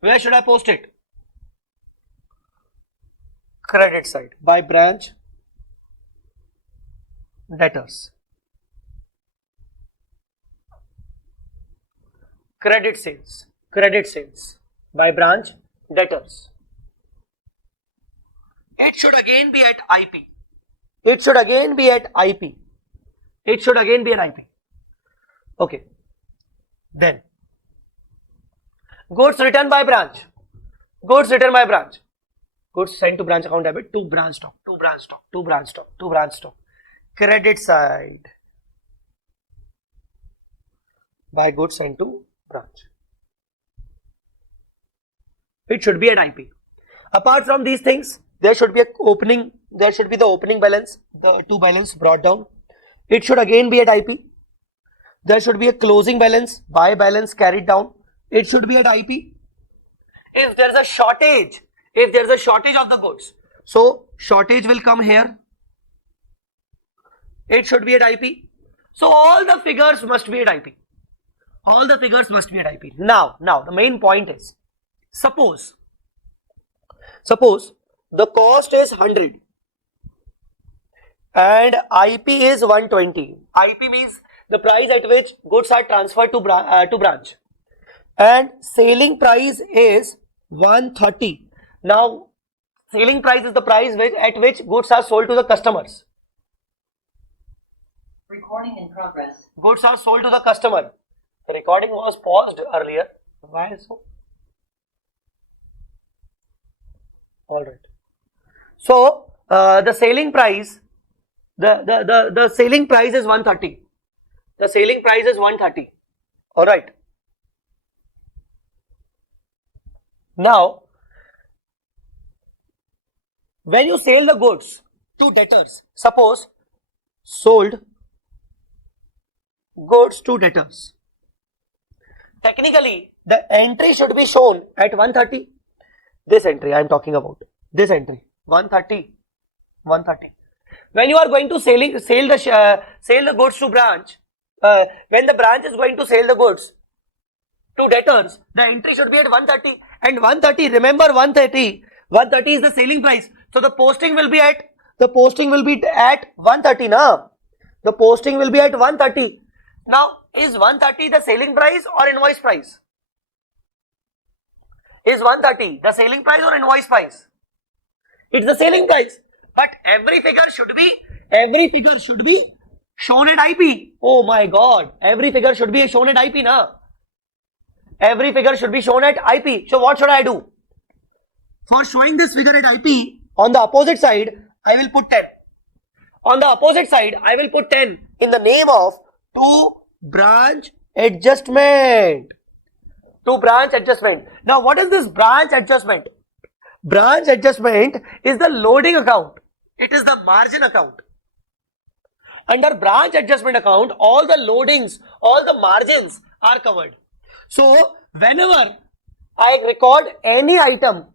Where should I post it? Credit side. By branch debtors. Credit sales. Credit sales. By branch debtors. It should again be at IP. It should again be at IP. It should again be at IP. Okay. Then, goods returned by branch. Goods returned by branch. Goods sent to branch account debit to branch stock. To branch stock. To branch stock. To branch stock. Credit side. By goods sent to branch. It should be at IP. Apart from these things, there should be a opening. There should be the opening balance, the to balance brought down. It should again be at IP. There should be a closing balance, buy balance carried down. It should be at IP. If there is a shortage, if there is a shortage of the goods, so shortage will come here. It should be at IP. So all the figures must be at IP. All the figures must be at IP. Now the main point is, suppose the cost is 100 and IP is 120. IP means the price at which goods are transferred to branch, and selling price is 130. Now, selling price is the price at which goods are sold to the customers. Recording in progress. Goods are sold to the customer. The recording was paused earlier. Why so? Alright. So, the selling price, the selling price is 130. The selling price is 130. Alright. Now, when you sell the goods to debtors, suppose sold goods to debtors, technically the entry should be shown at 130. This entry I am talking about. This entry 130. When you are going to sell the goods to branch, when the branch is going to sell the goods to debtors, the entry should be at 130. And 130, remember 130 is the selling price. So the posting will be at 130 now. The posting will be at 130. Now, is 130 the selling price or invoice price? Is 130 the selling price or invoice price? It's the selling price. But every figure should be shown at IP. Oh my God. Every figure should be shown at IP now. Every figure should be shown at IP. So what should I do? For showing this figure at IP, on the opposite side, I will put 10. On the opposite side, I will put 10 in the name of to branch adjustment. To branch adjustment. Now, what is this branch adjustment? Branch adjustment is the loading account. It is the margin account. Under branch adjustment account, all the loadings, all the margins are covered. So, whenever I record any item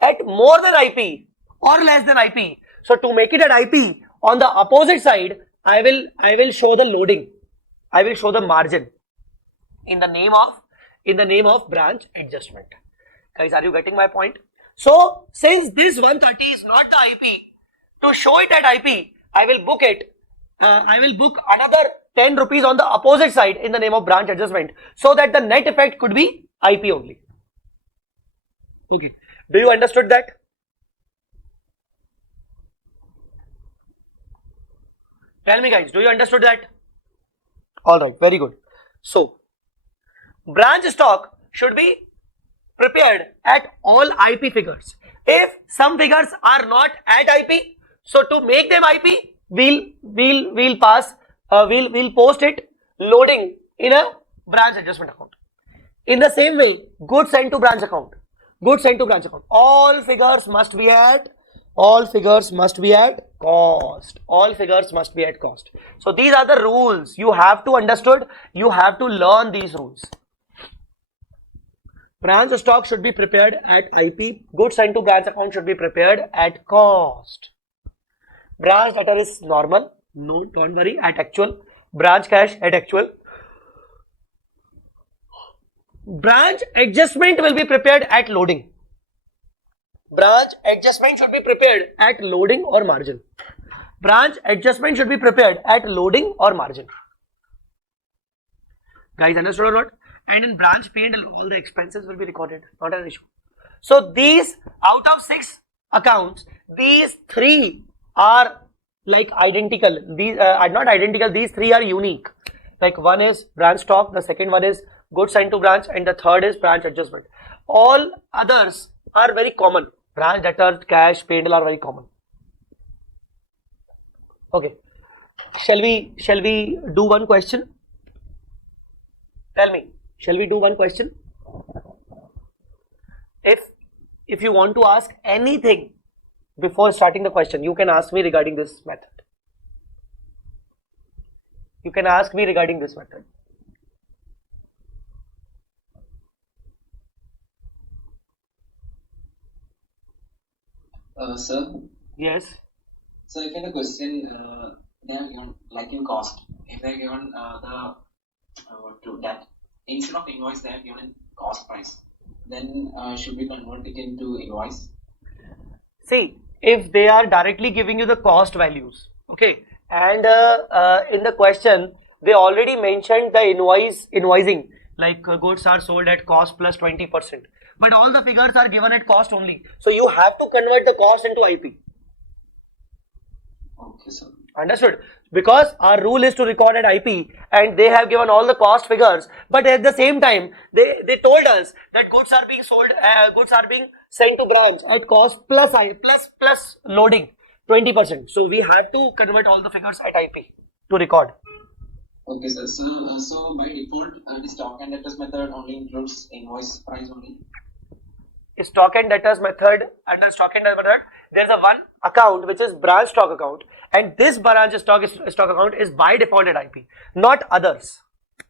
at more than IP or less than IP, so to make it at IP, on the opposite side, I will show the loading. I will show the margin in the name of in the name of branch adjustment. Guys, are you getting my point? So since this 130 is not the IP, to show it at IP, I will book it. I will book another 10 rupees on the opposite side in the name of branch adjustment, so that the net effect could be IP only. Okay. Do you understood that? Tell me guys, do you understood that? Alright, very good. So, branch stock should be prepared at all IP figures. If some figures are not at IP, so to make them IP, we'll post it loading in a branch adjustment account. In the same way, goods sent to branch account. Goods sent to branch account. All figures must be at cost. All figures must be at cost. So these are the rules. You have to understood. You have to learn these rules. Branch stock should be prepared at IP. Goods sent to branch account should be prepared at cost. Branch debtor is normal. No, don't worry. At actual. Branch cash at actual. Branch adjustment will be prepared at loading. Branch adjustment should be prepared at loading or margin. Branch adjustment should be prepared at loading or margin. Guys, understood or not? And in branch P&L, all the expenses will be recorded. Not an issue. So these, out of 6 accounts, these 3 are like identical. These are not identical. These 3 are unique. Like one is branch stock, the second one is goods sent to branch, and the third is branch adjustment. All others are very common. Branch debtor, cash, P&L are very common. Okay. Shall we do one question? Tell me. Shall we do one question? If you want to ask anything before starting the question, you can ask me regarding this method. You can ask me regarding this method. Sir, Yes. so if in the question they are given like in cost, if they are given to that instead of invoice they are given cost price, then should we convert it into invoice? See, if they are directly giving you the cost values, okay, and in the question they already mentioned the invoicing, like goods are sold at cost plus 20%, but all the figures are given at cost only. So you have to convert the cost into IP. Okay, sir. Understood? Because our rule is to record at IP, and they have given all the cost figures, but at the same time they told us that goods are being sold, goods are being sent to branch at cost plus loading 20%. So we have to convert all the figures at IP to record. Okay, sir. So by default, the stock and debtors method only includes invoice price only. Stock and debtors method, under stock and debtors method, there is a one account which is branch stock account, and this branch stock account is by default at IP, not others.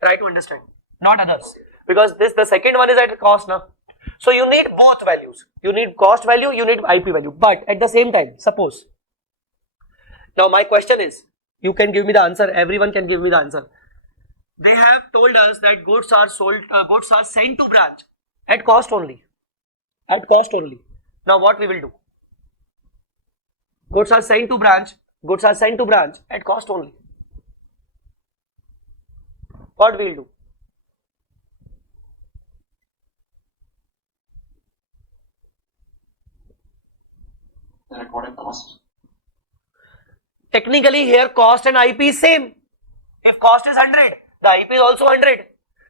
Try to understand, not others, because the second one is at cost now. So you need both values. You need cost value, you need IP value, but at the same time, suppose. Now my question is, you can give me the answer. Everyone can give me the answer. They have told us that goods are sold, goods are sent to branch at cost only. At cost only. Now what we will do? Goods are sent to branch. Goods are sent to branch at cost only. What we will do? The recorded cost. Technically here cost and IP is same. If cost is 100, the IP is also 100.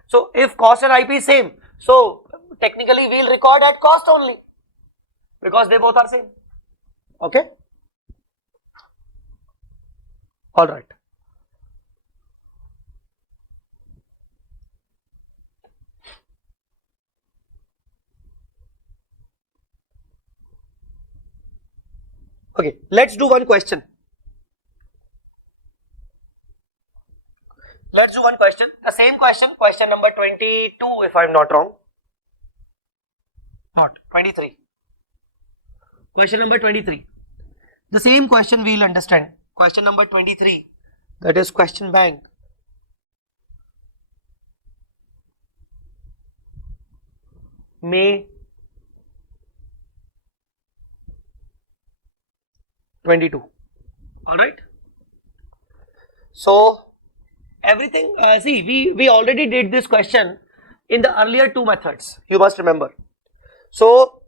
So if cost and IP is same, so technically we'll record at cost only, because they both are same. Okay? Alright. Okay, let's do one question. Let's do one question. The same question, question number 22 if I am not wrong. Not 23. Question number 23. The same question we will understand. Question number 23. That is question bank. May 22. All right. So everything, see, we already did this question in the earlier two methods, you must remember. So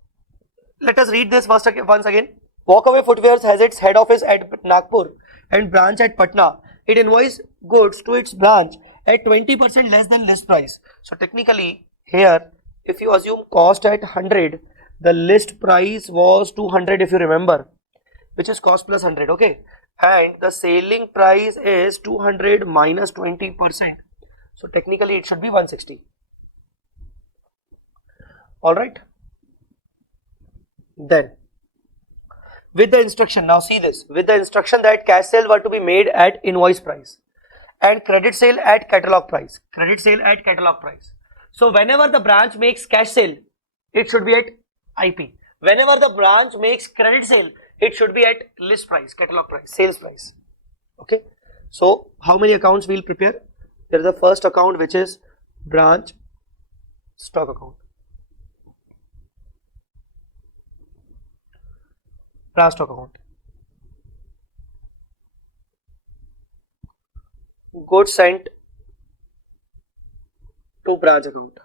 let us read this once again. Walkaway Footwears has its head office at Nagpur and branch at Patna. It invoices goods to its branch at 20% less than list price. So technically here, if you assume cost at 100, the list price was 200 if you remember, which is cost plus 100, okay, and the selling price is 200 minus 20%, so technically it should be 160. All right, then with the instruction, now see this, with the instruction that cash sale were to be made at invoice price and credit sale at catalog price, so whenever the branch makes cash sale, it should be at IP. Whenever the branch makes credit sale, it should be at list price, catalog price, sales price. Okay. So how many accounts we'll prepare? There is the first account, which is branch stock account. Branch stock account. Goods sent to branch account.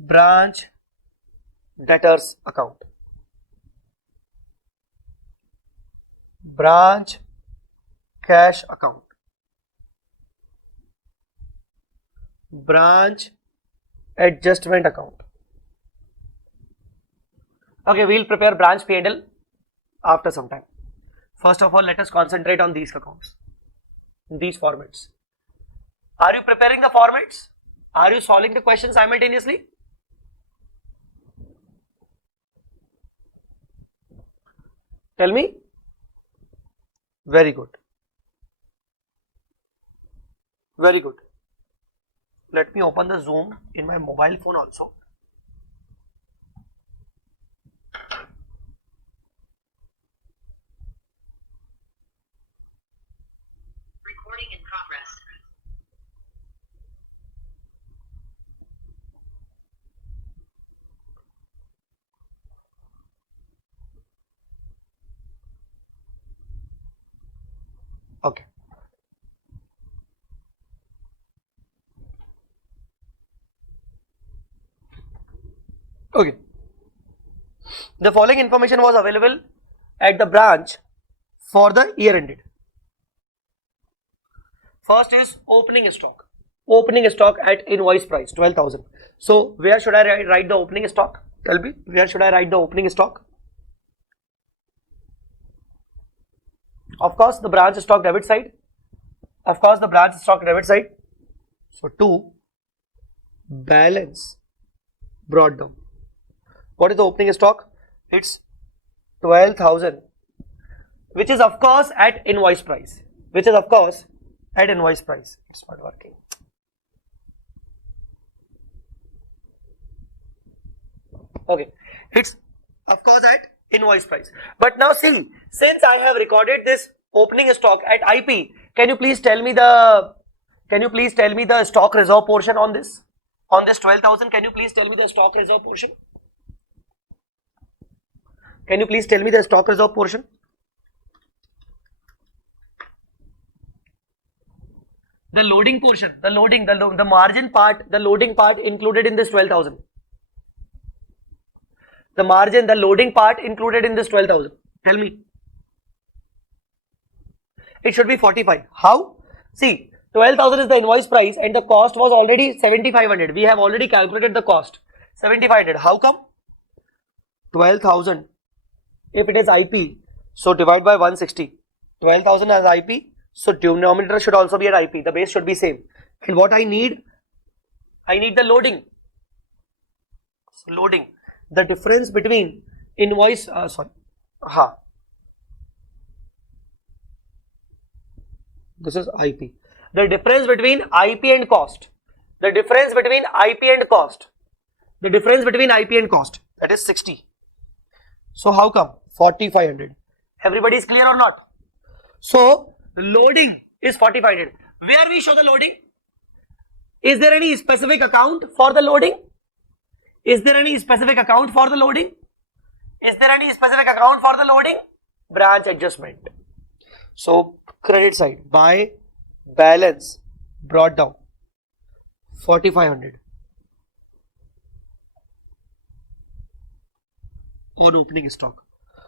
Branch debtors account. Branch cash account. Branch adjustment account. Okay, we'll prepare branch P&L after some time. First of all, let us concentrate on these accounts, these formats. Are you preparing the formats? Are you solving the question simultaneously? Tell me. Very good. Very good. Let me open the Zoom in my mobile phone also. Recording in progress. Okay. Okay. The following information was available at the branch for the year ended. First is opening stock. Opening stock at invoice price 12,000. So where should I write the opening stock? Tell me, where should I write the opening stock? Of course, the branch stock debit side. Of course, the branch stock debit side. So 2 balance brought down. What is the opening stock? It's 12,000, which is of course at invoice price. Which is of course at invoice price. It's not working. Okay, it's of course at invoice price. But now see, since I have recorded this opening stock at IP, can you please tell me the stock reserve portion on this? On this 12,000, can you please tell me the stock reserve portion? Can you please tell me the stock reserve portion? The loading portion, the margin part, the loading part included in this 12,000. The margin, the loading part included in this 12,000. Tell me. It should be 45. How? See, 12,000 is the invoice price and the cost was already 7,500. We have already calculated the cost. 7,500. How come? 12,000. If it is IP, so divide by 160. 12,000 as IP, so denominator should also be at IP. The base should be same. And what I need the loading. So loading. The difference between invoice, this is IP. The difference between IP and cost. The difference between IP and cost. The difference between IP and cost. That is 60. So how come? 4,500. Everybody is clear or not? So loading is 4500. Where we show the loading? Is there any specific account for the loading? Is there any specific account for the loading? Is there any specific account for the loading? Branch adjustment. So credit side, by balance brought down 4500 on opening stock.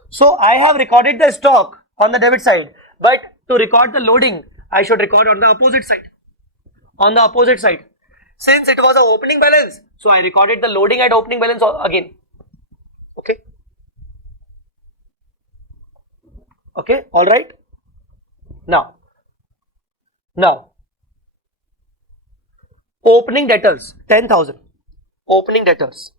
So I have recorded the stock on the debit side, but to record the loading, I should record on the opposite side. On the opposite side. Since it was an opening balance, so I recorded the loading at opening balance again. Okay. Okay, all right. Now, opening debtors 10,000. Opening debtors.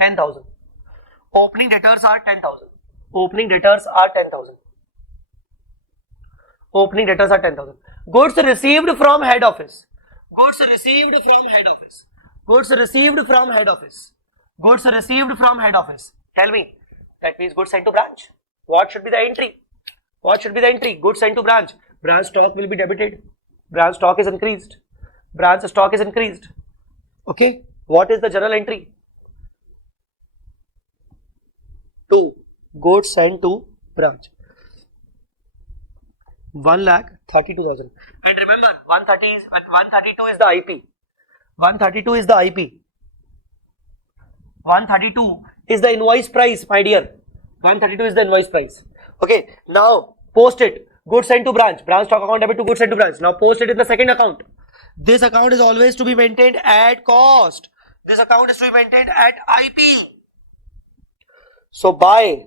$10,000. Opening debtors are 10,000. Opening debtors are 10,000. Opening debtors are 10,000. Goods received from head office. Goods received from head office. Goods received from head office. Goods received from head office. Tell me, that means goods sent to branch. What should be the entry? What should be the entry? Goods sent to branch. Branch stock will be debited. Branch stock is increased. Branch stock is increased. Okay. What is the journal entry? 2. Goods sent to branch. 1,32,000. And remember, 132 is the IP. 132 is the IP. 132 is the invoice price, my dear. 132 is the invoice price. Okay, now post it. Goods sent to branch. Branch stock account debit to goods sent to branch. Now post it in the second account. This account is always to be maintained at cost. This account is to be maintained at IP. So buy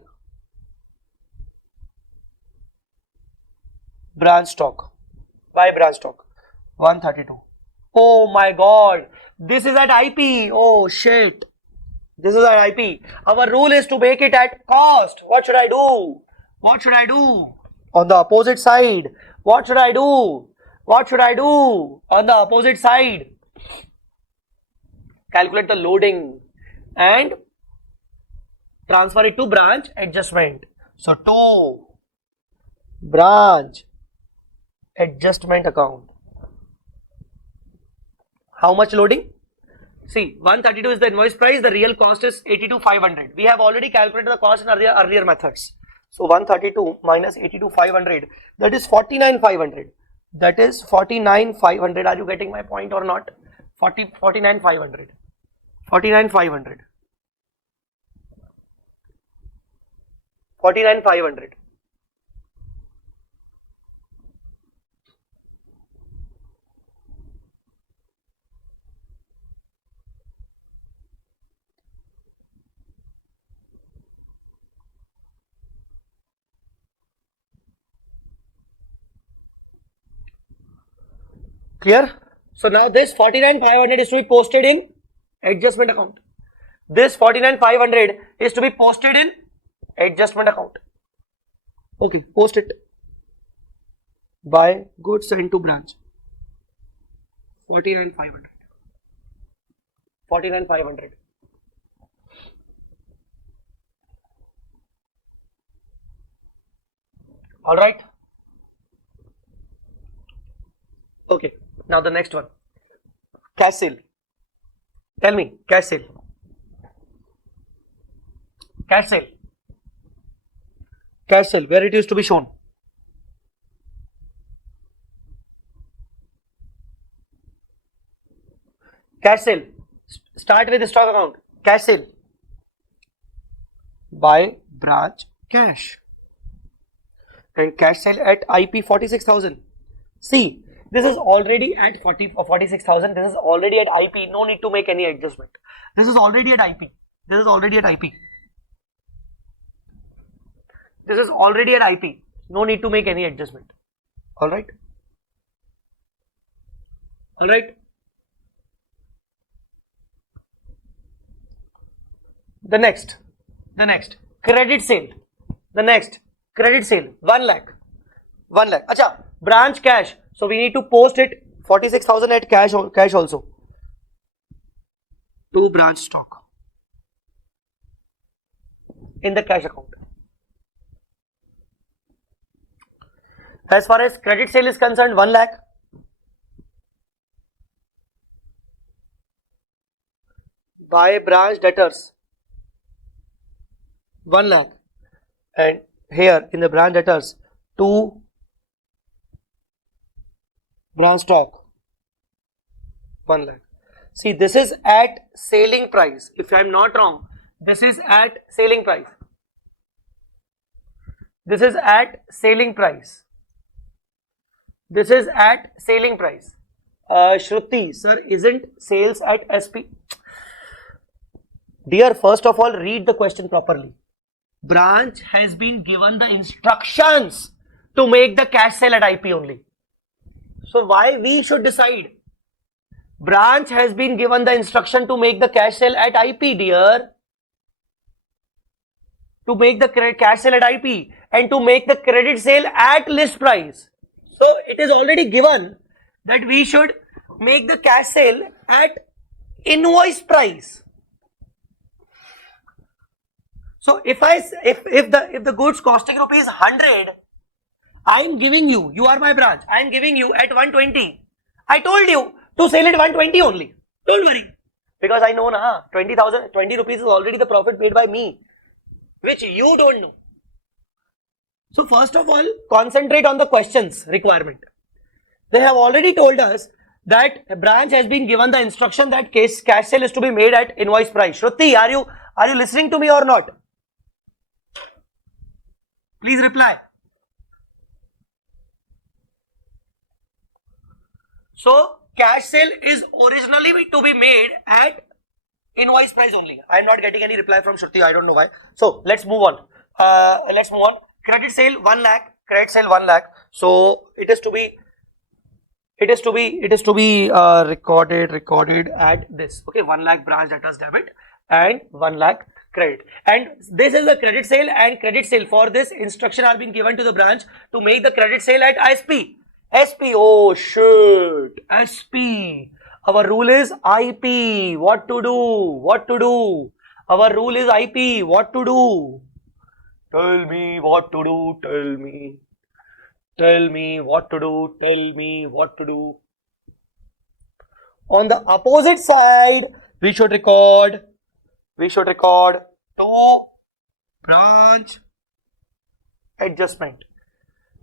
branch stock. Buy branch stock. 132. Oh my God. This is at IP. Oh shit. This is at IP. Our rule is to make it at cost. What should I do? What should I do? On the opposite side. What should I do? What should I do? On the opposite side. Calculate the loading and transfer it to branch adjustment. So to branch adjustment account. How much loading? See, 132 is the invoice price. The real cost is 82,500. We have already calculated the cost in earlier methods. So 132 minus 82,500, that is 49,500. That is 49,500. Are you getting my point or not? 49,500. 49,500. 49,500. Clear? So now this 49,500 is to be posted in adjustment account. This 49,500 is to be posted in adjustment account. Okay, post it. Buy goods sent to branch. 49,500. 49,500. All right. Okay. Now the next one. Cash sale. Tell me, cash sale. Cash sale. Cash sale, where it is to be shown. Cash sale. Start with the stock account. Cash sale. Buy branch cash. And cash sale at IP 46,000. See, this is already at 46,000. This is already at IP. No need to make any adjustment. This is already at IP. This is already at IP. This is already at IP. No need to make any adjustment. Alright? Alright? The next. Credit sale. The next. Credit sale. 1 lakh. 1 lakh. Acha, branch cash. So we need to post it 46,000 at cash also. To branch stock. In the cash account. As far as credit sale is concerned, 1 lakh. By branch debtors, 1 lakh. And here in the branch debtors, 2 branch stock, 1 lakh. See, this is at selling price. If I am not wrong, this is at selling price. This is at selling price. This is at selling price. Shruti, sir, isn't sales at SP? Dear, first of all, read the question properly. Branch has been given the instructions to make the cash sale at IP only. So why we should decide? Branch has been given the instruction to make the cash sale at IP, dear. To make the cash sale at IP and to make the credit sale at list price. So it is already given that we should make the cash sale at invoice price. So if the goods costing rupees 100, I am giving you, you are my branch, I am giving you at 120. I told you to sell it 120 only. Don't worry. Because I know na 20 rupees is already the profit paid by me, which you don't know. So first of all, concentrate on the questions requirement. They have already told us that a branch has been given the instruction that cash sale is to be made at invoice price. Shruti, are you listening to me or not? Please reply. So cash sale is originally to be made at invoice price only. I am not getting any reply from Shruti. I don't know why. So let's move on. Credit sale 1 lakh. Credit sale 1 lakh. So it is to be recorded at this. Okay, 1 lakh branch debtors debit and 1 lakh credit. And this is the credit sale, and credit sale for this instruction are being given to the branch to make the credit sale at SP. SP, oh shit, SP. Our rule is IP. What to do? What to do? Our rule is IP. What to do? Tell me what to do. Tell me. Tell me what to do. Tell me what to do. On the opposite side, we should record to branch adjustment.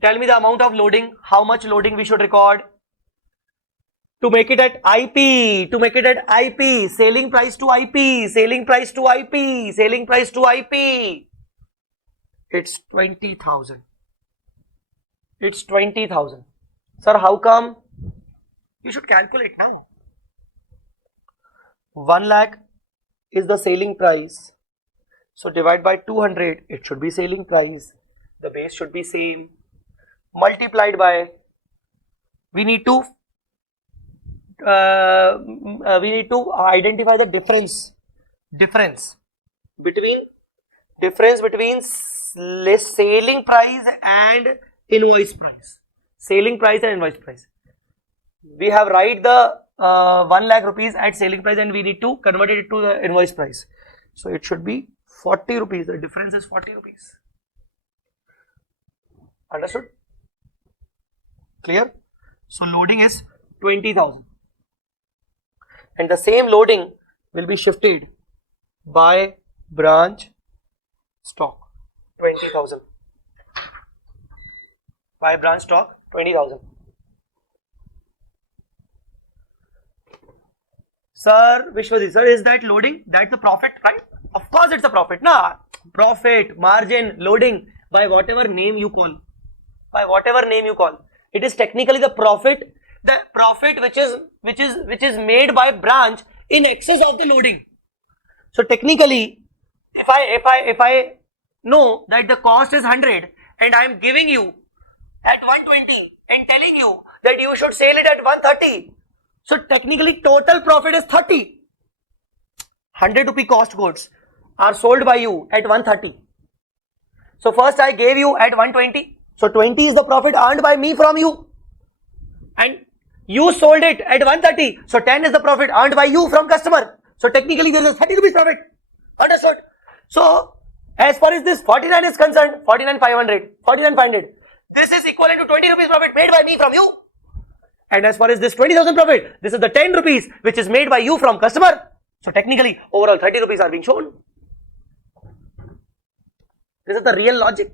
Tell me the amount of loading, how much loading we should record to make it at IP, selling price to IP, selling price to IP, selling price to IP. It's 20,000. It's 20,000. Sir, how come? You should calculate now. 1 lakh is the selling price. So divide by 200, it should be selling price. The base should be same. Multiplied by, we need to identify the difference between selling price and invoice price. Selling price and invoice price. We have write the 1 lakh rupees at selling price and we need to convert it to the invoice price. So it should be 40 rupees. The difference is 40 rupees. Understood? Clear? So loading is 20,000. And the same loading will be shifted by branch stock 20,000. By branch stock 20,000. Sir, Vishwadit, sir, is that loading? That's the profit, right? Of course it's a profit. Nah, profit, margin, loading, by whatever name you call. By whatever name you call. It is technically the profit which is made by branch in excess of the loading. So technically, if I know that the cost is 100 and I am giving you at 120 and telling you that you should sell it at 130. So technically total profit is 30. 100 rupee cost goods are sold by you at 130. So first I gave you at 120. So 20 is the profit earned by me from you. And you sold it at 130. So 10 is the profit earned by you from customer. So technically there is a 30 rupees profit. Understood? So as far as this 49 is concerned, 49,500, This is equivalent to 20 rupees profit made by me from you. And as far as this 20,000 profit, this is the 10 rupees which is made by you from customer. So technically, overall 30 rupees are being shown. This is the real logic.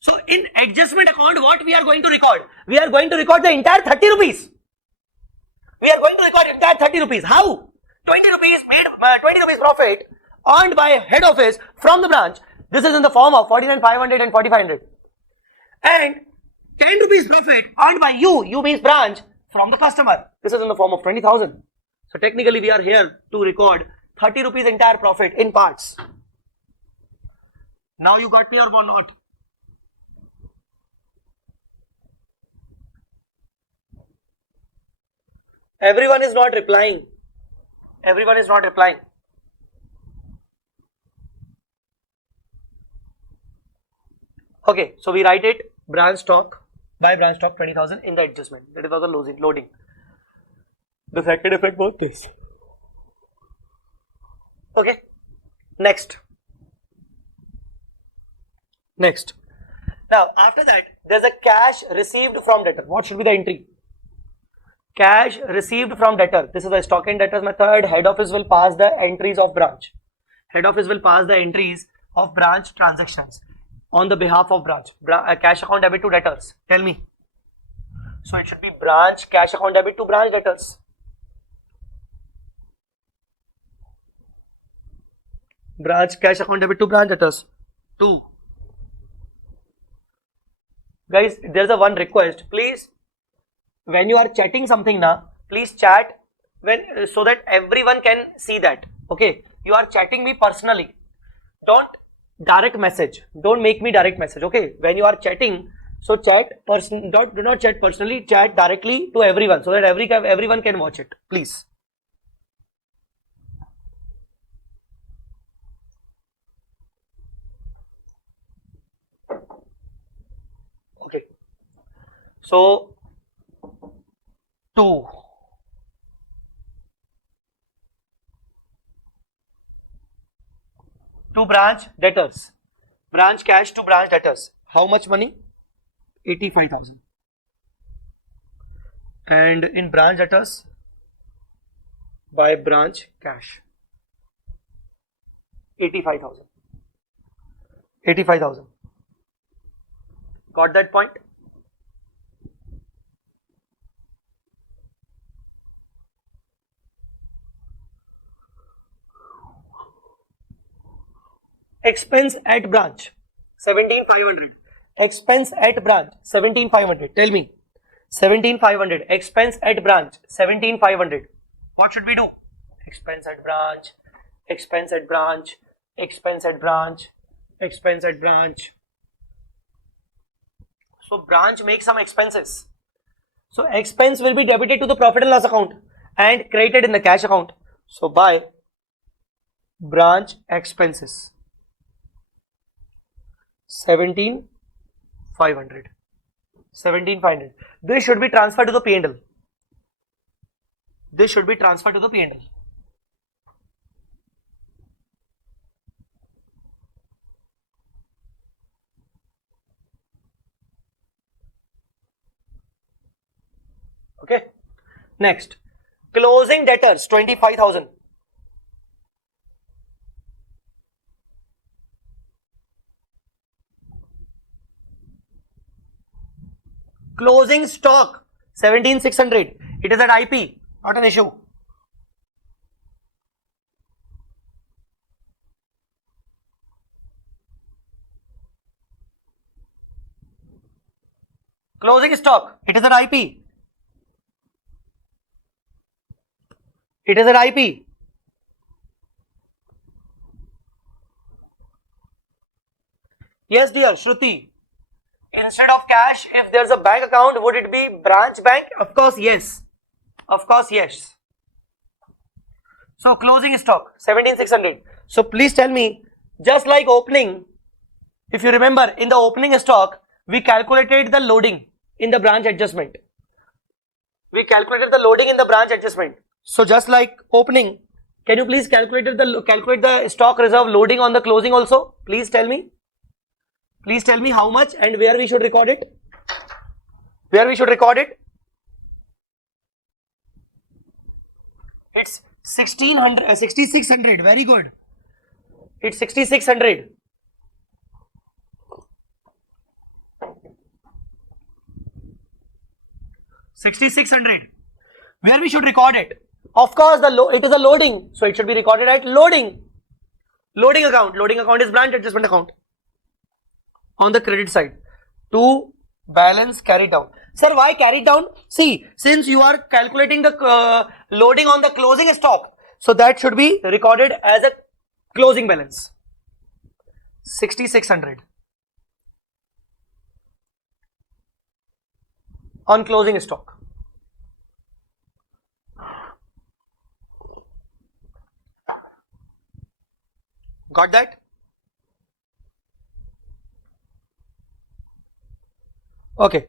So in adjustment account, what we are going to record? We are going to record the entire 30 rupees. We are going to record entire 30 rupees. How? 20 rupees made, 20 rupees profit earned by head office from the branch. This is in the form of 49,500 and 4,500. And 10 rupees profit earned by you means branch, from the customer. This is in the form of 20,000. So technically we are here to record 30 rupees entire profit in parts. Now you got me or not? Everyone is not replying. Everyone is not replying. Okay, so we write it branch stock, by branch stock 20,000 in the adjustment. That is also loading. The second effect was this. Okay, next. Now after that, there's a cash received from debtor. What should be the entry? Cash received from debtor. This is the stock and debtors method. Head office will pass the entries of branch. Head office will pass the entries of branch transactions on the behalf of branch. Cash account debit to debtors. Tell me. So it should be branch cash account debit to branch debtors. Branch cash account debit to branch debtors. 2. Guys, there's a one request. Please, when you are chatting something now, please chat so that everyone can see that. Okay, you are chatting me personally. Don't direct message. Don't make me direct message. Okay, when you are chatting, so chat do not chat personally. Chat directly to everyone so that everyone can watch it. Please. Okay. So 2. To branch debtors. Branch cash to branch debtors. How much money? 85,000. And in branch debtors, by branch cash. 85,000. 85,000. Got that point? Expense at branch 17,500. Expense at branch 17,500. Tell me. 17,500. Expense at branch 17,500. What should we do? Expense at branch. Expense at branch. Expense at branch. Expense at branch. So branch makes some expenses. So expense will be debited to the profit and loss account and credited in the cash account. So by branch expenses 17,500. 17,500. This should be transferred to the P&L. This should be transferred to the P&L. Okay. Next, closing debtors 25,000. Closing stock 17,600. It is at IP, not an issue. Closing stock, it is at IP. It is at IP. Yes, dear Shruti. Instead of cash, if there's a bank account, would it be branch bank? Of course, yes. Of course, yes. So closing stock 17,600. So please tell me, just like opening, if you remember in the opening stock, we calculated the loading in the branch adjustment. We calculated the loading in the branch adjustment. So just like opening, can you please calculate the stock reserve loading on the closing also? Please tell me. Please tell me how much and where we should record it. Where we should record it? It's 6600. Very good. It's 6600. Where we should record it? Of course, it is a loading, so it should be recorded at loading. Loading account. Loading account is branch adjustment account. On the credit side, to balance carry down. Sir, why carry down? See, since you are calculating the loading on the closing stock, so that should be recorded as a closing balance. 6600 on closing stock. Got that? Okay.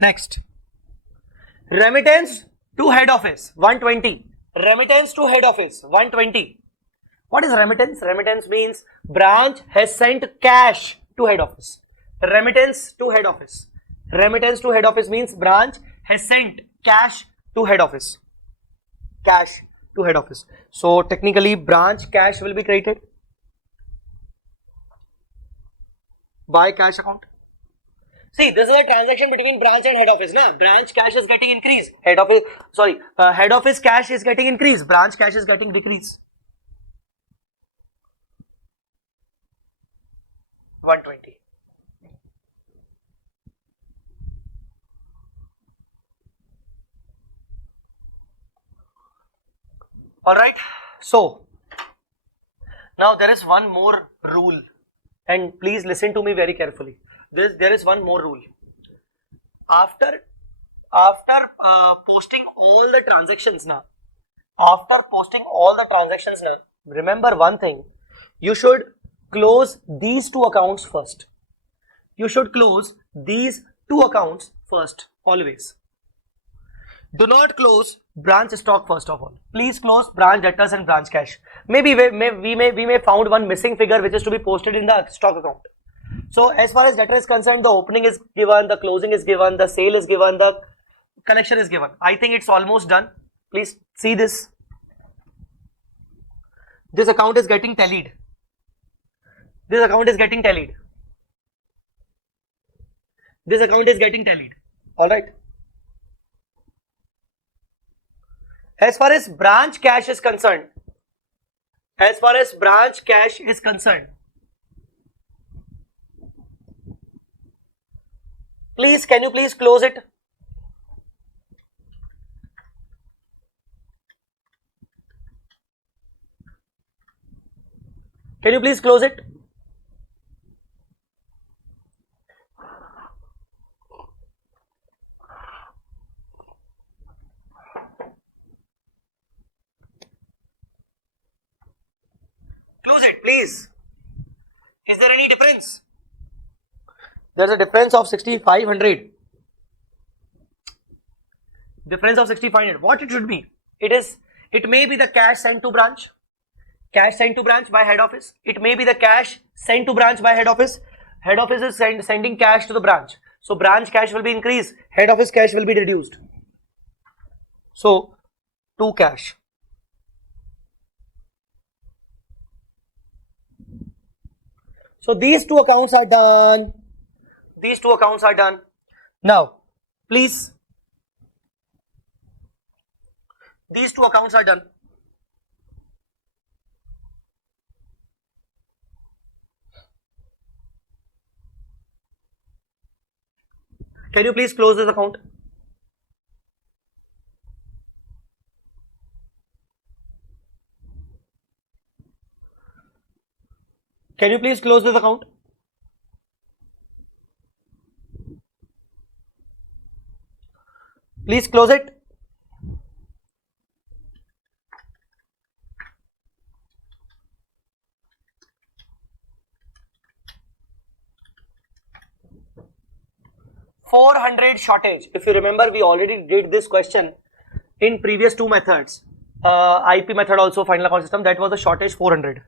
Next. Remittance to head office 120. Remittance to head office 120. What is remittance? Remittance means branch has sent cash to head office. Remittance to head office. Remittance to head office means branch has sent cash to head office. Cash to head office. So technically branch cash will be created by cash account. See, this is a transaction between branch and head office. Na? Branch cash is getting increased. Head office cash is getting increased. Branch cash is getting decreased. 120. Alright, so now there is one more rule, and please listen to me very carefully. There is one more rule. After posting all the transactions now, remember one thing, you should close these two accounts first. You should close these two accounts first, always. Do not close branch stock first of all. Please close branch debtors and branch cash. Maybe we may found one missing figure which is to be posted in the stock account. So as far as debtor is concerned, the opening is given, the closing is given, the sale is given, the collection is given. I think it's almost done. Please see this. This account is getting tallied. This account is getting tallied. This account is getting tallied. Alright. As far as branch cash is concerned, please, can you please close it? Can you please close it? Close it, please. Is there any difference? There's a difference of 6,500. Difference of 6,500. What it should be? It may be the cash sent to branch. Cash sent to branch by head office. It may be the cash sent to branch by head office. Head office is sending cash to the branch. So branch cash will be increased. Head office cash will be reduced. So, to cash. So these two accounts are done. Now, please, these two accounts are done. Can you please close this account? Can you please close this account? Please close it. $400 shortage. If you remember, we already did this question in previous two methods. IP method also, final account system, that was the shortage 400.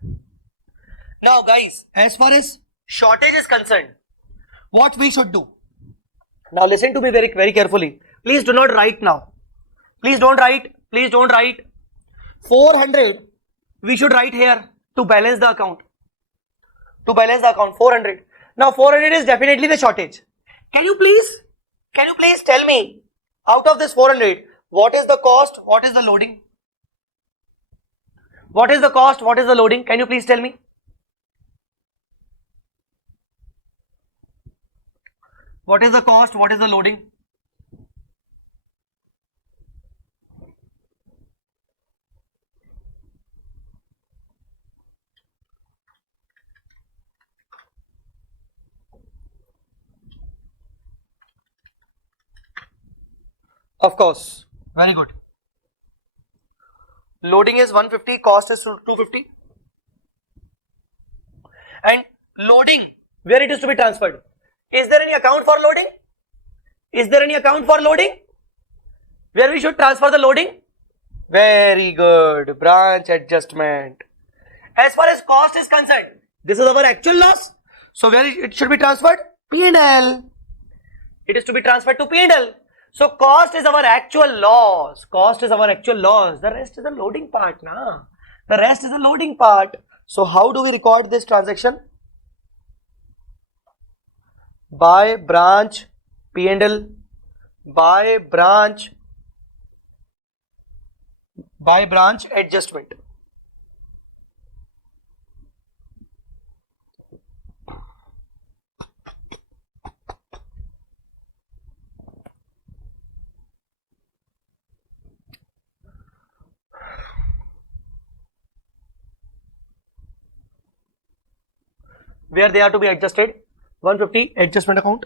Now guys, as far as shortage is concerned, what we should do? Now listen to me very, very carefully. Please do not write now. Please don't write. Please don't write. 400 we should write here to balance the account. To balance the account, 400. Now 400 is definitely the shortage. Can you please tell me, out of this 400, what is the cost? What is the loading? What is the cost? What is the loading? Can you please tell me? What is the cost? What is the loading? Of course, very good. Loading is 150, cost is 250. And loading, where it is to be transferred? Is there any account for loading? Is there any account for loading? Where we should transfer the loading? Very good, branch adjustment. As far as cost is concerned, this is our actual loss. So where it should be transferred? P&L. It is to be transferred to P&L. So cost is our actual loss. Cost is our actual loss. The rest is the loading part, na? The rest is the loading part. So how do we record this transaction? By branch P&L, by branch adjustment. Where they are to be adjusted? 150 adjustment account.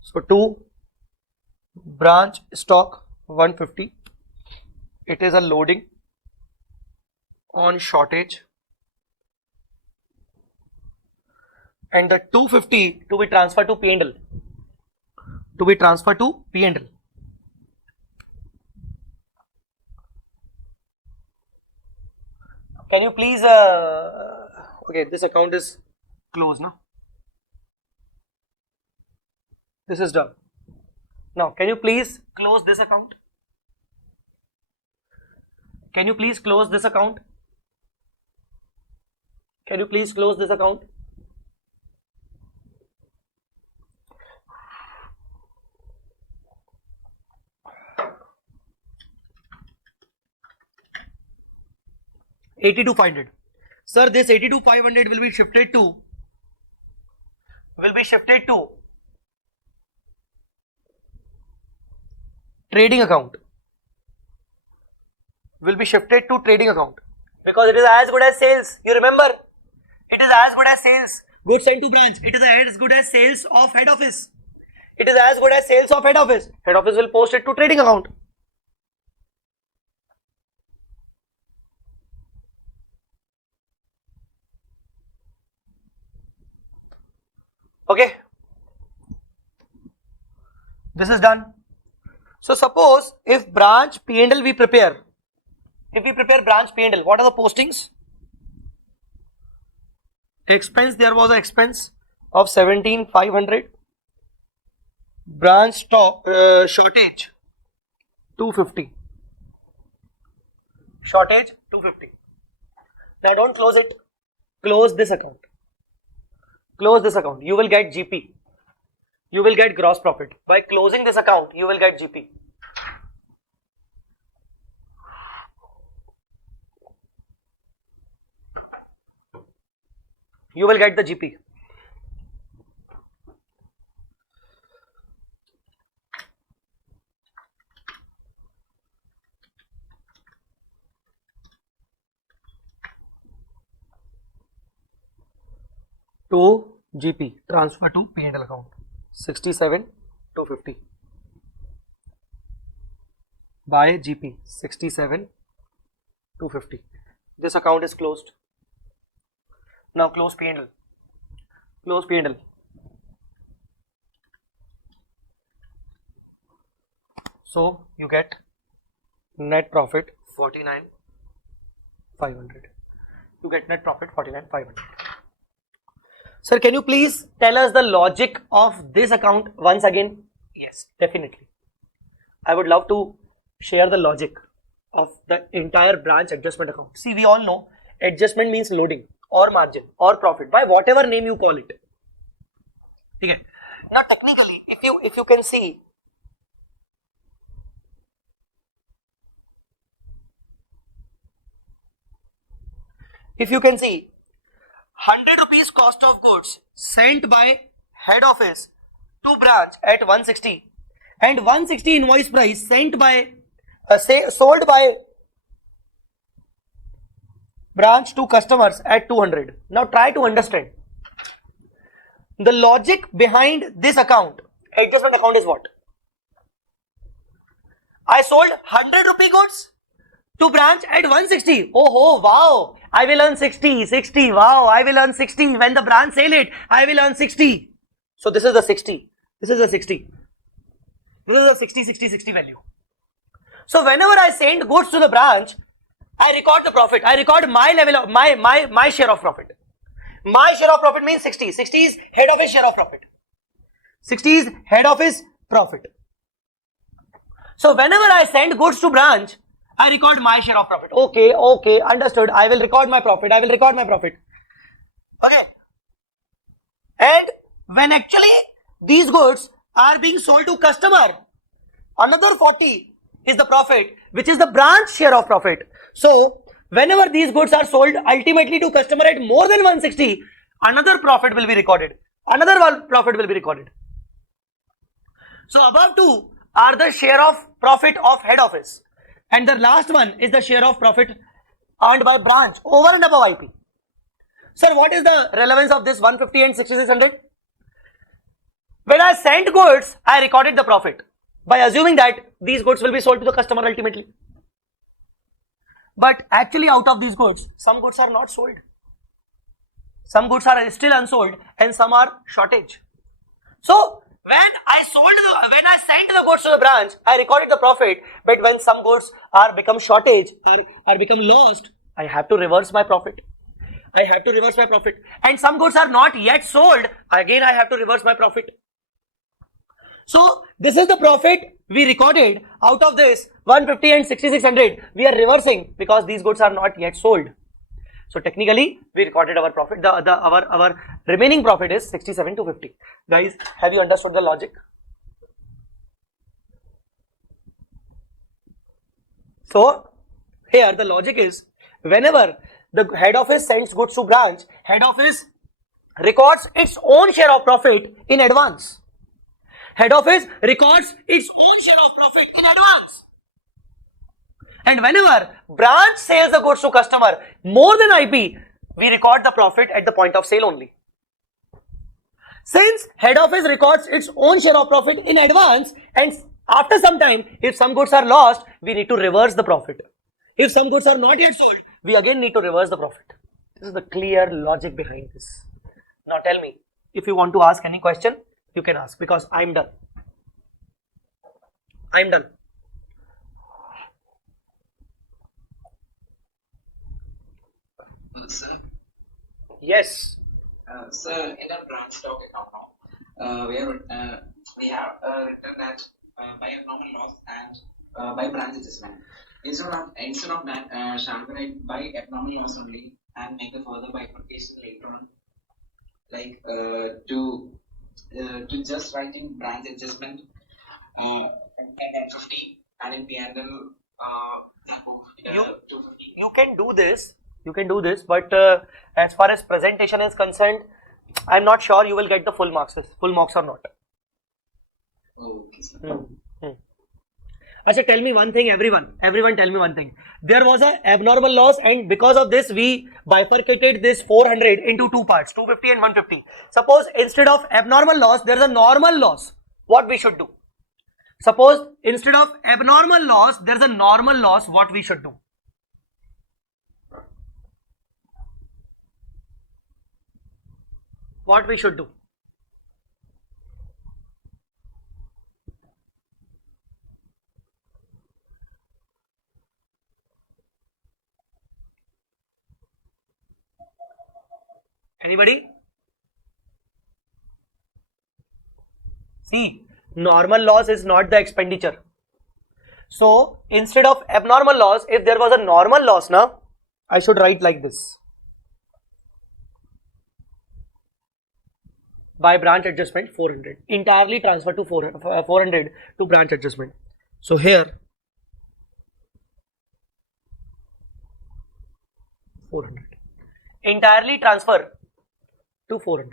So to branch stock 150. It is a loading on shortage. And the 250 to be transferred to P&L. To be transferred to P&L. Can you please okay, this account is closed now. This is done. Now, can you please close this account? Can you please close this account? Can you please close this account? $82,500. Sir, this $82,500 will be shifted to trading account. Will be shifted to trading account because it is as good as sales. You remember? It is as good as sales. Goods sent to branch. It is as good as sales of head office. It is as good as sales of head office. Head office will post it to trading account. Okay, this is done. So suppose if branch P&L we prepare, if we prepare branch P&L, what are the postings? Expense, there was an expense of 17,500. Branch stock shortage 250. Shortage 250. Now don't close it. Close this account. Close this account. You will get GP. You will get gross profit. By closing this account, you will get GP. You will get the GP. To GP, transfer to P&L account, 67,250 by GP, 67,250. This account is closed. Now close P&L. Close P&L. So you get net profit 49,500. You get net profit 49,500. Sir, can you please tell us the logic of this account once again? Yes, definitely. I would love to share the logic of the entire branch adjustment account. See, we all know adjustment means loading or margin or profit by whatever name you call it. Okay. Now technically, if you can see, if you can see 100 rupees cost of goods sent by head office to branch at 160 and 160 invoice price sent by sold by branch to customers at 200. Now try to understand the logic behind this account. Adjustment account is what? I sold 100 rupee goods to branch at 160. Oh wow, I will earn 60. Wow, I will earn 60. When the branch sell it, I will earn 60. So this is the 60. This is the 60. This is the 60 value. So whenever I send goods to the branch, I record the profit. I record my level of my share of profit. My share of profit means 60. 60 is head office share of profit. 60 is head office profit. So whenever I send goods to branch, I record my share of profit. Okay, understood. I will record my profit. Okay. And when actually these goods are being sold to customer, another 40 is the profit, which is the branch share of profit. So whenever these goods are sold ultimately to customer at more than 160, another profit will be recorded. So above two are the share of profit of head office, and the last one is the share of profit earned by branch over and above IP. Sir, what is the relevance of this 150 and 6600? When I sent goods, I recorded the profit by assuming that these goods will be sold to the customer ultimately. But actually out of these goods, some goods are not sold. Some goods are still unsold and some are shortage. So when I sent the goods to the branch, I recorded the profit. But when some goods are become shortage or become lost, I have to reverse my profit. And some goods are not yet sold. Again, I have to reverse my profit. So this is the profit we recorded out of this 150 and 6600. We are reversing because these goods are not yet sold. So technically, we recorded our profit. Our remaining profit is 67 to 50. Guys, have you understood the logic? So here the logic is, whenever the head office sends goods to branch, head office records its own share of profit in advance. Head office records its own share of profit in advance. And whenever branch sells the goods to customer more than IP, we record the profit at the point of sale only. Since head office records its own share of profit in advance, and after some time, if some goods are lost, we need to reverse the profit. If some goods are not yet sold, we again need to reverse the profit. This is the clear logic behind this. Now tell me, if you want to ask any question, you can ask, because I'm done. Sir, Yes. sir, in our branch stock account now, we have written that by abnormal loss and by branch adjustment. Instead of that, shall we write by abnormal loss only and make a further bifurcation later on, like to just writing branch adjustment at 150 and in P&L You can do this, but as far as presentation is concerned, I'm not sure you will get the full marks or not. Okay, sir. Achha, tell me one thing, everyone tell me one thing. There was an abnormal loss, and because of this we bifurcated this 400 into two parts, 250 and 150. Suppose instead of abnormal loss there is a normal loss, what we should do? Suppose instead of abnormal loss there is a normal loss, what we should do? What we should do? Anybody? See, normal loss is not the expenditure. So instead of abnormal loss, if there was a normal loss, now I should write like this. By branch adjustment 400, entirely transferred to 400 to branch adjustment. So here 400 entirely transfer to 400,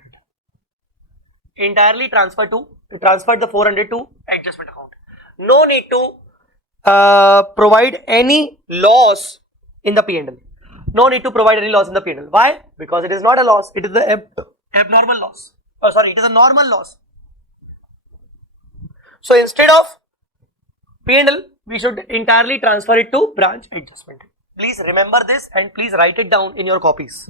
entirely transfer the 400 to adjustment account. No need to provide any loss in the P&L. No need to provide any loss in the P&L. Why? Because it is not a loss, it is the abnormal loss. Oh, sorry, it is a normal loss. So instead of P&L, we should entirely transfer it to branch adjustment. Please remember this and please write it down in your copies.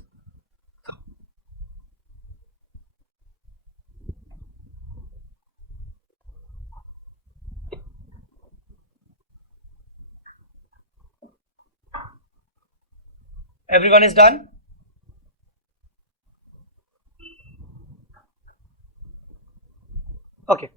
Everyone is done? Okay.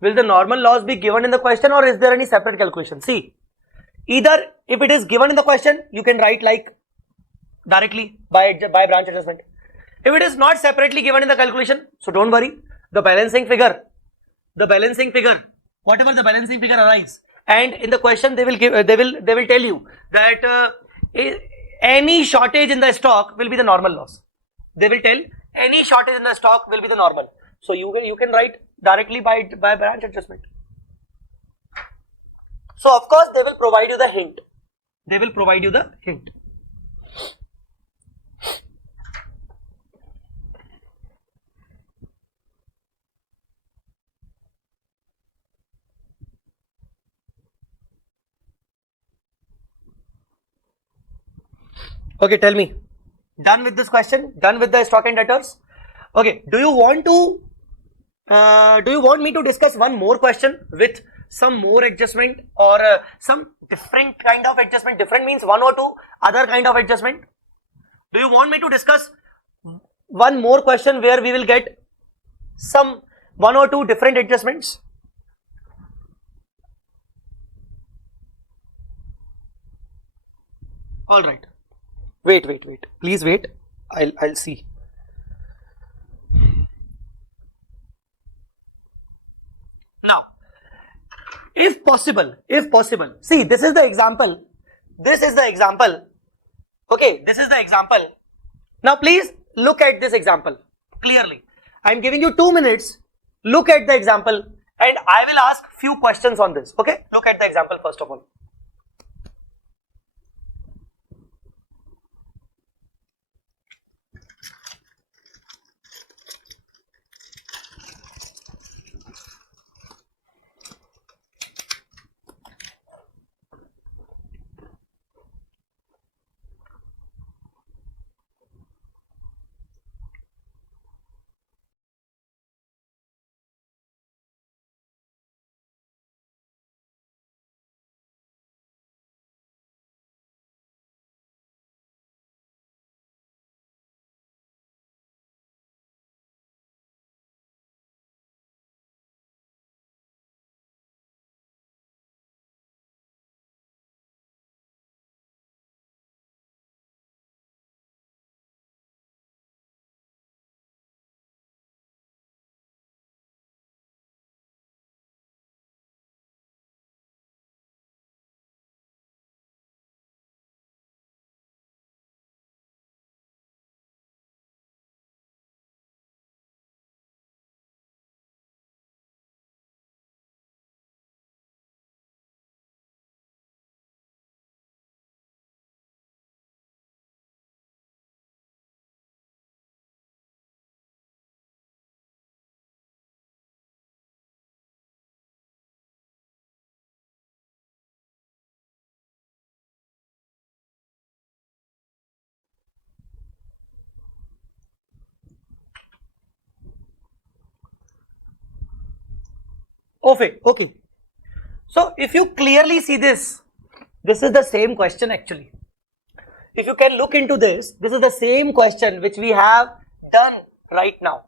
Will the normal loss be given in the question, or is there any separate calculation? See, either if it is given in the question, you can write like directly by branch adjustment. If it is not separately given in the calculation, so don't worry. The balancing figure, whatever the balancing figure arrives, and in the question they will tell you that any shortage in the stock will be the normal loss. They will tell any shortage in the stock will be the normal. So you can write directly by branch adjustment. So of course they will provide you the hint. Okay, tell me. Done with this question? Done with the stock and debtors? Okay. Do you want me to discuss one more question with some more adjustment, or some different kind of adjustment? Different means one or two other kind of adjustment. Do you want me to discuss one more question where we will get some one or two different adjustments? All right. Wait. Please wait. I'll see. Now, if possible, see, this is the example. Okay, this is the example. Now, please look at this example clearly. I'm giving you 2 minutes. Look at the example, and I will ask few questions on this. Okay, look at the example first of all. Okay. So if you clearly see this is the same question actually. If you can look into this is the same question which we have done right now.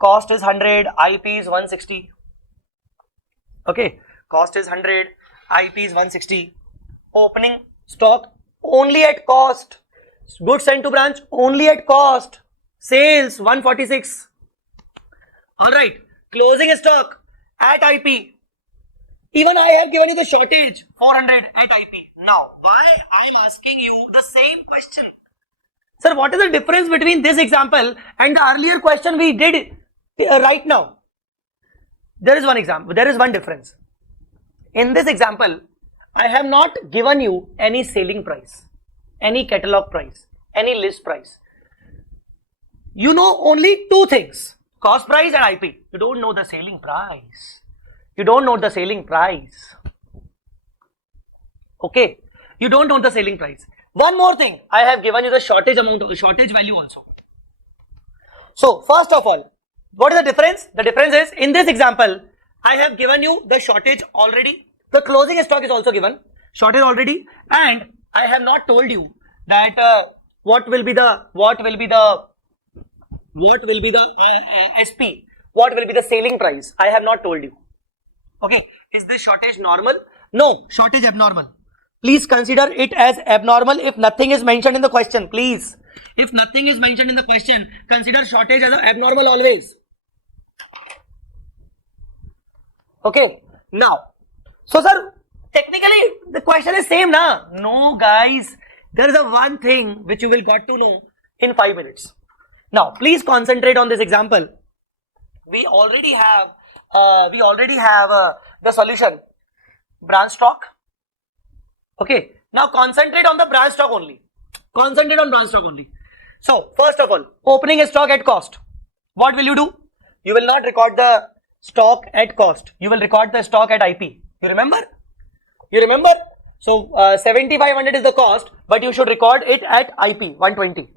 Cost is 100, IP is 160. Okay, cost is 100, IP is 160. Opening stock only at cost. Goods sent to branch only at cost. Sales 146. Alright, closing stock at IP. Even I have given you the shortage 400 at IP. Now, why I am asking you the same question? Sir, what is the difference between this example and the earlier question we did right now? There is one example. There is one difference. In this example, I have not given you any selling price, any catalog price, any list price. You know only two things: cost price and IP. You don't know the selling price. You don't know the selling price. Okay, you don't know the selling price. One more thing, I have given you the shortage value also. So first of all, what is the difference? The difference is, in this example, I have given you the shortage already. The closing stock is also given, shortage already, and I have not told you that what will be the SP, what will be the selling price. I have not told you. Okay, is this shortage normal? No, shortage abnormal. Please consider it as abnormal if nothing is mentioned in the question. Please, if nothing is mentioned in the question, consider shortage as abnormal always. Okay, now, so sir, technically the question is same na? No guys, there is a one thing which you will got to know in 5 minutes. Now, please concentrate on this example. We already have the solution, branch stock. Okay, now concentrate on the branch stock only. Concentrate on branch stock only. So first of all, opening stock at cost. What will you do? You will not record the stock at cost. You will record the stock at IP. You remember? You remember? So 7500 is the cost, but you should record it at IP 120.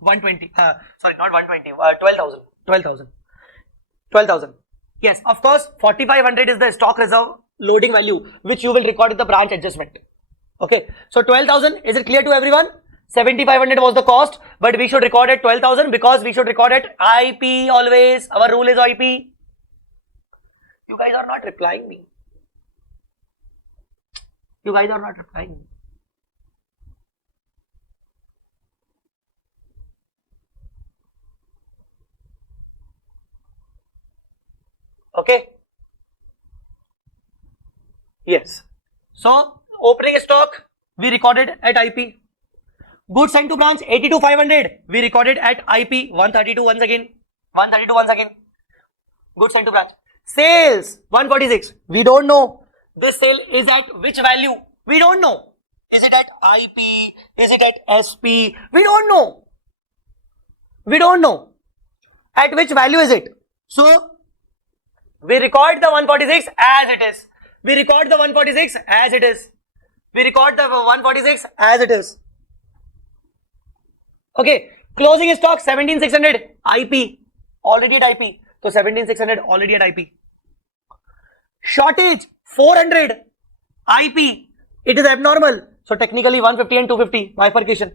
120. Sorry, not 120. 12,000. 12,000. 12,000. Yes, of course, 4500 is the stock reserve loading value which you will record in the branch adjustment. Okay, so 12,000, is it clear to everyone? 7500 was the cost, but we should record at 12,000 because we should record at IP always. Our rule is IP. You guys are not replying me. You guys are not replying me. Okay. Yes. So opening stock we recorded at IP. Goods sent to branch 82,500 we recorded at IP 132 once again. 132 once again. Goods sent to branch. Sales 146. We don't know. This sale is at which value? We don't know. Is it at IP? Is it at SP? We don't know. We don't know. At which value is it? So we record the 146 as it is. We record the 146 as it is. We record the 146 as it is. Okay. Closing stock 17,600 IP. Already at IP. So 17,600 already at IP. Shortage 400 IP. It is abnormal. So technically 150 and 250 bifurcation.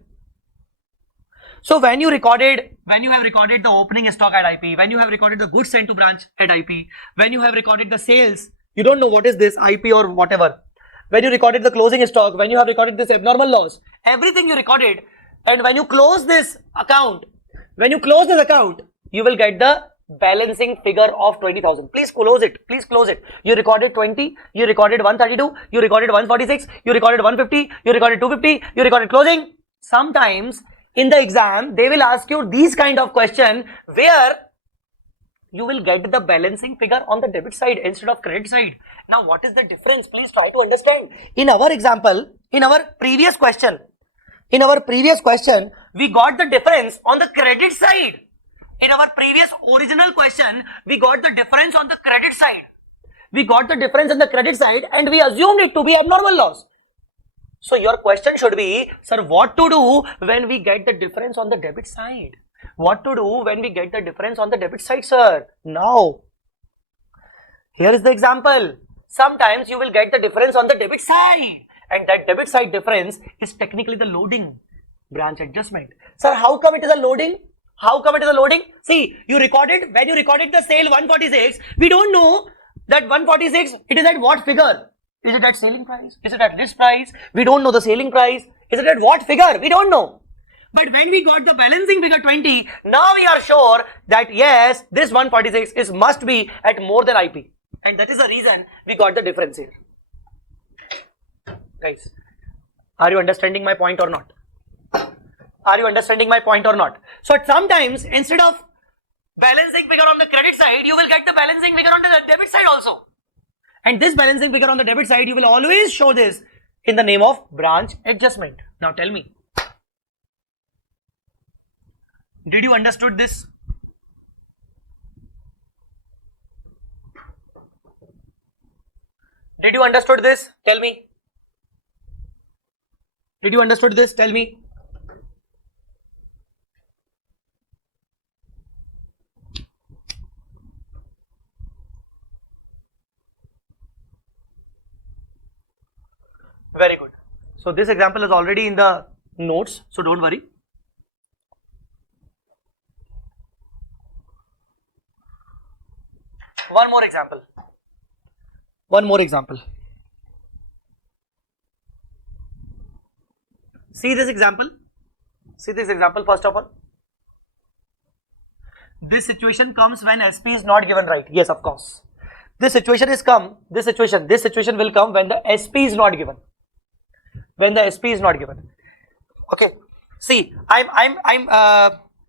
So when you have recorded the opening stock at IP, when you have recorded the goods sent to branch at IP, when you have recorded the sales, you don't know what is this IP or whatever. When you recorded the closing stock, when you have recorded this abnormal loss, everything you recorded, and when you close this account, you will get the balancing figure of 20,000. Please close it. Please close it. You recorded 20, you recorded 132, you recorded 146, you recorded 150, you recorded 250, you recorded closing. Sometimes in the exam, they will ask you these kind of question where you will get the balancing figure on the debit side instead of credit side. Now, what is the difference? Please try to understand. In our example, in our previous question, we got the difference on the credit side. In our previous original question, we got the difference on the credit side. We got the difference on the credit side and we assumed it to be abnormal loss. So your question should be, sir, what to do when we get the difference on the debit side? What to do when we get the difference on the debit side, sir? Now, Here is the example. Sometimes you will get the difference on the debit side, and that debit side difference is technically the loading branch adjustment. Sir, how come it is a loading? How come it is a loading? See, when you recorded the sale 146, we don't know that 146, it is at what figure? Is it at selling price? Is it at list price? We don't know the selling price. Is it at what figure? We don't know. But when we got the balancing figure 20, now we are sure that yes, this 146 must be at more than IP. And that is the reason we got the difference here. Guys, are you understanding my point or not? Are you understanding my point or not? So sometimes instead of balancing figure on the credit side, you will get the balancing figure on the debit side also. And this balancing figure on the debit side, you will always show this in the name of branch adjustment. Now tell me, did you understood this? Did you understood this? Tell me. Did you understood this? Tell me. Very good. So this example is already in the notes, so don't worry. One more example. One more example. See this example. See this example first of all. This situation comes when SP is not given, right? Yes, of course. This situation will come when the SP is not given. When the SP is not given. Okay. See, I'm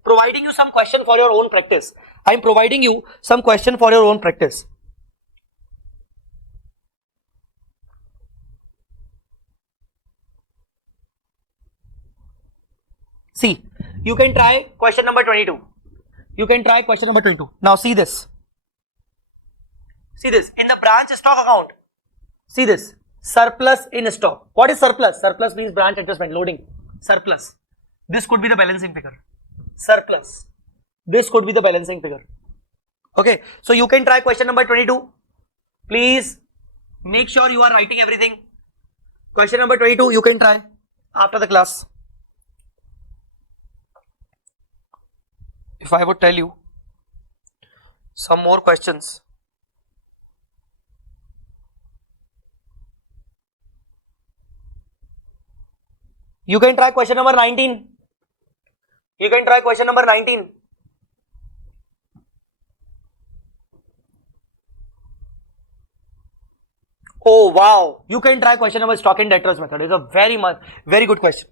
providing you some question for your own practice. I'm providing you some question for your own practice. See, you can try question number 22. You can try question number 22. Now see this. See this. In the branch stock account. See this. Surplus in stock. What is surplus? Surplus means branch adjustment, loading. Surplus. This could be the balancing figure. Surplus. This could be the balancing figure. Okay. So you can try question number 22. Please make sure you are writing everything. Question number 22 you can try after the class. If I would tell you some more questions. You can try question number 19. You can try question number 19. Oh wow, you can try question number stock and debtors method. It's a very good question.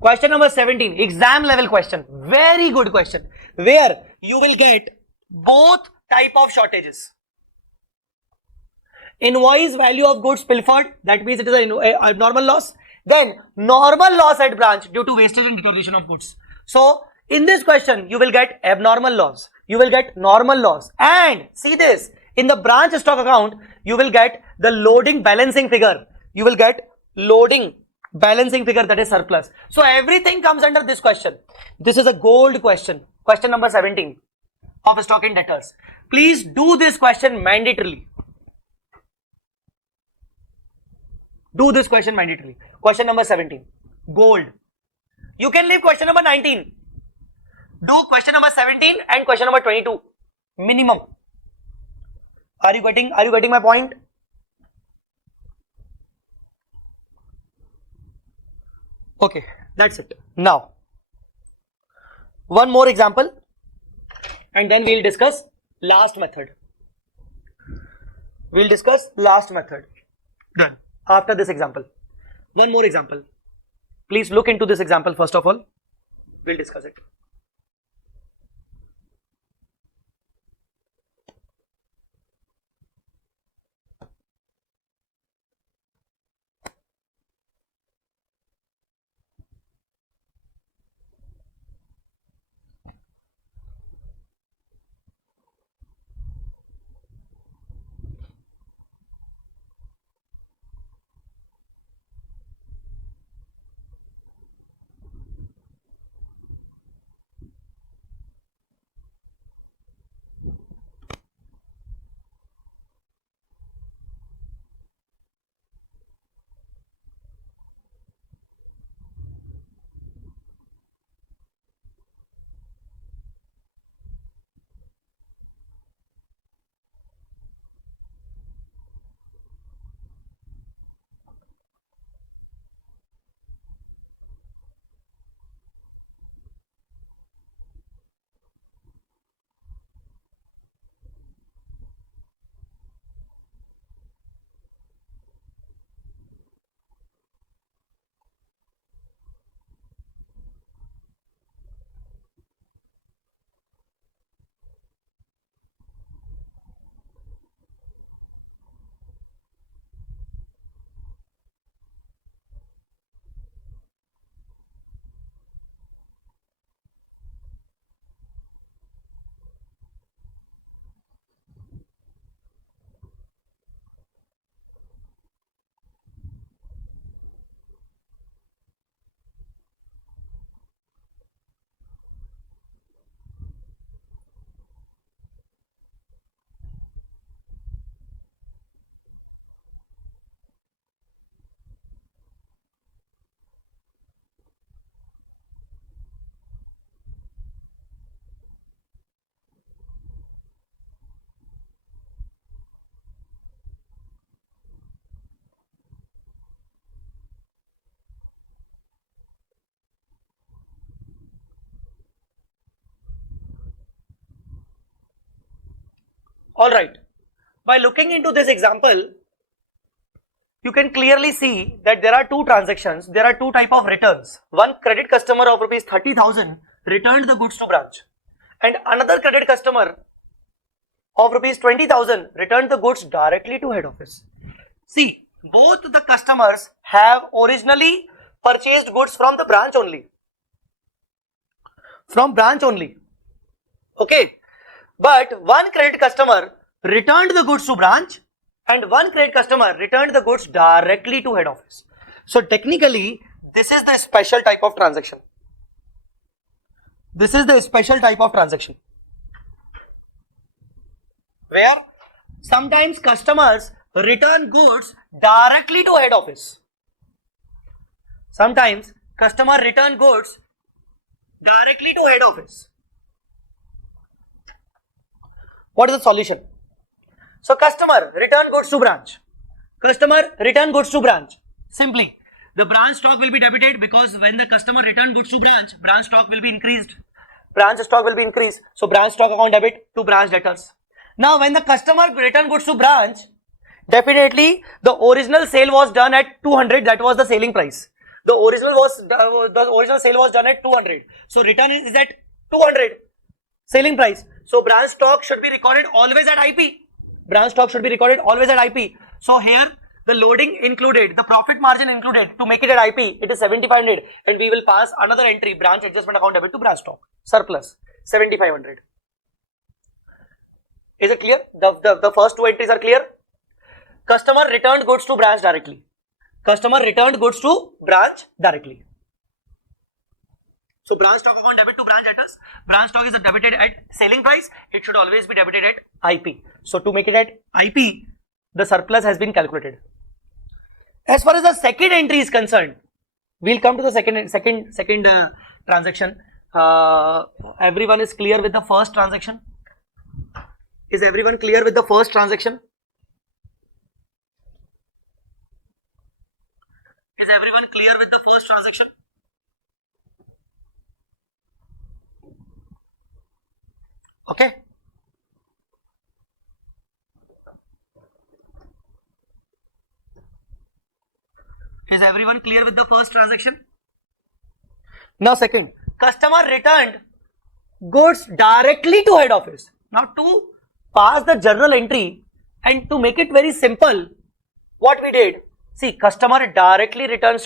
Question number 17, exam level question. Very good question. Where you will get both type of shortages. Invoice value of goods pilfered, that means it is an abnormal loss. Then normal loss at branch due to wastage and deterioration of goods. So in this question you will get abnormal loss, you will get normal loss, and see this, in the branch stock account you will get the loading balancing figure. You will get loading balancing figure, that is surplus. So everything comes under this question. This is a gold question. Question number 17 of stock and debtors. Please do this question mandatorily. Do this question mandatorily. Question number 17. Gold. You can leave question number 19. Do question number 17 and question number 22. Minimum. Are you getting my point? Okay, that's it. Now, one more example and then we'll discuss last method. We'll discuss last method. Done. After this example. One more example. Please look into this example first of all. We'll discuss it. All right. By looking into this example, you can clearly see that there are two transactions. There are two type of returns. One credit customer of rupees 30,000 returned the goods to branch, and another credit customer of rupees 20,000 returned the goods directly to head office. See, both the customers have originally purchased goods from the branch only. From branch only. Okay. But one credit customer returned the goods to branch and one credit customer returned the goods directly to head office. So technically, this is the special type of transaction. This is the special type of transaction where sometimes customers return goods directly to head office. Sometimes customer return goods directly to head office. What is the solution? So customer return goods to branch. Customer return goods to branch. Simply, the branch stock will be debited because when the customer return goods to branch stock will be increased. Branch stock will be increased. So branch stock account debit to branch debtors. Now when the customer return goods to branch, definitely the original sale was done at 200. That was the selling price. The original sale was done at 200. So return is at 200 selling price. So branch stock should be recorded always at IP. Branch stock should be recorded always at IP. So here the loading included, the profit margin included, to make it at IP, it is 7500, and we will pass another entry, branch adjustment account debit to branch stock, surplus 7500. Is it clear? The first two entries are clear. Customer returned goods to branch directly. Customer returned goods to branch directly. So branch stock account debit to branch debtors. Branch stock is debited at selling price. It should always be debited at IP. So to make it at IP, the surplus has been calculated. As far as the second entry is concerned, we'll come to the second transaction. Everyone is clear with the first transaction? Is everyone clear with the first transaction? Is everyone clear with the first transaction? Okay. Is everyone clear with the first transaction? Now second, customer returned goods directly to head office. Now to pass the journal entry and to make it very simple, what we did, see, customer directly return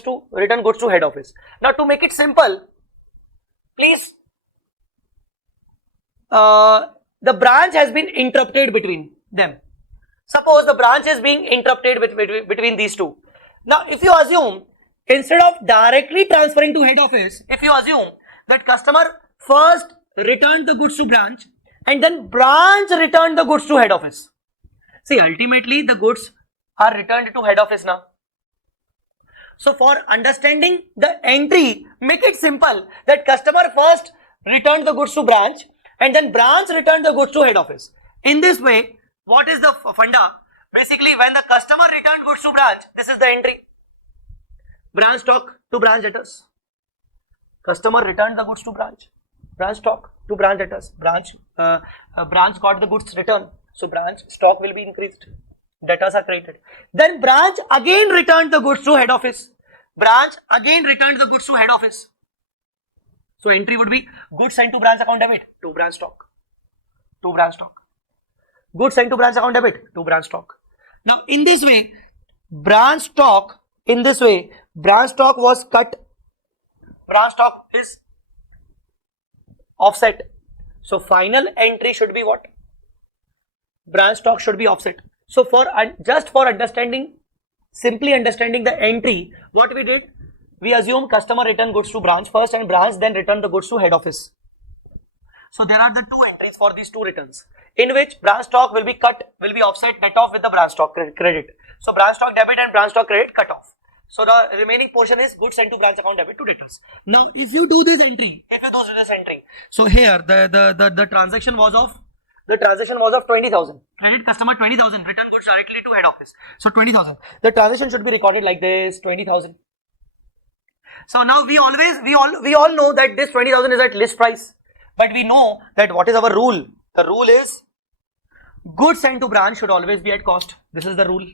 goods to head office. Now to make it simple, please, the branch has been interrupted between them. Suppose the branch is being interrupted between these two. Now if you assume, instead of directly transferring to head office, if you assume that customer first returned the goods to branch and then branch returned the goods to head office. See, ultimately the goods are returned to head office now. So for understanding the entry, make it simple that customer first returned the goods to branch and then branch returned the goods to head office. In this way, what is the funda? Basically, when the customer returned goods to branch, this is the entry. Branch stock to branch debtors. Customer returned the goods to branch. Branch stock to branch debtors. Branch got the goods returned. So branch stock will be increased. Debtors are created. Then branch again returned the goods to head office. Branch again returned the goods to head office. So entry would be goods sent to branch account debit to branch stock. To branch stock. Goods sent to branch account debit to branch stock. Now in this way, branch stock was cut. Branch stock is offset. So final entry should be what? Branch stock should be offset. So for just for simply understanding the entry, what we did, we assume customer return goods to branch first and branch then return the goods to head office. So there are the two entries for these two returns, in which branch stock will be offset, net off with the branch stock credit. So branch stock debit and branch stock credit cut off. So the remaining portion is goods sent to branch account debit to debtors. Now if you do this entry, so here the transaction was of 20,000. Credit customer 20,000, return goods directly to head office. So 20,000. The transaction should be recorded like this, 20,000. So now we all know that this 20,000 is at list price, but we know that what is our rule? The rule is goods sent to branch should always be at cost. This is the rule.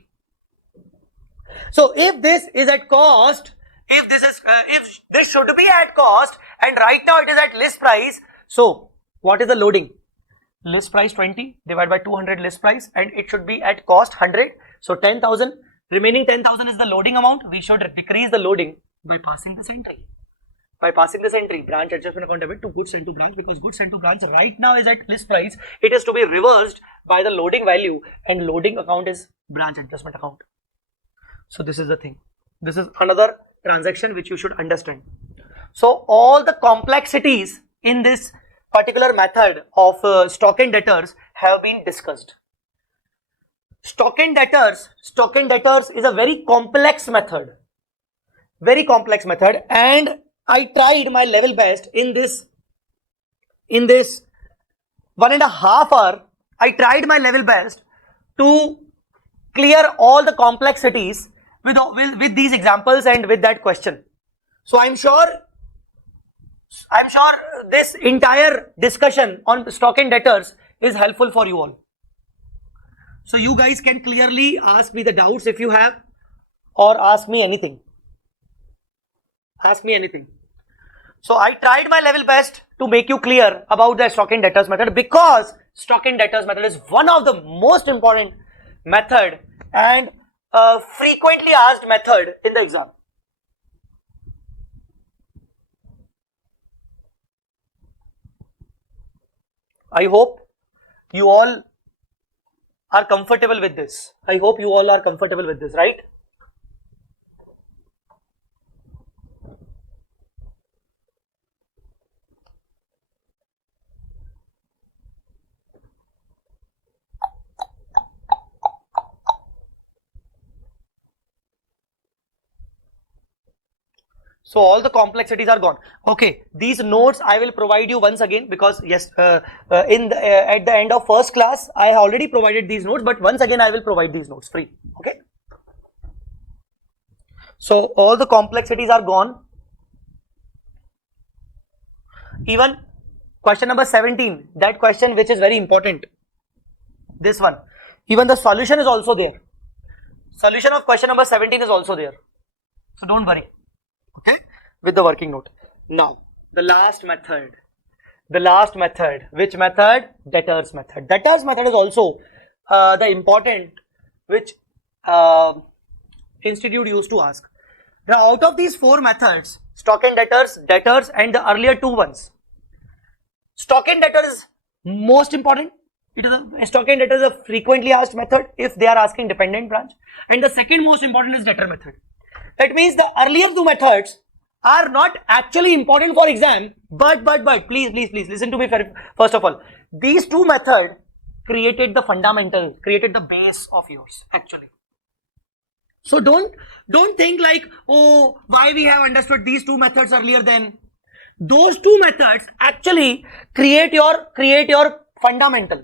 So if this is at cost, if this should be at cost and right now it is at list price, so what is the loading? List price 20 divided by 200 list price, and it should be at cost 100. So 10,000, remaining 10,000 is the loading amount. We should decrease the loading by passing this entry. By passing this entry, branch adjustment account debit to goods sent to branch, because goods sent to branch right now is at list price. It is to be reversed by the loading value, and loading account is branch adjustment account. So this is the thing. This is another transaction which you should understand. So all the complexities in this particular method of stock and debtors have been discussed. Stock and debtors is a very complex method, and I tried my level best in this 1.5 hours. I tried my level best to clear all the complexities with these examples and with that question. So I'm sure this entire discussion on stock and debtors is helpful for you all. So you guys can clearly ask me the doubts if you have, or ask me anything. So I tried my level best to make you clear about the stock and debtors method, because stock and debtors method is one of the most important method and frequently asked method in the exam. I hope you all are comfortable with this. Right? So all the complexities are gone. Okay, these notes I will provide you once again, because yes, at the end of first class I already provided these notes, but once again I will provide these notes free. Okay. So all the complexities are gone. Even question number 17, that question which is very important, this one, even the solution is also there. Solution of question number 17 is also there. So don't worry. Okay, with the working note. Now the last method, which method? Debtors method. Debtors method is also the important which institute used to ask. Now out of these 4 methods, stock and debtors and the earlier 2 ones, stock and debtors is most important. It is a stock and debtors is a frequently asked method if they are asking dependent branch, and the second most important is debtor method. That means the earlier 2 methods are not actually important for exam, but please listen to me first of all. These 2 methods created the base of yours actually. So don't think like, oh, why we have understood these 2 methods earlier than. Those 2 methods actually create your fundamental,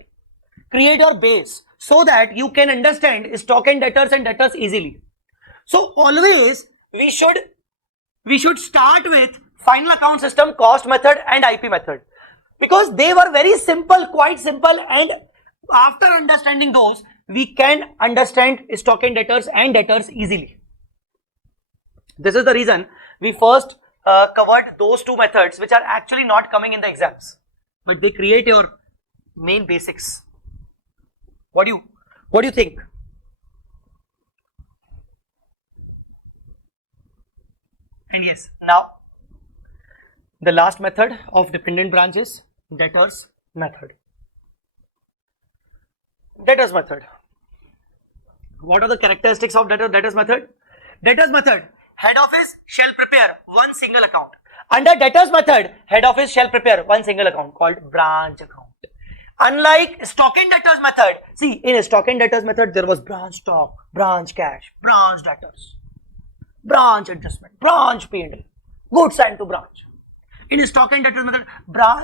create your base, so that you can understand stock and debtors easily. So always we should start with final account system, cost method and IP method, because they were very simple, quite simple, and after understanding those we can understand stock and debtors easily. This is the reason we first covered those 2 methods which are actually not coming in the exams, but they create your main basics. What do you think? And yes, now the last method of dependent branch is debtors method. Debtors method. What are the characteristics of debtors method? Debtors method, head office shall prepare one single account. Under debtors method, head office shall prepare one single account called branch account. Unlike stock and debtors method, see, in a stock and debtors method there was branch stock, branch cash, branch debtors, branch adjustment, branch P&L, goods sent to branch. In stock and debtors method,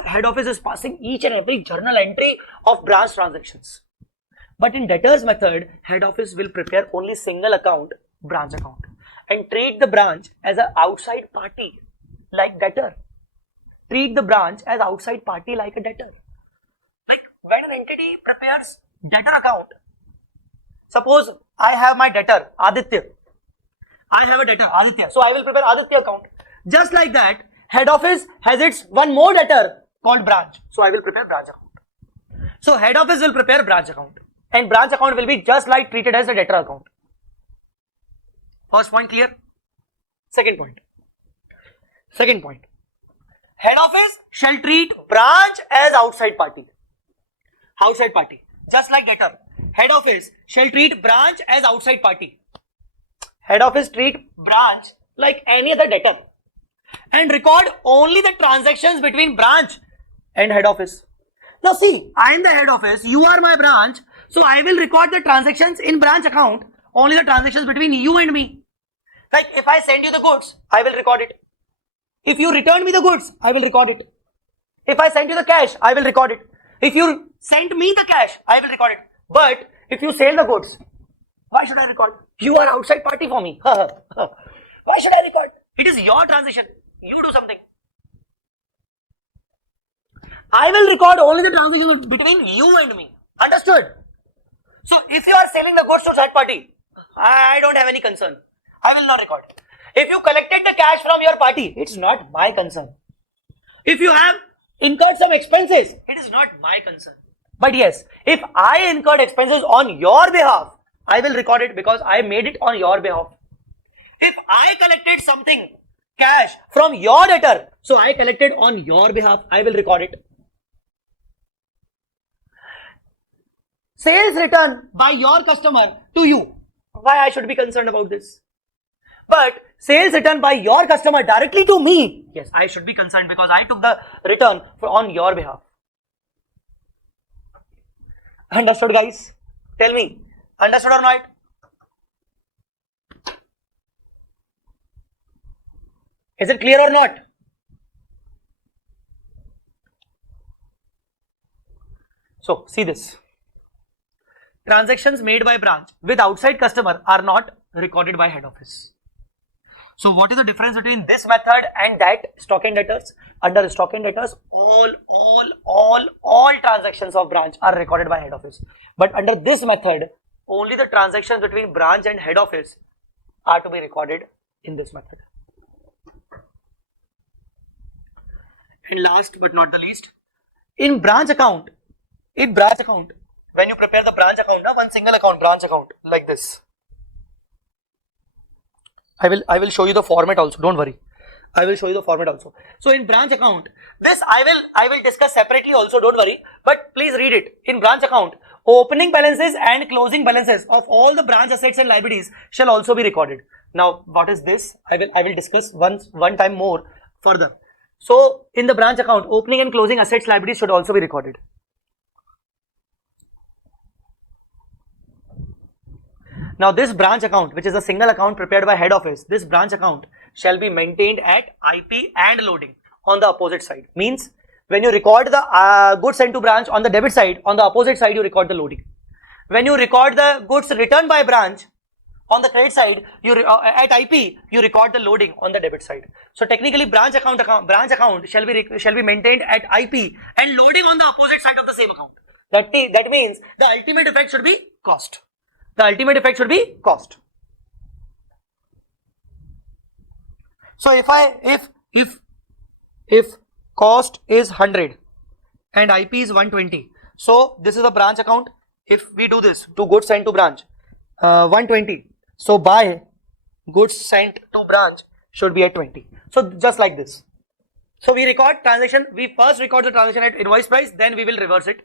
head office is passing each and every journal entry of branch transactions. But in debtors method, head office will prepare only single account, branch account, and treat the branch as an outside party like debtor. Treat the branch as outside party like a debtor. Like when an entity prepares debtor account. Suppose I have my debtor Aditya. I have a debtor Aditya. So I will prepare Aditya account. Just like that, head office has its one more debtor called branch. So I will prepare branch account. So head office will prepare branch account. And branch account will be just like treated as a debtor account. First point clear? Second point. Second point. Head office shall treat branch as outside party. Outside party. Just like debtor. Head office shall treat branch as outside party. Head office treat branch like any other debtor. And record only the transactions between branch and head office. Now see, I am the head office, you are my branch. So I will record the transactions in branch account. Only the transactions between you and me. Like if I send you the goods, I will record it. If you return me the goods, I will record it. If I send you the cash, I will record it. If you send me the cash, I will record it. But if you sell the goods, why should I record? You are outside party for me. Why should I record? It is your transaction. You do something. I will record only the transaction between you and me. Understood? So if you are selling the goods to third party, I don't have any concern. I will not record. If you collected the cash from your party, it's not my concern. If you have incurred some expenses, it is not my concern. But yes, if I incurred expenses on your behalf, I will record it because I made it on your behalf. If I collected something, cash from your debtor, so I collected on your behalf, I will record it. Sales return by your customer to you. Why I should be concerned about this? But sales return by your customer directly to me. Yes, I should be concerned because I took the return on your behalf. Understood, guys? Tell me, understood or not? Is it clear or not? So, see this. Transactions made by branch with outside customer are not recorded by head office. So what is the difference between this method and that stock and debtors? Under stock and debtors, all transactions of branch are recorded by head office. But under this method, only the transactions between branch and head office are to be recorded in this method. And last but not the least, in branch account, when you prepare the branch account, one single account, branch account, like this. I will show you the format also, don't worry. I will show you the format also. So in branch account, this I will discuss separately also, don't worry. But please read it. In branch account, opening balances and closing balances of all the branch assets and liabilities shall also be recorded. Now, what is this? I will discuss one time more further. So in the branch account, opening and closing assets liabilities should also be recorded. Now this branch account, which is a single account prepared by head office, this branch account shall be maintained at IP and loading on the opposite side. Means when you record the goods sent to branch on the debit side, on the opposite side you record the loading. When you record the goods returned by branch on the credit side, at IP you record the loading on the debit side. So technically branch account shall be maintained at IP and loading on the opposite side of the same account. That means the ultimate effect should be cost. The ultimate effect should be cost. So if cost is 100 and IP is 120, so this is a branch account. If we do this to goods sent to branch, 120. So by goods sent to branch should be at 20. So just like this. So we record transaction. We first record the transaction at invoice price, then we will reverse it.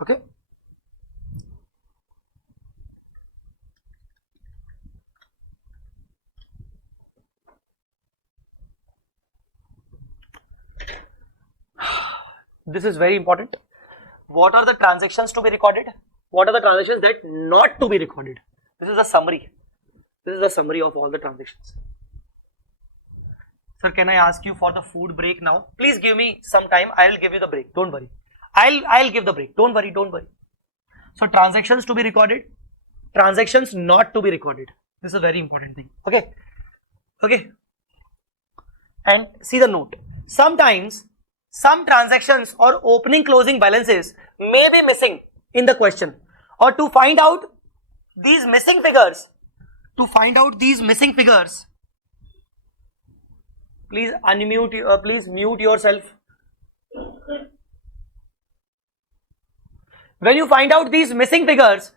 Okay. This is very important. What are the transactions to be recorded? What are the transactions that not to be recorded? This is a summary. This is the summary of all the transactions. Sir, can I ask you for the food break now? Please give me some time. I will give you the break. Don't worry. I'll give the break. Don't worry. So transactions to be recorded, transactions not to be recorded. This is a very important thing. Okay. And see the note. Sometimes some transactions or opening closing balances may be missing in the question, or to find out these missing figures, please unmute, please mute yourself. When you find out these missing figures,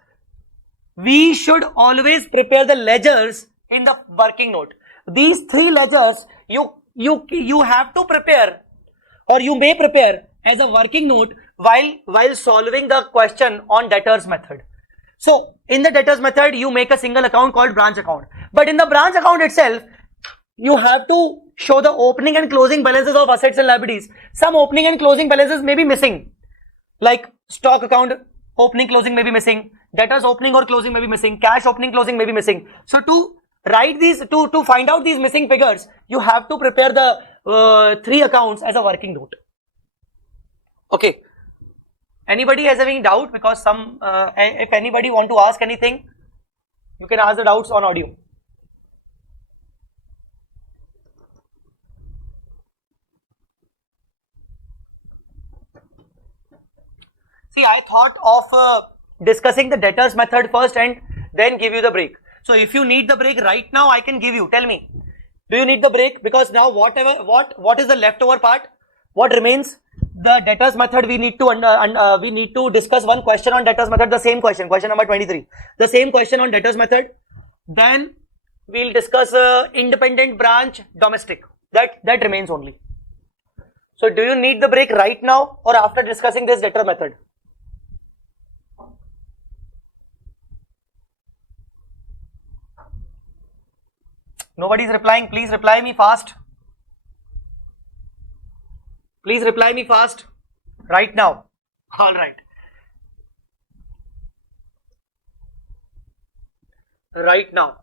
we should always prepare the ledgers in the working note. These three ledgers you have to prepare, or you may prepare as a working note while solving the question on debtors method. So in the debtors method, you make a single account called branch account, but in the branch account itself, you have to show the opening and closing balances of assets and liabilities. Some opening and closing balances may be missing, like stock account opening closing may be missing, debtors opening or closing may be missing, cash opening closing may be missing. So to write these, to find out these missing figures, you have to prepare the three accounts as a working note. Okay. Anybody has any doubt? Because if anybody want to ask anything, you can ask the doubts on audio. See, I thought of discussing the debtors method first and then give you the break. So if you need the break right now, I can give you. Tell me, do you need the break? Because now what is the leftover part? What remains? The debtors method. We need to discuss one question on debtors method. The same question number 23. The same question on debtors method. Then we'll discuss independent branch domestic. That remains only. So do you need the break right now or after discussing this debtor method? Nobody is replying. Please reply me fast. Please reply me fast. Right now. All right. Right now.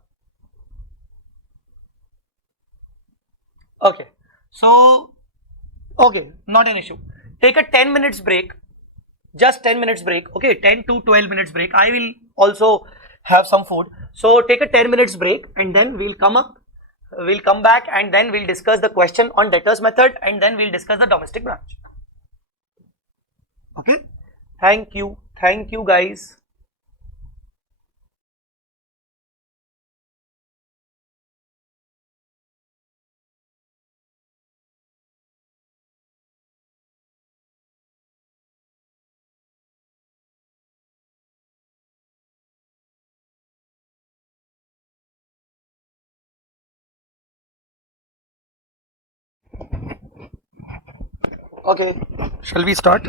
Okay. So, okay, not an issue. Take a 10 minutes break. Just 10 minutes break. Okay, 10 to 12 minutes break. I will also have some food. So take a 10 minutes break and then we'll come back and then we'll discuss the question on debtors method and then we'll discuss the domestic branch. Okay. Thank you. Thank you guys. Okay, shall we start?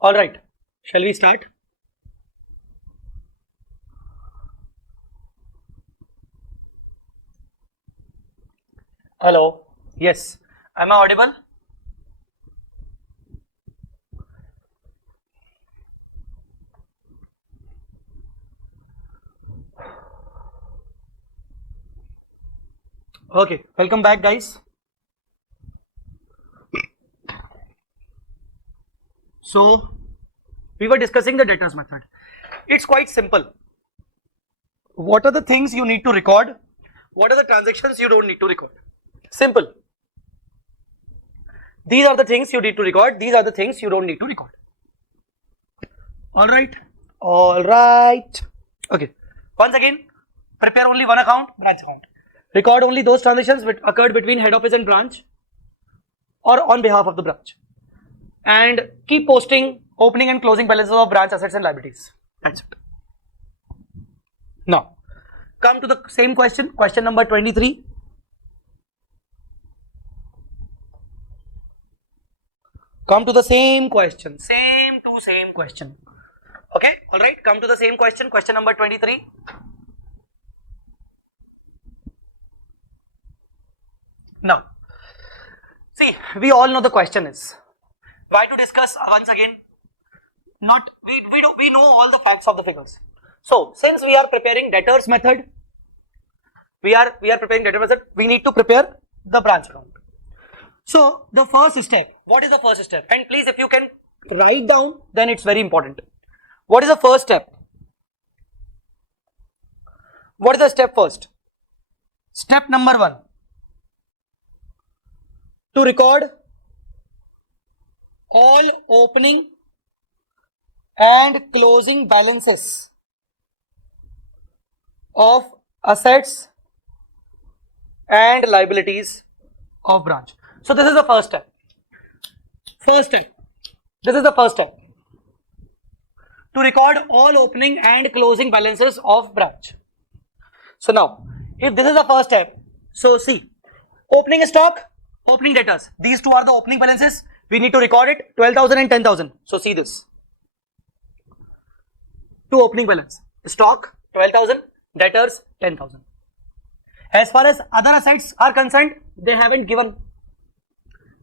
All right, shall we start? Hello, yes, am I audible? Okay, welcome back guys. So we were discussing the debtors method. It's quite simple. What are the things you need to record? What are the transactions you don't need to record? Simple. These are the things you need to record. These are the things you don't need to record. All right. All right. Okay. Once again, prepare only one account, branch account. Record only those transactions which occurred between head office and branch or on behalf of the branch. And keep posting opening and closing balances of branch assets and liabilities. That's it. Now, come to the same question, question number 23. Come to the same question, same question. Okay, all right, come to the same question, question number 23. Now, see, we all know the question is. Why to discuss once again? Not we know all the facts of the figures. So since we are preparing debtors method, we are preparing debtor method. We need to prepare the branch account. So the first step. What is the first step? And please, if you can write down, then it's very important. What is the first step? What is the step first? Step number 1. To record all opening and closing balances of assets and liabilities of branch. So this is the first step. This is the first step. To record all opening and closing balances of branch. So now, if this is the first step, so see, opening stock, opening debtors. These two are the opening balances. We need to record it, 12,000 and 10,000. So see this. Two opening balance. Stock, 12,000, debtors, 10,000. As far as other assets are concerned, they haven't given.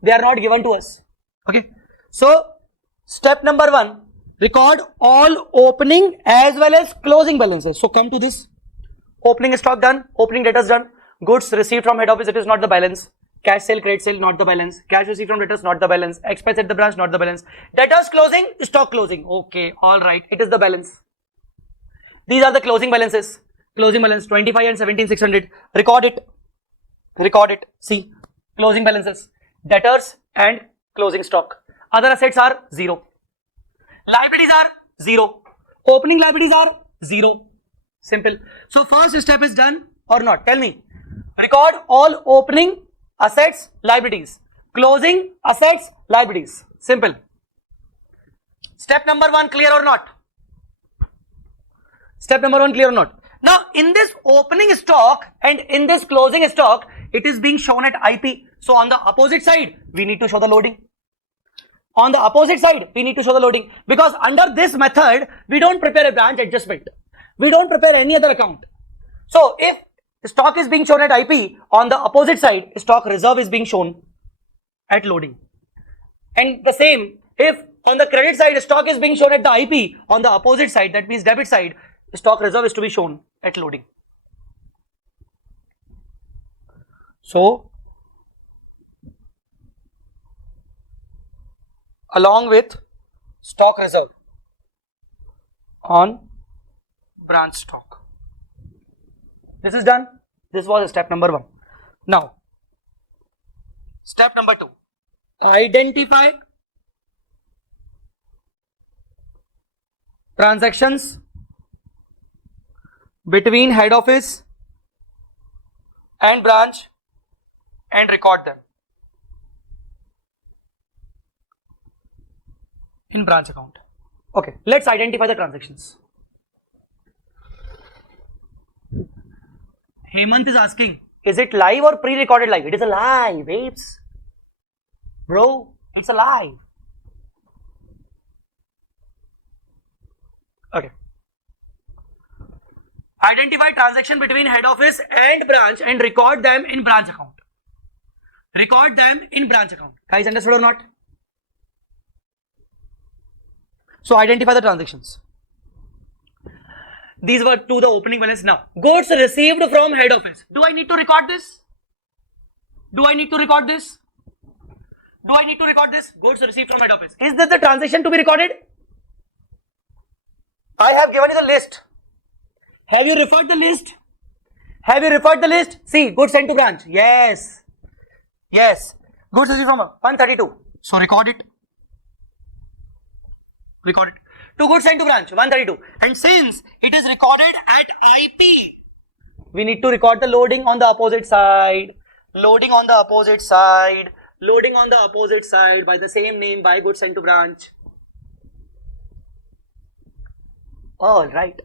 They are not given to us. Okay. So, step number 1, record all opening as well as closing balances. So, come to this. Opening stock done, opening debtors done, goods received from head office, it is not the balance. Cash sale, credit sale, not the balance. Cash received from debtors, not the balance. Expense at the branch, not the balance. Debtors closing, stock closing. Okay, alright, it is the balance. These are the closing balances. Closing balance 25 and 17,600. Record it. Record it. See, closing balances. Debtors and closing stock. Other assets are 0. Liabilities are 0. Opening liabilities are 0. Simple. So first step is done or not? Tell me. Record all opening assets, liabilities. Closing assets, liabilities. Simple. Step number 1 clear or not? Step number 1 clear or not? Now in this opening stock and in this closing stock, it is being shown at IP. So on the opposite side, we need to show the loading. On the opposite side, we need to show the loading. Because under this method, we don't prepare a branch adjustment. We don't prepare any other account. So if stock is being shown at IP, on the opposite side, stock reserve is being shown at loading. And the same, if on the credit side, stock is being shown at the IP, on the opposite side, that means debit side, stock reserve is to be shown at loading. So, along with stock reserve on branch stock. This is done. This was step number 1. Now, step number 2. Identify transactions between head office and branch and record them in branch account. Okay, let's identify the transactions. Hemant is asking, is it live or pre-recorded live? It is a live, babes. Bro, it's a live. Okay. Identify transaction between head office and branch and record them in branch account. Record them in branch account. Guys, understood or not? So identify the transactions. These were to the opening balance. Now, goods received from head office. Do I need to record this? Do I need to record this? Do I need to record this? Goods received from head office. Is this the transaction to be recorded? I have given you the list. Have you referred the list? Have you referred the list? See, goods sent to branch. Yes. Yes. Goods received from 132. So record it. Record it. To goods sent to branch 132. And since it is recorded at IP, we need to record the loading on the opposite side. Loading on the opposite side. Loading on the opposite side by the same name, by goods sent to branch. All right.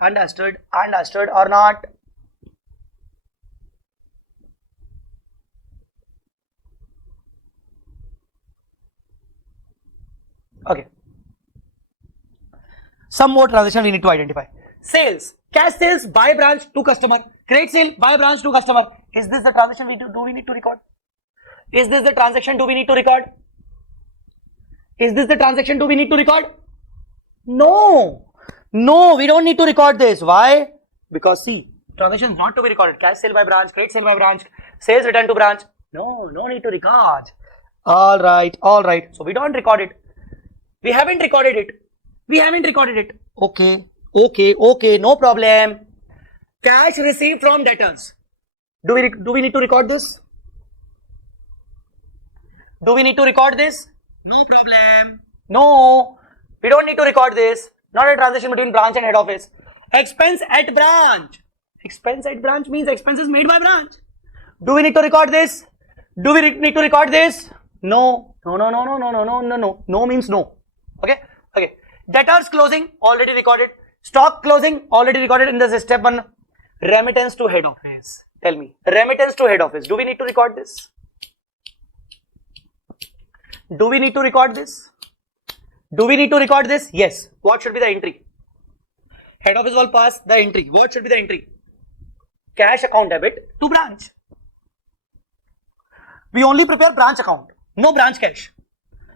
Understood or not? Okay. Some more transaction we need to identify. Sales. Cash sales by branch to customer. Credit sale by branch to customer. Is this the transaction do we need to record? Is this the transaction do we need to record? Is this the transaction do we need to record? No, we don't need to record this. Why? Because see, transaction is not to be recorded. Cash sale by branch, credit sale by branch, sales return to branch. No need to record. All right. So we don't record it. We haven't recorded it. Okay. No problem. Cash received from debtors. Do we need to record this? Do we need to record this? No problem. No, we don't need to record this. Not a transaction between branch and head office. Expense at branch. Expense at branch means expenses made by branch. Do we need to record this? Do we need to record this? No. No means no. Okay. Debtors closing already recorded. Stock closing already recorded in the step 1. Remittance to head office. Tell me. Remittance to head office. Do we need to record this? Do we need to record this? Yes. What should be the entry? Head office will pass the entry. What should be the entry? Cash account debit to branch. We only prepare branch account, no branch cash.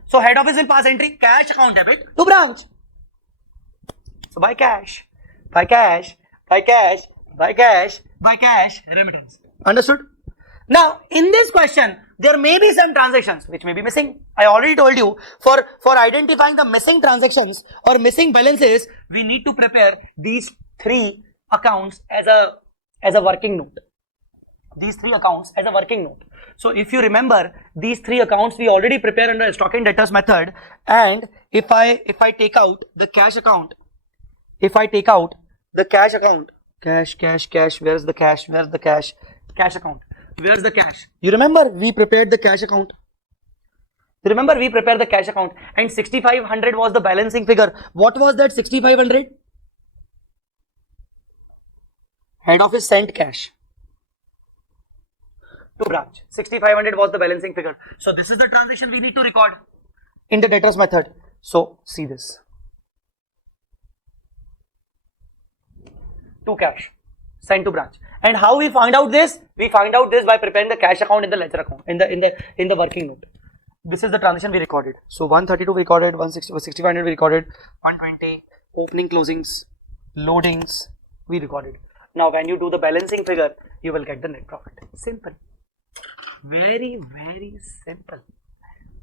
So head office will pass entry cash account debit to branch. So by cash, remittance. Understood? Now in this question, there may be some transactions which may be missing. I already told you for identifying the missing transactions or missing balances, we need to prepare these 3 accounts as a working note. So if you remember, these 3 accounts we already prepared under stock and debtors method. And if I take out the cash account, cash, where's the cash? Cash account. Where's the cash? You remember we prepared the cash account. And 6500 was the balancing figure. What was that 6500? Head office sent cash to branch. 6500 was the balancing figure. So this is the transaction we need to record in the debtors method. So see this. To cash sent to branch. And how we find out this? We find out this by preparing the cash account in the ledger account, in the working note. This is the transaction we recorded. So 132 we recorded, 6500 we recorded, 120 opening, closings, loadings we recorded. Now when you do the balancing figure, you will get the net profit. Simple. Very simple.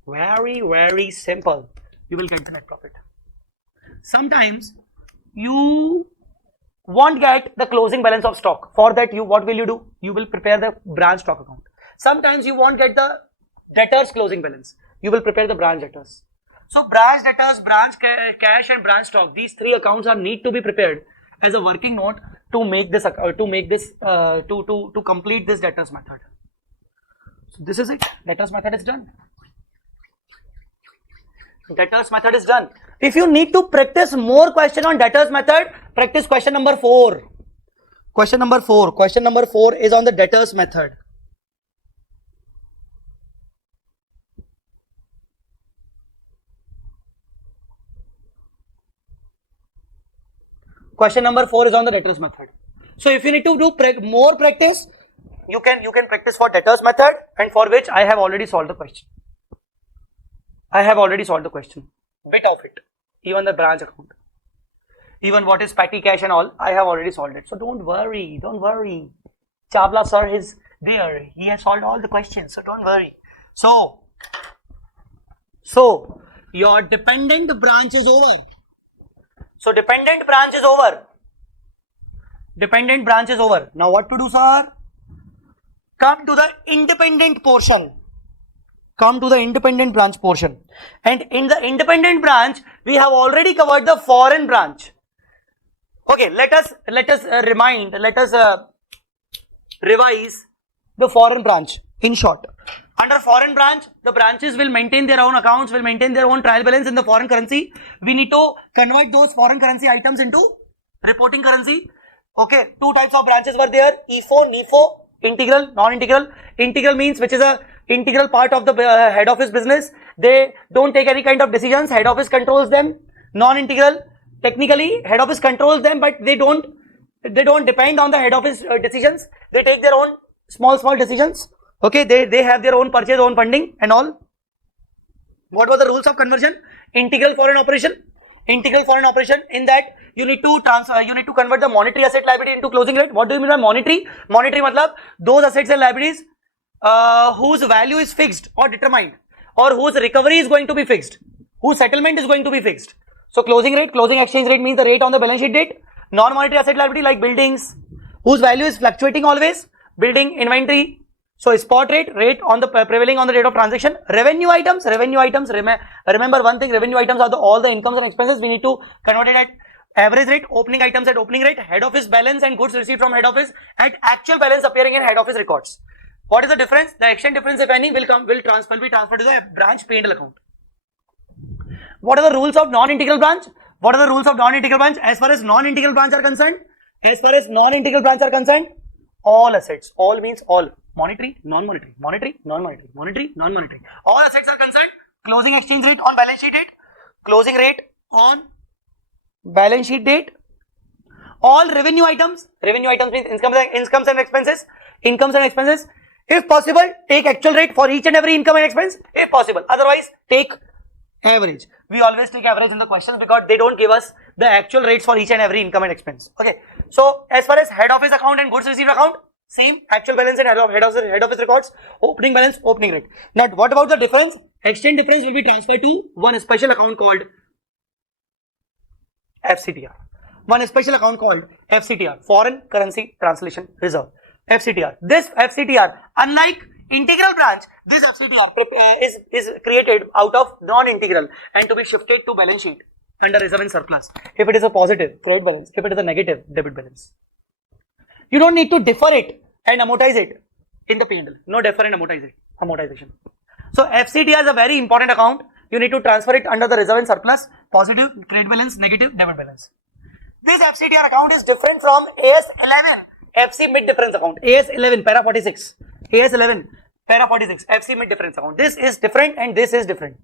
Very simple. You will get the net profit. Sometimes you won't get the closing balance of stock. For that, what will you do? You will prepare the branch stock account. Sometimes you won't get the debtors closing balance. You will prepare the branch debtors. So branch debtors, branch cash and branch stock, these 3 accounts are need to be prepared as a working note to make this to complete this debtors method. So this is it. Debtors method is done. If you need to practice more question on debtors method, practice question number 4. Question number 4 is on the debtors method. Question number 4 is on the debtors method. So if you need to do more practice, you can practice for debtors method, and for which I have already solved the question. Bit of it, even the branch account, even what is petty cash and all, I have already solved it. So don't worry. Chawla sir is there. He has solved all the questions. So don't worry. So your dependent branch is over. Dependent branch is over. Now what to do, sir? Come to the independent portion. Come to the independent branch portion. And in the independent branch, we have already covered the foreign branch. Okay, let us revise the foreign branch in short. Under foreign branch, the branches will maintain their own accounts, will maintain their own trial balance in the foreign currency. We need to convert those foreign currency items into reporting currency. Okay, 2 types of branches were there: EFO, NIFO, integral, non-integral. Integral means which is a integral part of the head office business. They don't take any kind of decisions. Head office controls them. Non-integral, technically head office controls them, but they don't depend on the head office decisions. They take their own small decisions. Okay, they have their own purchase, own funding and all. What were the rules of conversion? Integral foreign operation. In that you need to convert the monetary asset liability into closing rate. What do you mean by monetary? Monetary matlab those assets and liabilities whose value is fixed or determined. or whose recovery is going to be fixed, whose settlement is going to be fixed. So closing rate, closing exchange rate means the rate on the balance sheet date. Non-monetary asset liability like buildings, whose value is fluctuating always, building, inventory. So spot rate, rate on the prevailing on the date of transaction. Revenue items, remember one thing, revenue items are all the incomes and expenses. We need to convert it at average rate, opening items at opening rate, head office balance and goods received from head office at actual balance appearing in head office records. What is the difference? The exchange difference, if any, will be transferred to the branch P&L account. What are the rules of non-integral branch? What are the rules of non-integral branch? As far as non-integral branch are concerned, all assets, all means all, monetary, non-monetary, monetary, non-monetary, monetary, non-monetary. All assets are concerned. Closing exchange rate on balance sheet date, closing rate on balance sheet date. All revenue items means incomes and expenses. If possible, take actual rate for each and every income and expense. If possible, otherwise take average. We always take average in the questions because they don't give us the actual rates for each and every income and expense. Okay. So as far as head office account and goods received account, same actual balance and head office records, opening balance, opening rate. Now what about the difference? Exchange difference will be transferred to one special account called FCTR. One special account called FCTR, Foreign Currency Translation Reserve. FCTR. This FCTR, unlike integral branch, this FCTR is created out of non-integral and to be shifted to balance sheet under reserve and surplus. If it is a positive, credit balance. If it is a negative, debit balance. You don't need to defer it and amortize it in the P&L. No defer and amortization. So FCTR is a very important account. You need to transfer it under the reserve and surplus, positive, credit balance, negative, debit balance. This FCTR account is different from AS11, FC mid difference account. AS11, para 46. AS11, para 46, FC mid difference account. This is different and this is different.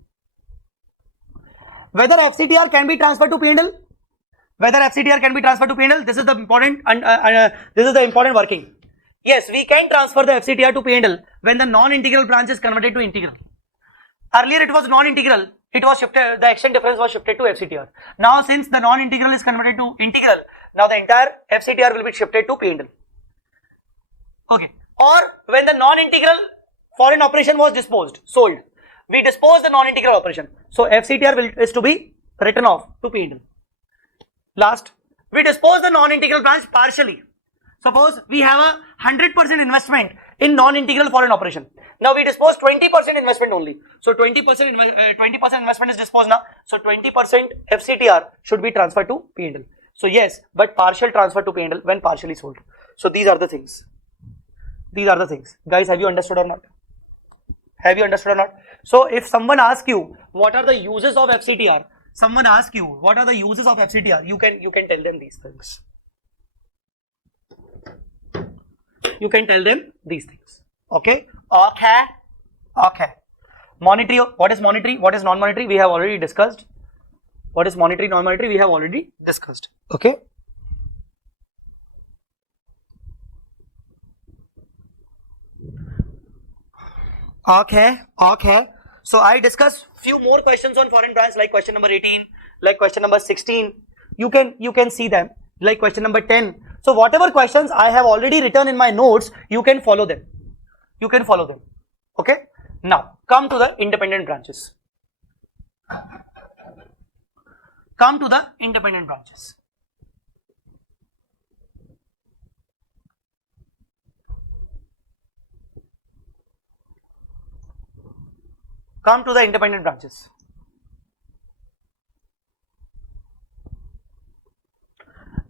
Whether FCTR can be transferred to P&L? This is the important working. Yes, we can transfer the FCTR to P&L when the non-integral branch is converted to integral. Earlier it was non-integral, it was shifted, the exchange difference was shifted to FCTR. Now since the non-integral is converted to integral, now the entire FCTR will be shifted to P&L. Okay. Or when the non-integral foreign operation was sold, we disposed the non-integral operation. So FCTR is to be written off to P&L. Last, we dispose the non-integral branch partially. Suppose we have a 100% investment in non-integral foreign operation. Now we dispose 20% investment only. So 20% investment is disposed now. So 20% FCTR should be transferred to P&L. So yes, but partial transfer to P&L when partially sold. So these are the things. Guys, have you understood or not? So if someone asks you what are the uses of FCTR, you can tell them these things. Okay. Monetary, what is monetary, what is non-monetary, we have already discussed. What is monetary, non-monetary, we have already discussed. Okay. So I discussed few more questions on foreign branch, like question number 18, like question number 16. You can see them, like question number 10. So whatever questions I have already written in my notes, you can follow them. Okay. Now come to the independent branches. Come to the independent branches.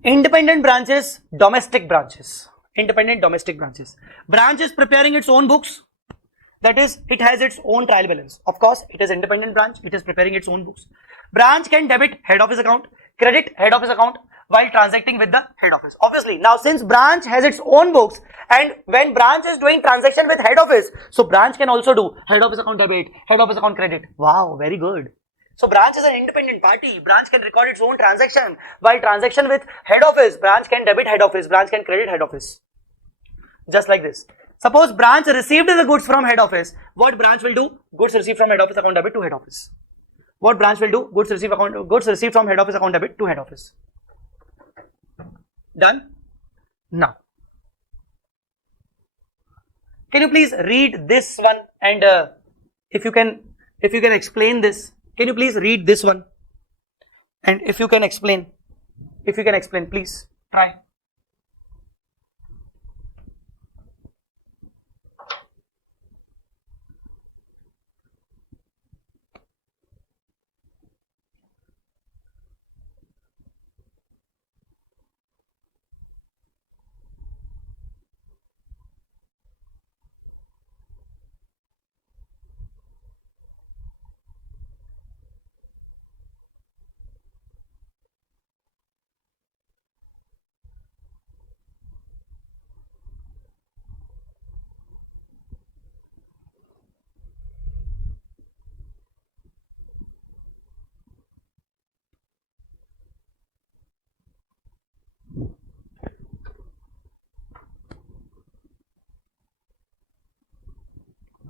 Independent branches, domestic branches. Independent domestic branches. Branch is preparing its own books. That is, it has its own trial balance. Of course, it is independent branch. It is preparing its own books. Branch can debit head office account, credit head office account while transacting with the head office. Obviously, now since branch has its own books and when branch is doing transaction with head office, so branch can also do head office account debit, head office account credit. Wow, very good. So branch is an independent party. Branch can record its own transaction. While transaction with head office, branch can debit head office, branch can credit head office. Just like this. Suppose branch received the goods from head office. What branch will do? Goods received from head office account debit to head office. What branch will do? Goods received from head office account debit to head office. Done? Now, can you please read this one and if you can if you can explain this, can you please read this one? And if you can explain, please try.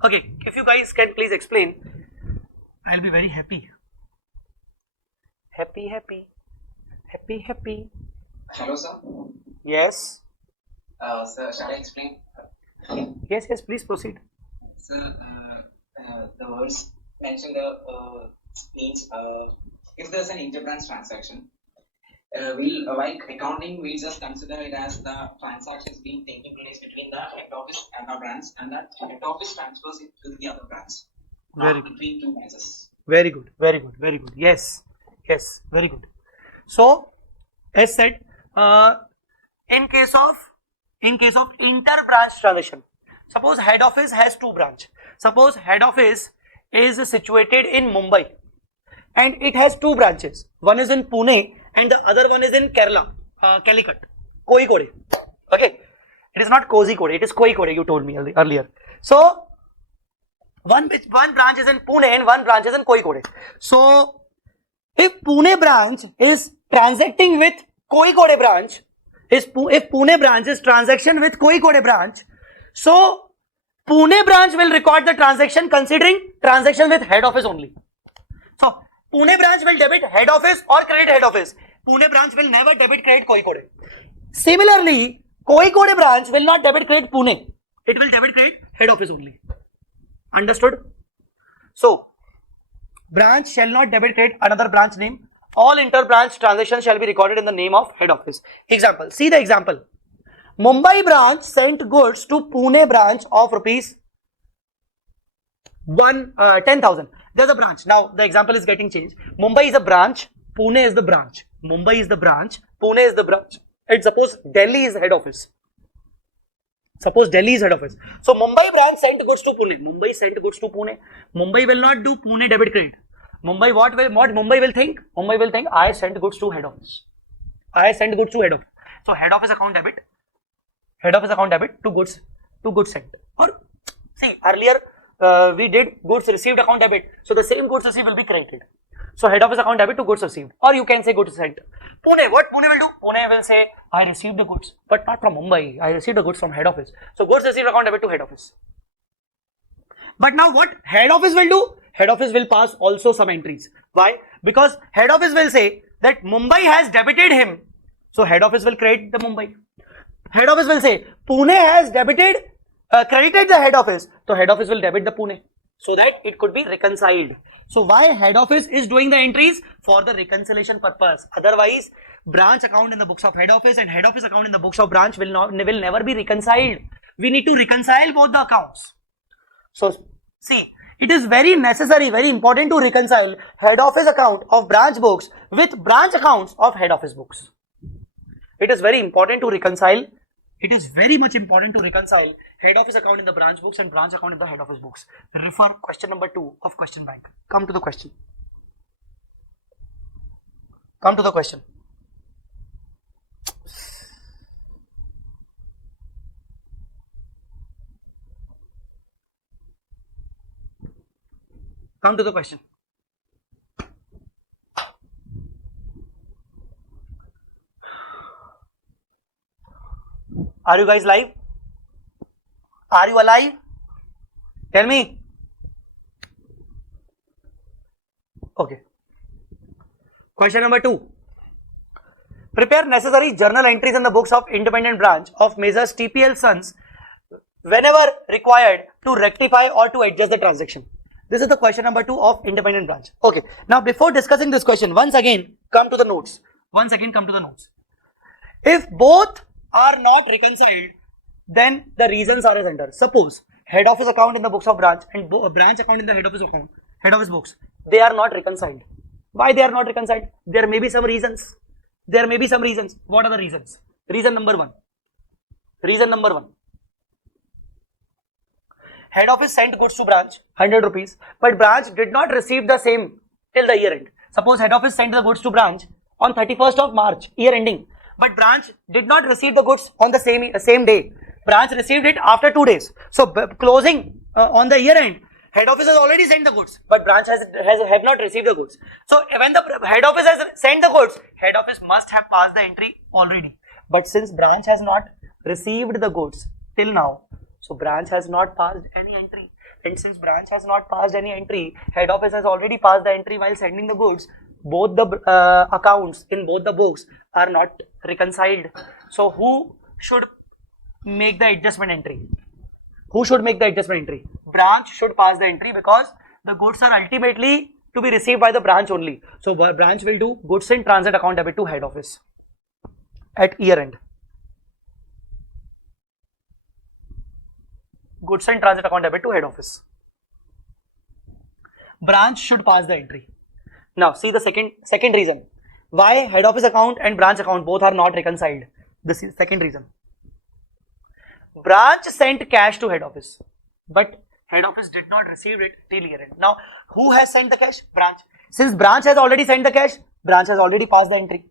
Okay, if you guys can please explain, I'll be very happy. Happy. Hello, sir. Yes. Sir, shall I explain? Yes, please proceed. Sir, the words mentioned means if there's an interbranch transaction, like accounting, we just consider it as the transactions being taking place between the head office and the branch, and that head office transfers it to the other branch. Very good. Between two branches. Very good. Yes, very good. So, as said, in case of inter-branch transaction, suppose head office has two branch. Suppose head office is situated in Mumbai, and it has two branches. One is in Pune, and the other one is in Kerala, Calicut, Kozhikode. Okay, it is not Kozhikode, it is Kozhikode. You told me earlier. So one branch is in Pune and one branch is in Kozhikode. So if Pune branch is transacting with Kozhikode branch, if Pune branch is transaction with Kozhikode branch, so Pune branch will record the transaction considering transaction with head office only. So Pune branch will debit head office or credit head office. Pune branch will never debit credit Kozhikode. Similarly, Kozhikode branch will not debit credit Pune. It will debit credit head office only. Understood? So, branch shall not debit credit another branch name. All inter-branch transactions shall be recorded in the name of head office. Example. See the example. Mumbai branch sent goods to Pune branch of rupees 10,000. There's a branch. Now the example is getting changed. Mumbai is a branch. Pune is the branch. Mumbai is the branch. Pune is the branch. And suppose Delhi is head office. So Mumbai branch sent goods to Pune. Mumbai will not do Pune debit credit. What Mumbai will think? Mumbai will think I sent goods to head office. So head office account debit to goods sent. Or see earlier we did goods received account debit. So the same goods received will be credited. So head office account debit to goods received, or you can say goods sent. Pune, what Pune will do? Pune will say I received the goods, but not from Mumbai. I received the goods from head office. So goods received account debit to head office. But now what head office will do? Head office will pass also some entries. Why? Because head office will say that Mumbai has debited him. So head office will credit the Mumbai. Head office will say Pune has credited the head office. So head office will debit the Pune, so that it could be reconciled. So why head office is doing the entries? For the reconciliation purpose. Otherwise, branch account in the books of head office and head office account in the books of branch will never be reconciled. We need to reconcile both the accounts. So see, it is very necessary, very important to reconcile head office account of branch books with branch accounts of head office books. It is very important to reconcile. It is very much important to reconcile head office account in the branch books and branch account in the head office books. Refer question number 2 of question bank. Come to the question. Come to the question. Come to the question. Are you guys live? Are you alive? Tell me. Okay. Question number 2. Prepare necessary journal entries in the books of independent branch of Messrs. TPL Sons whenever required to rectify or to adjust the transaction. This is the question number 2 of independent branch. Okay. Now before discussing this question, once again come to the notes. If both are not reconciled, then the reasons are as under. Suppose head office account in the books of branch and branch account in the head office books, they are not reconciled. Why they are not reconciled? There may be some reasons. What are the reasons? Reason number one. Head office sent goods to branch, 100 rupees, but branch did not receive the same till the year end. Suppose head office sent the goods to branch on 31st of March, year ending, but branch did not receive the goods on the same day. Branch received it after 2 days. So closing on the year end, head office has already sent the goods, but branch have not received the goods. So when the head office has sent the goods, head office must have passed the entry already. But since branch has not received the goods till now, so branch has not passed any entry. And since branch has not passed any entry, head office has already passed the entry while sending the goods. Both the accounts in both the books are not reconciled. So who should make the adjustment entry? Branch should pass the entry because the goods are ultimately to be received by the branch only. So branch will do goods in transit account debit to head office at year end. Goods and transit account debit to head office. Branch should pass the entry. Now see the second reason why head office account and branch account both are not reconciled. This is second reason. Branch sent cash to head office, but head office did not receive it till year end. Now who has sent the cash? Branch. Since branch has already sent the cash, branch has already passed the entry.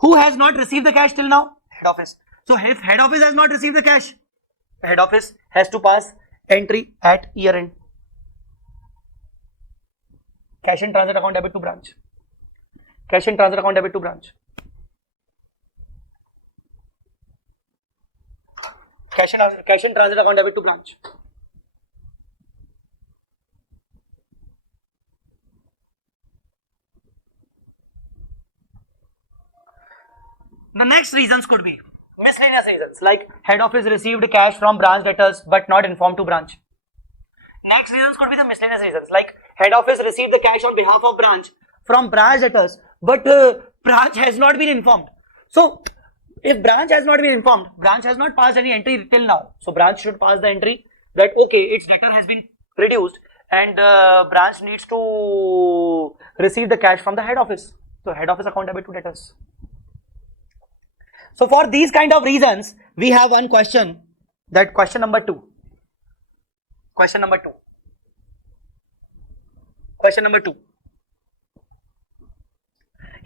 Who has not received the cash till now? Head office. So if head office has not received the cash, head office has to pass entry at year end. Cash in transit account debit to branch. Cash in transit account debit to branch. Cash in transit account debit to branch. The next reasons could be miscellaneous reasons, like head office received cash from branch debtors but not informed to branch. Next reasons could be the miscellaneous reasons, like head office received the cash on behalf of branch from branch debtors, but branch has not been informed. So if branch has not been informed, branch has not passed any entry till now. So branch should pass the entry that okay, its debtor has been reduced and branch needs to receive the cash from the head office. So head office account debit to debtors. So for these kind of reasons, we have one question, that question number 2. Question number 2.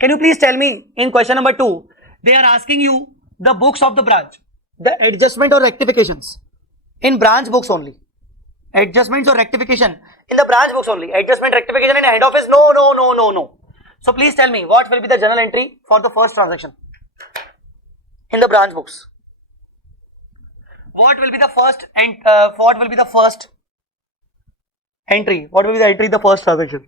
Can you please tell me, in question number 2, they are asking you the books of the branch, the adjustment or rectifications in branch books only. Adjustments or rectification in the branch books only. Adjustment, rectification in head office, no. So please tell me, what will be the journal entry for the first transaction in the branch books? What will be the first entry? What will be the entry, the first transaction?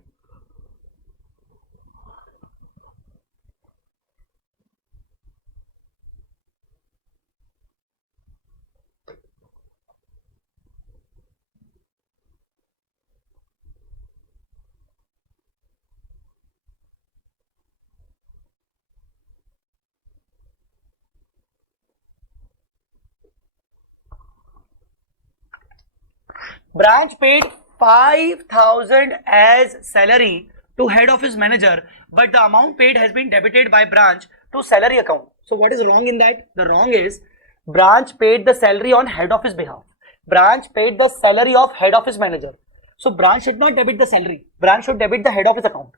Branch paid 5,000 as salary to head office manager, but the amount paid has been debited by branch to salary account. So what is wrong in that? The wrong is branch paid the salary on head office behalf. Branch paid the salary of head office manager. So branch should not debit the salary. Branch should debit the head office account.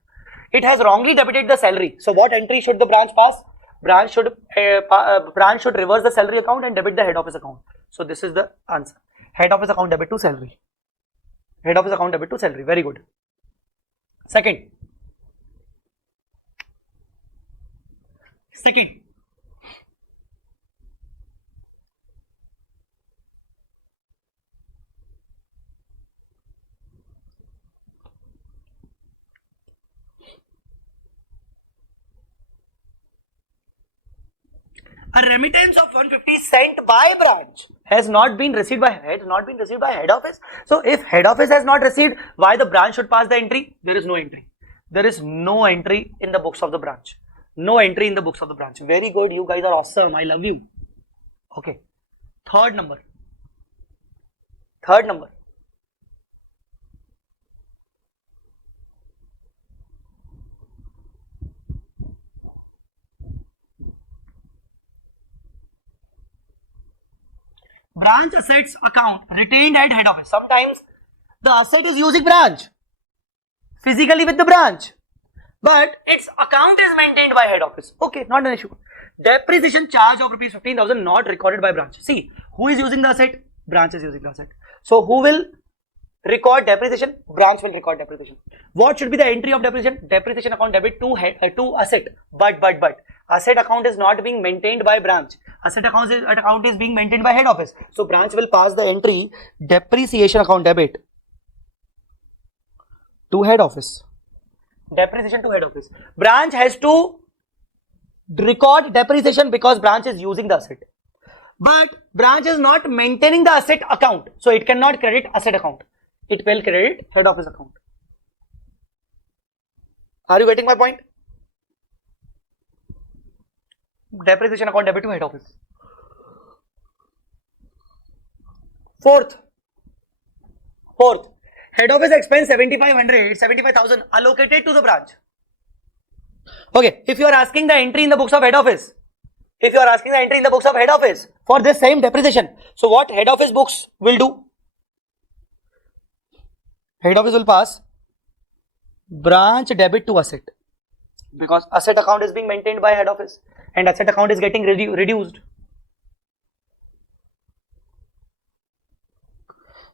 It has wrongly debited the salary. So what entry should the branch pass? Branch should reverse the salary account and debit the head office account. So this is the answer. Head office account debit to salary. Head office account debit to salary. Very good. Second. A remittance of 150 sent by branch has not been received by head office. So if head office has not received, why the branch should pass the entry? There is no entry. There is no entry in the books of the branch. No entry in the books of the branch. Very good. You guys are awesome. I love you. Okay. Third number. Branch assets account retained at head office. Sometimes the asset is using branch physically with the branch, but its account is maintained by head office. Okay, not an issue. Depreciation charge of rupees 15,000 not recorded by branch. See, who is using the asset? Branch is using the asset. So who will record depreciation? Branch will record depreciation. What should be the entry of depreciation? Depreciation account debit to asset. But asset account is not being maintained by branch. Asset account is being maintained by head office. So branch will pass the entry depreciation account debit to head office. Depreciation to head office. Branch has to record depreciation because branch is using the asset. But branch is not maintaining the asset account. So it cannot credit asset account. It will credit head office account. Are you getting my point? Depreciation account debit to head office. Fourth, head office expense 75,000 allocated to the branch. Okay, if you are asking the entry in the books of head office, for this same depreciation, so what head office books will do? Head office will pass branch debit to asset, because asset account is being maintained by head office and asset account is getting reduced.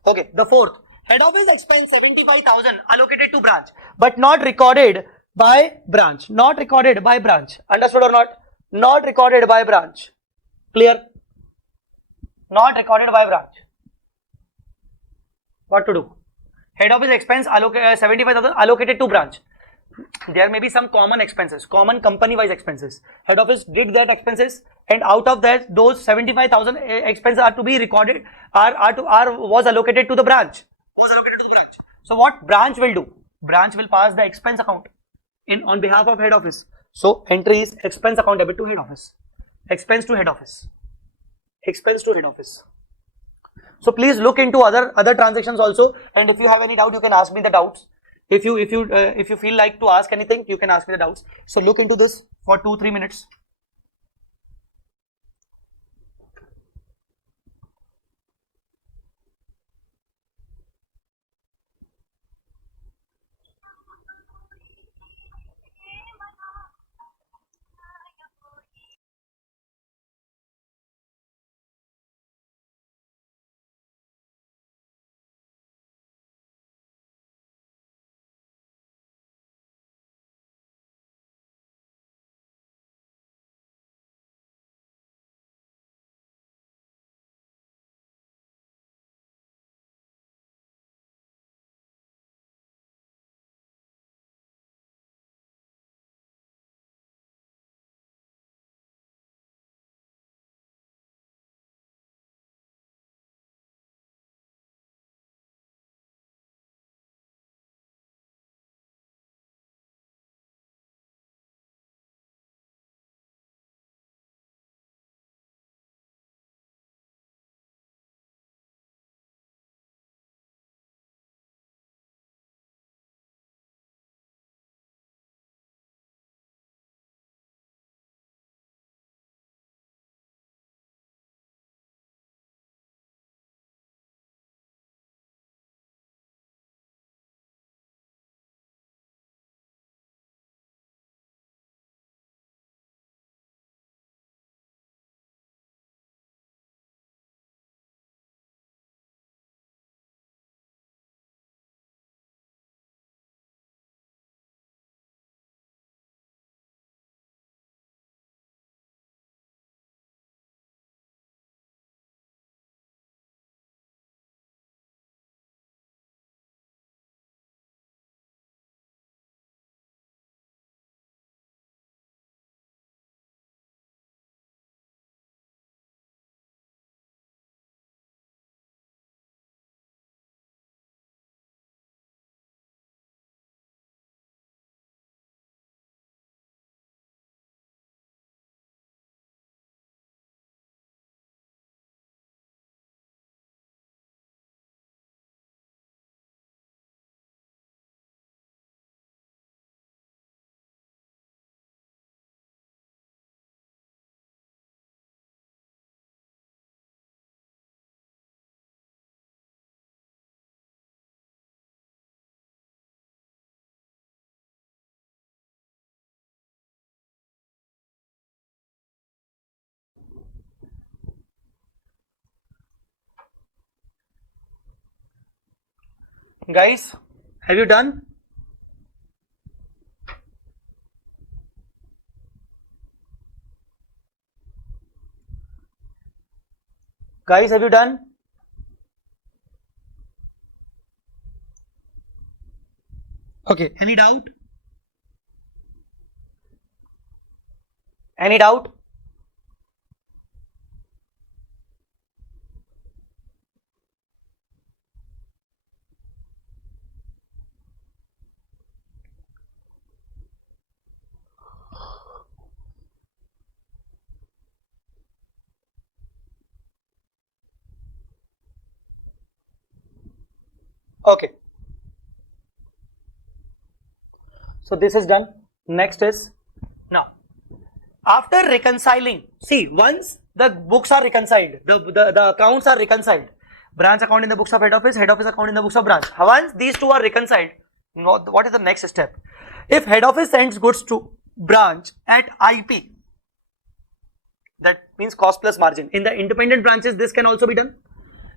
Okay, the fourth, head office expense 75,000 allocated to branch but not recorded by branch. Understood or not? Not recorded by branch. Clear? Not recorded by branch. What to do? Head office expense 75,000 allocated to branch. There may be some common expenses, common company-wise expenses. Head office did that expenses, and out of that, those 75,000 expenses are to be recorded, was allocated to the branch. So what branch will do? Branch will pass the expense account on behalf of head office. So entry is expense account debit to head office. Expense to head office. So please look into other transactions also, and if you have any doubt, you can ask me the doubts. If you feel like to ask anything, you can ask me the doubts. So look into this for 2-3 minutes. Guys, have you done? Guys, have you done? Okay, any doubt? Any doubt? Okay. So this is done. Next is now after reconciling. See, once the books are reconciled, the accounts are reconciled. Branch account in the books of head office account in the books of branch. Once these two are reconciled, what is the next step? If head office sends goods to branch at IP, that means cost plus margin. In the independent branches, this can also be done.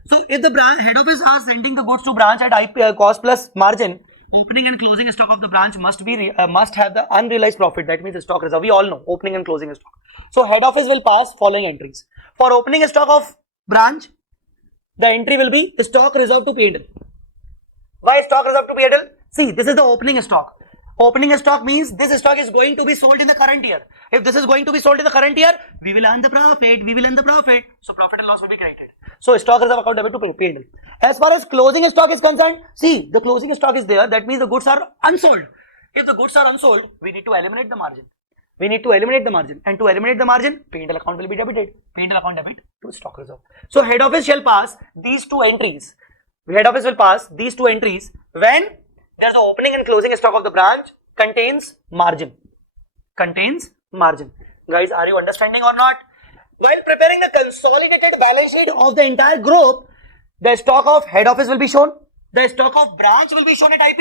So if the head office are sending the goods to branch at IP cost plus margin, opening and closing stock of the branch must have the unrealized profit. That means the stock reserve. We all know opening and closing stock. So head office will pass following entries. For opening stock of branch, the entry will be the stock reserve to P&L. Why stock reserve to P&L? See, this is the opening stock. Opening stock means this stock is going to be sold in the current year. If this is going to be sold in the current year, we will earn the profit. So profit and loss will be credited. So stock reserve account debit to P&L. As far as closing stock is concerned, see, the closing stock is there. That means the goods are unsold. If the goods are unsold, we need to eliminate the margin. And to eliminate the margin, P&L account will be debited. P&L account debit to stock reserve. So head office shall pass these two entries. Head office will pass these two entries when there's the opening and closing stock of the branch contains margin. Guys, are you understanding or not? While preparing the consolidated balance sheet of the entire group, the stock of head office will be shown, the stock of branch will be shown at IP,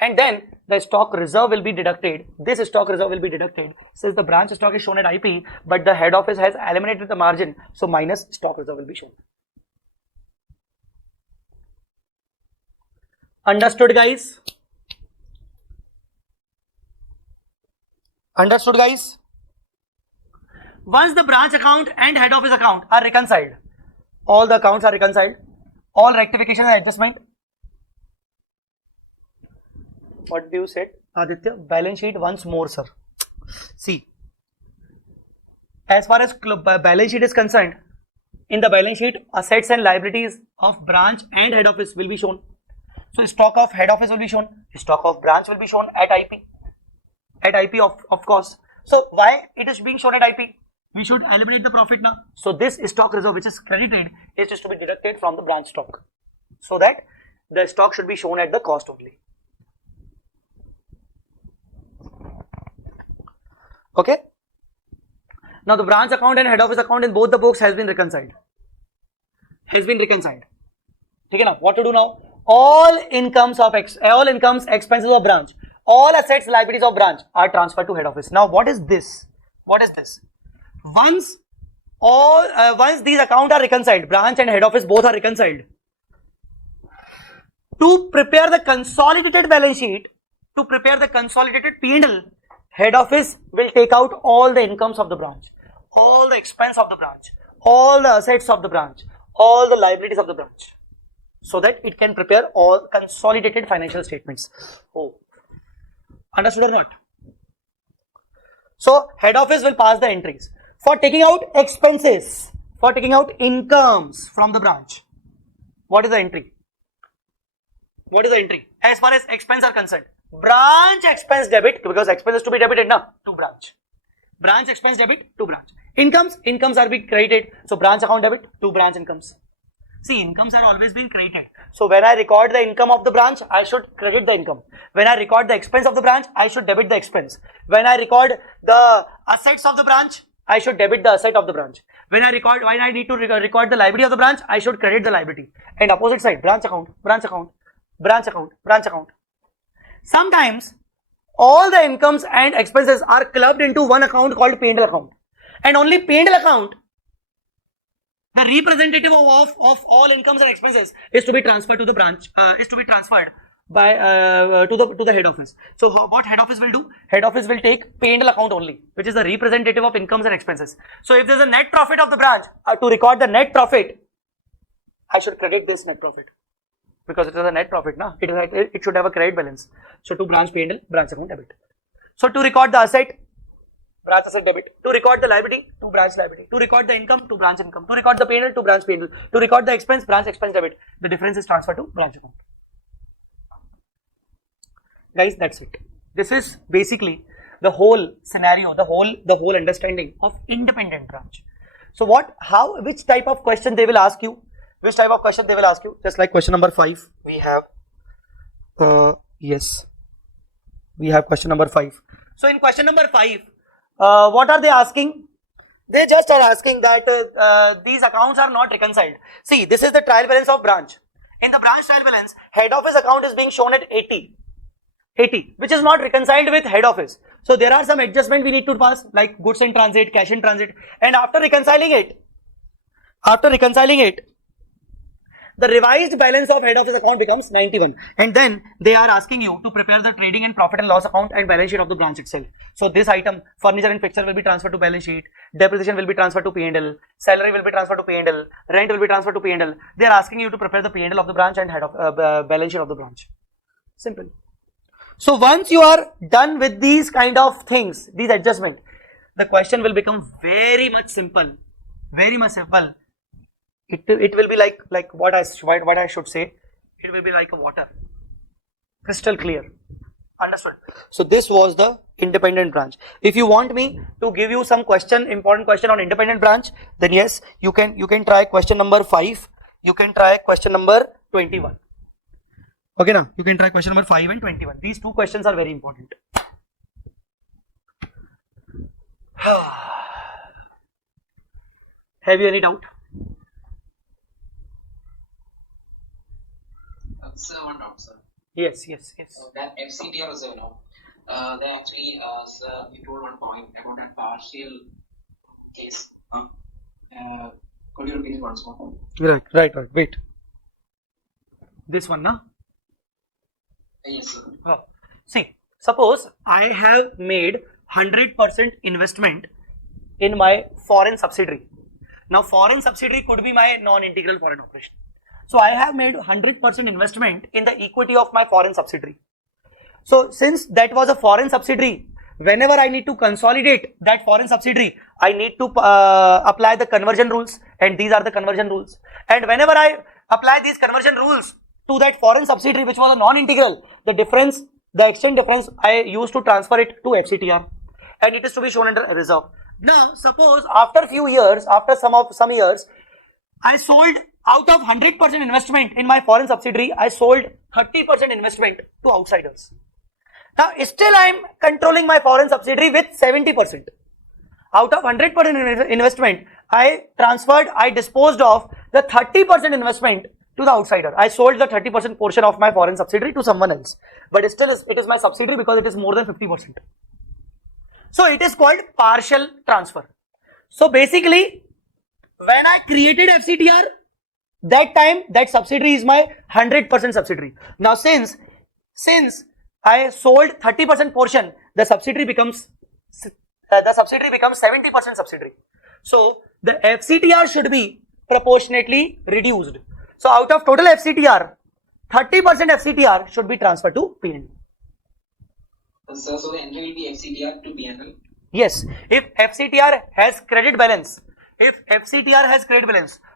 and then the stock reserve will be deducted. This stock reserve will be deducted since the branch stock is shown at IP, but the head office has eliminated the margin, so minus stock reserve will be shown. Understood, guys? Understood, guys? Once the branch account and head office account are reconciled, all the accounts are reconciled, all rectification and adjustment. What do you say, Aditya? Balance sheet once more, sir. See, as far as balance sheet is concerned, in the balance sheet, assets and liabilities of branch and head office will be shown. So stock of head office will be shown, stock of branch will be shown at IP. At IP of course. So why it is being shown at IP? We should eliminate the profit now. So this stock reserve which is credited is just to be deducted from the branch stock. So that the stock should be shown at the cost only. Okay. Now the branch account and head office account in both the books has been reconciled. Okay, now what to do now? All incomes, expenses of branch, all assets, liabilities of branch are transferred to head office. Now what is this? Once these accounts are reconciled, branch and head office both are reconciled, to prepare the consolidated balance sheet, to prepare the consolidated P&L, head office will take out all the incomes of the branch, all the expense of the branch, all the assets of the branch, all the liabilities of the branch, so that it can prepare all consolidated financial statements. Oh, understood or not? So head office will pass the entries for taking out expenses, for taking out incomes from the branch. What is the entry? As far as expense are concerned, branch expense debit, because expense is to be debited now to branch. Branch expense debit to branch. Incomes are being credited, so branch account debit to branch incomes. See, incomes are always being credited. So when I record the income of the branch, I should credit the income. When I record the expense of the branch, I should debit the expense. When I record the assets of the branch, I should debit the asset of the branch. When I need to record the liability of the branch, I should credit the liability. And opposite side, branch account. Sometimes all the incomes and expenses are clubbed into one account called P&L account, and only P&L account, the representative of all incomes and expenses, is to be transferred to the branch, is to be transferred to the head office. So what head office will do? Head office will take P&L account only, which is the representative of incomes and expenses. So if there's a net profit of the branch, to record the net profit, I should credit this net profit because it is a net profit, na? It should have a credit balance. So to branch P&L, branch account debit. So to record the asset, branch asset debit. To record the liability, to branch liability. To record the income, to branch income. To record the P&L, to branch P&L. To record the expense, branch expense debit. The difference is transferred to branch account. Guys, that's it. This is basically the whole scenario, the whole understanding of independent branch. So which type of question they will ask you? Which type of question they will ask you? Just like question number 5, we have, yes, we have question number 5. So in question number 5, what are they asking? They just are asking that these accounts are not reconciled. See, this is the trial balance of branch. In the branch trial balance, head office account is being shown at 80, which is not reconciled with head office. So there are some adjustment we need to pass, like goods in transit, cash in transit, and after reconciling it, the revised balance of head office account becomes 91, and then they are asking you to prepare the trading and profit and loss account and balance sheet of the branch itself. So this item, furniture and fixture, will be transferred to balance sheet, depreciation will be transferred to P&L, salary will be transferred to P&L, rent will be transferred to P&L. They are asking you to prepare the P&L of the branch and head of balance sheet of the branch. Simple. So once you are done with these kind of things, these adjustments, the question will become very much simple, very much simple. It will be like what I should say. It will be like a water, crystal clear. Understood? So this was the independent branch. If you want me to give you some important question on independent branch, then yes, you can try question number 5. You can try question number 21. Okay, now you can try question number 5 and 21. These two questions are very important. Have you any doubt? Sir, one doubt, sir. Yes. That FCTR reserve, they actually, sir, you told one point about that partial case. Could you repeat it once more? Right. Wait. This one, na? Yes, sir. See, suppose I have made 100% investment in my foreign subsidiary. Now, foreign subsidiary could be my non-integral foreign operation. So I have made 100% investment in the equity of my foreign subsidiary. So since that was a foreign subsidiary, whenever I need to consolidate that foreign subsidiary, I need to apply the conversion rules, and these are the conversion rules. And whenever I apply these conversion rules to that foreign subsidiary which was a non-integral, the exchange difference, I used to transfer it to FCTR, and it is to be shown under reserve. Now suppose after few years, after some years, I sold out of 100% investment in my foreign subsidiary, I sold 30% investment to outsiders. Now still I am controlling my foreign subsidiary with 70%. Out of 100% investment, I disposed of the 30% investment to the outsider. I sold the 30% portion of my foreign subsidiary to someone else, but still it is my subsidiary because it is more than 50%. So it is called partial transfer. So basically, when I created FCTR, that time that subsidiary is my 100% subsidiary. Now since I sold 30% portion, the subsidiary becomes 70% subsidiary. So the FCTR should be proportionately reduced. So out of total FCTR, 30% FCTR should be transferred to P&L. So the entry will be FCTR to P&L? Yes, if FCTR has credit balance,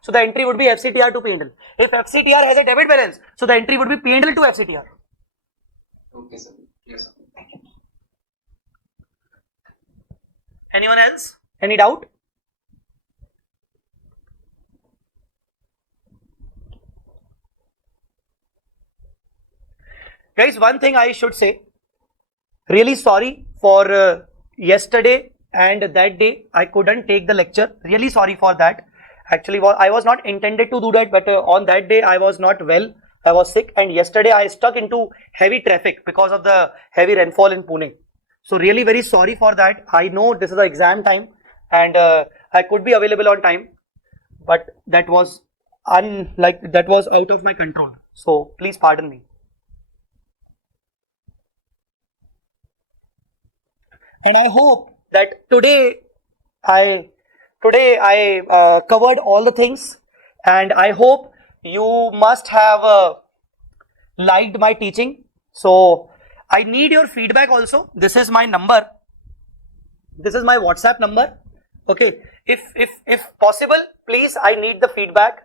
so the entry would be FCTR to P&L. If FCTR has a debit balance, so the entry would be P&L to FCTR. Okay, sir. Yes, sir. Thank you. Anyone else? Any doubt? Guys, one thing I should say, really sorry for yesterday and that day I couldn't take the lecture. Really sorry for that. Actually, I was not intended to do that, but on that day I was not well. I was sick, and yesterday I stuck into heavy traffic because of the heavy rainfall in Pune. So really very sorry for that. I know this is the exam time and I could be available on time, but that was out of my control. So please pardon me. and I hope that today I covered all the things, and I hope you must have liked my teaching. So I need your feedback also. This is my number. This is my WhatsApp number. Okay, if possible, please, I need the feedback.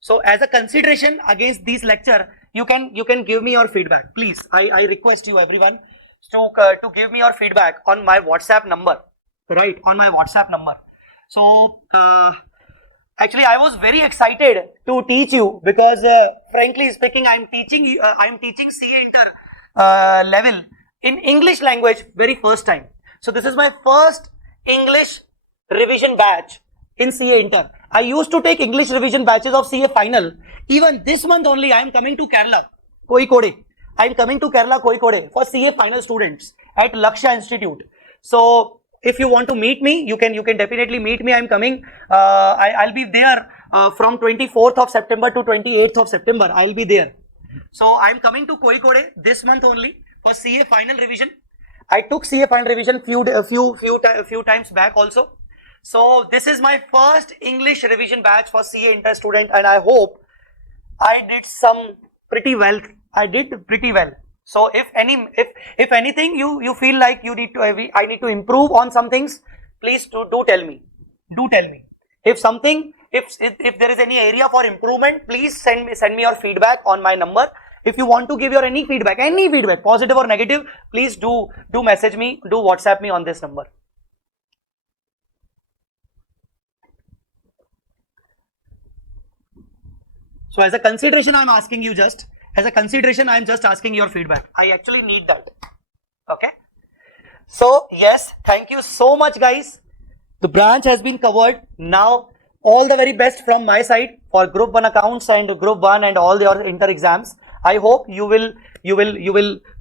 So as a consideration against this lecture, you can give me your feedback, please. I request you everyone to give me your feedback on my WhatsApp number, right? On my WhatsApp number. So actually, I was very excited to teach you because, frankly speaking, I'm teaching CA Inter level in English language very first time. So this is my first English revision batch in CA Inter. I used to take English revision batches of CA Final. Even this month only, I am coming to Kerala, Kozhikode. I am coming to Kerala, Kozhikode for CA Final students at Lakshya Institute. So if you want to meet me, you can definitely meet me. I'm coming. I'll be there from 24th of September to 28th of September. I'll be there. So I'm coming to Kozhikode this month only for CA Final revision. I took CA Final revision few times back also. So this is my first English revision batch for CA Inter student, and I hope I did pretty well. I did pretty well. So if anything you feel like I need to improve on some things, please do tell me. Do tell me. If there is any area for improvement, please send me your feedback on my number. If you want to give your any feedback, positive or negative, please do message me, do WhatsApp me on this number. So as a consideration, I'm asking you just, as a consideration, I'm just asking your feedback. I actually need that. Okay. So yes, thank you so much guys. The branch has been covered. Now all the very best from my side for Group 1 accounts and Group 1 and all your inter exams. I hope you will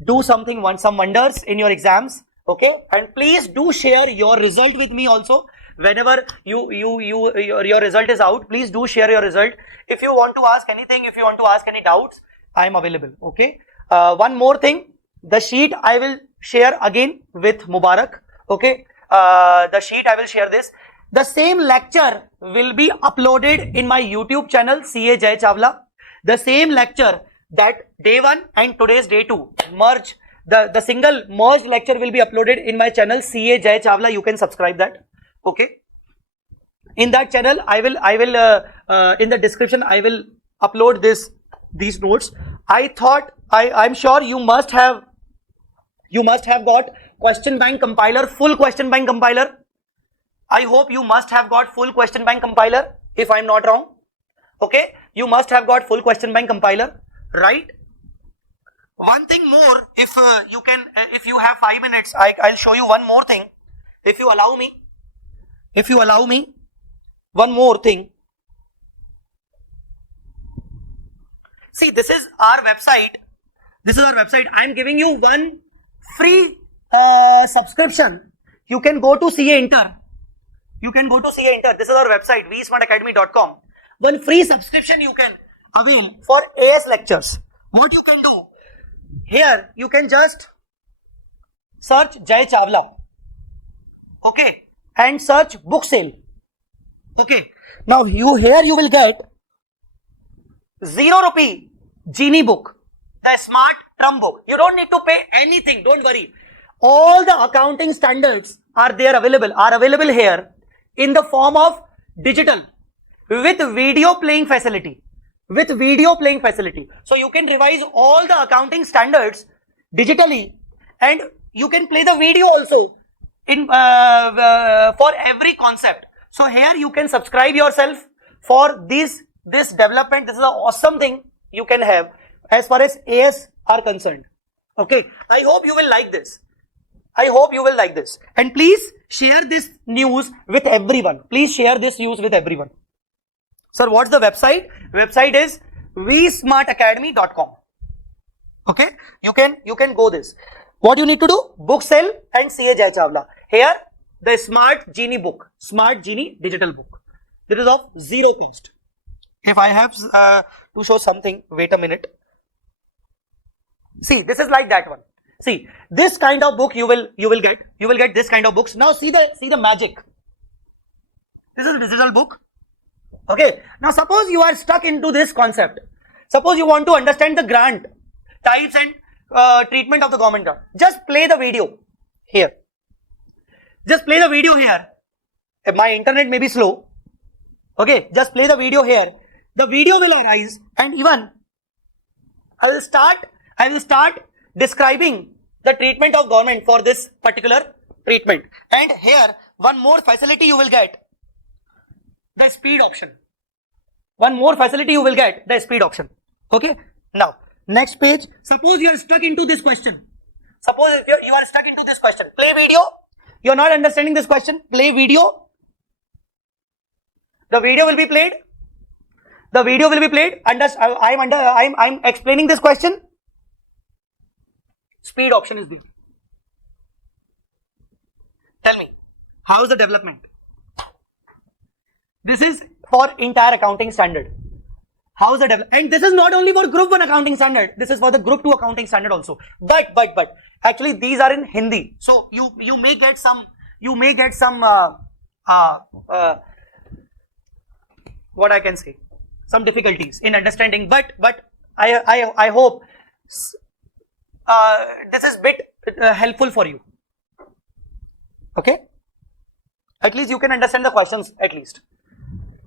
do some wonders in your exams. Okay. And please do share your result with me also. Whenever your result is out, please do share your result. If you want to ask anything, if you want to ask any doubts, I am available. Okay. One more thing, the sheet I will share again with Mubarak. Okay. The sheet I will share this. The same lecture will be uploaded in my YouTube channel CA Jai Chawla. The same lecture, that day 1 and today's day 2 merge. The single merged lecture will be uploaded in my channel CA Jai Chawla. You can subscribe that. Okay. In that channel, I will in the description I will upload these notes. I thought I'm sure you must have got question bank compiler, full question bank compiler. I hope you must have got full question bank compiler, if I'm not wrong. Okay, you must have got full question bank compiler, right? One thing more, if you have 5 minutes, I'll show you one more thing, if you allow me. If you allow me, one more thing. See, this is our website. This is our website. I am giving you one free subscription. You can go to CA Inter. You can go to CA Inter. This is our website, vsmartacademy.com. One free subscription you can avail for AS lectures. What you can do? Here, you can just search Jai Chawla. Okay. And search book sale. Okay. Now you will get 0 rupee Genie book, the smart Trump book. You don't need to pay anything. Don't worry. All the accounting standards are available here in the form of digital with video playing facility. So you can revise all the accounting standards digitally, and you can play the video also in for every concept. So here you can subscribe yourself for this development. This is an awesome thing you can have as far as AS are concerned. Okay, I hope you will like this. And please share this news with everyone. Sir, what's the website? Website is vsmartacademy.com. Okay, you can go this. What you need to do? Book sell and CA Jai Chawla. Here, the Smart Genie book, Smart Genie digital book. This is of 0 cost. If I have to show something, wait a minute. See, this is like that one. See, this kind of book you will get this kind of books. Now see the magic. This is a digital book. Okay. Now suppose you are stuck into this concept. Suppose you want to understand the grant types and treatment of the government grant. Just play the video here. Just play the video here. If my internet may be slow. Okay. Just play the video here. The video will arise, and even I will start describing the treatment of government for this particular treatment. And here one more facility you will get, the speed option. One more facility you will get, the speed option. Okay. Now next page. Suppose you are stuck into this question. Suppose if you are stuck into this question. Play video. You are not understanding this question. Play video. The video will be played. The video will be played. I'm explaining this question. Speed option is there. Tell me, how is the development? This is for entire accounting standard. How is the development? And this is not only for group 1 accounting standard. This is for the group 2 accounting standard also. But actually these are in Hindi. So you may get some what I can say, some difficulties in understanding. But I hope this is bit helpful for you. Okay. At least you can understand the questions at least.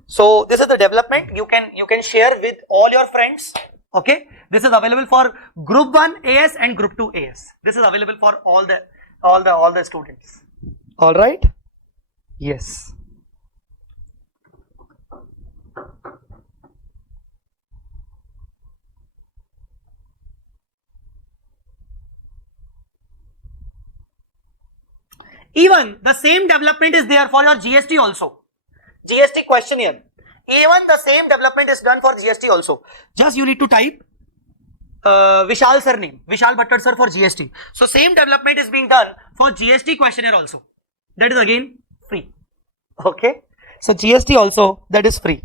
So this is the development. You can share with all your friends. Okay. This is available for group 1 AS and group 2 AS. This is available for all the students. All right. Yes. Even the same development is there for your GST also. GST questionnaire. Even the same development is done for GST also. Just you need to type Vishal sir name, Vishal Bhattar sir for GST. So same development is being done for GST questionnaire also. That is again free. Okay. So GST also, that is free.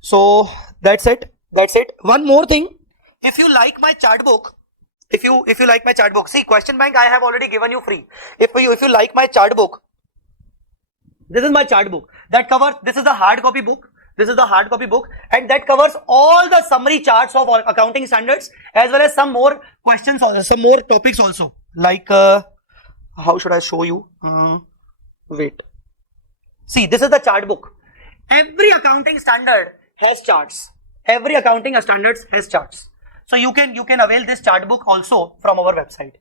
So that's it. That's it. One more thing. If you like my chart book, if you like my chart book, see, question bank I have already given you free. If you like my chart book, this is my chart book that covers, this is the hard copy book. This is the hard copy book, and that covers all the summary charts of accounting standards as well as some more questions also, some more topics also. Like how should I show you? Wait. See, this is the chart book. Every accounting standard has charts. Every accounting standards has charts. So you can avail this chart book also from our website.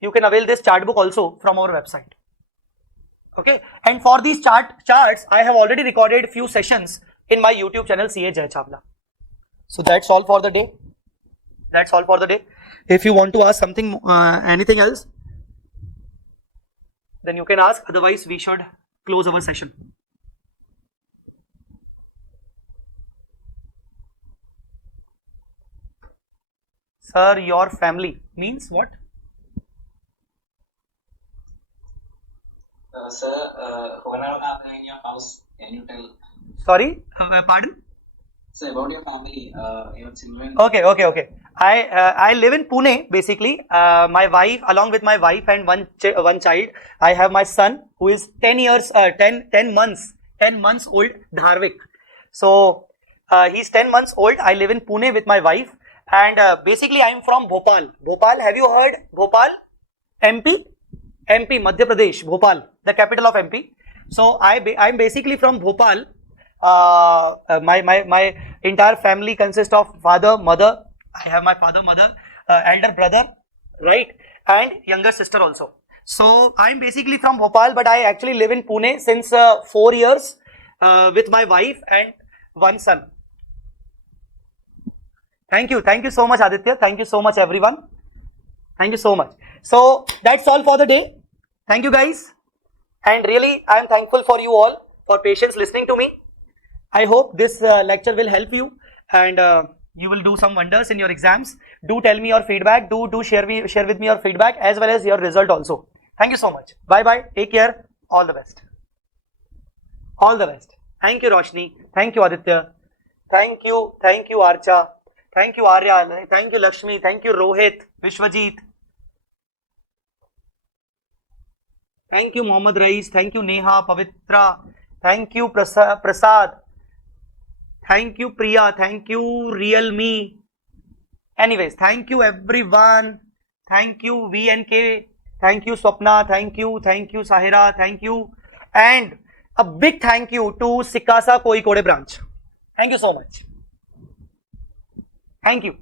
You can avail this chart book also from our website. Okay, and for these charts, I have already recorded few sessions in my YouTube channel CA Jai Chawla. So that's all for the day. That's all for the day. If you want to ask something, anything else, then you can ask. Otherwise, we should close our session. Sir, your family means what? Sir, when are they in your house? Can you tell? Sorry, pardon? Sir, about your family, your children. Okay. I live in Pune basically. My wife, along with my wife and one child, I have my son who is 10 months old, Dharvik. So he's 10 months old. I live in Pune with my wife, and basically I am from Bhopal. Bhopal, have you heard Bhopal? MP, Madhya Pradesh, Bhopal, the capital of MP. So I'm basically from Bhopal. My entire family consists of father, mother. I have my father, mother, elder brother, right, and younger sister also. So I'm basically from Bhopal, but I actually live in Pune since 4 years with my wife and one son. Thank you so much, Aditya. Thank you so much, everyone. Thank you so much. So that's all for the day. Thank you, guys. And really, I am thankful for you all for patience listening to me. I hope this lecture will help you, and you will do some wonders in your exams. Do tell me your feedback. Do share with me your feedback as well as your result also. Thank you so much. Bye. Take care. All the best. All the best. Thank you, Roshni. Thank you, Aditya. Thank you, Archa. Thank you, Arya. Thank you, Lakshmi. Thank you, Rohit, Vishwajit. Thank you, Mohammad Rais. Thank you, Neha, Pavitra. Thank you, Prasad. Thank you, Priya. Thank you, Real Me. Anyways, thank you, everyone. Thank you, VNK. Thank you, Swapna. Thank you, Sahira. Thank you. And a big thank you to Sikasa Koikode branch. Thank you so much. Thank you.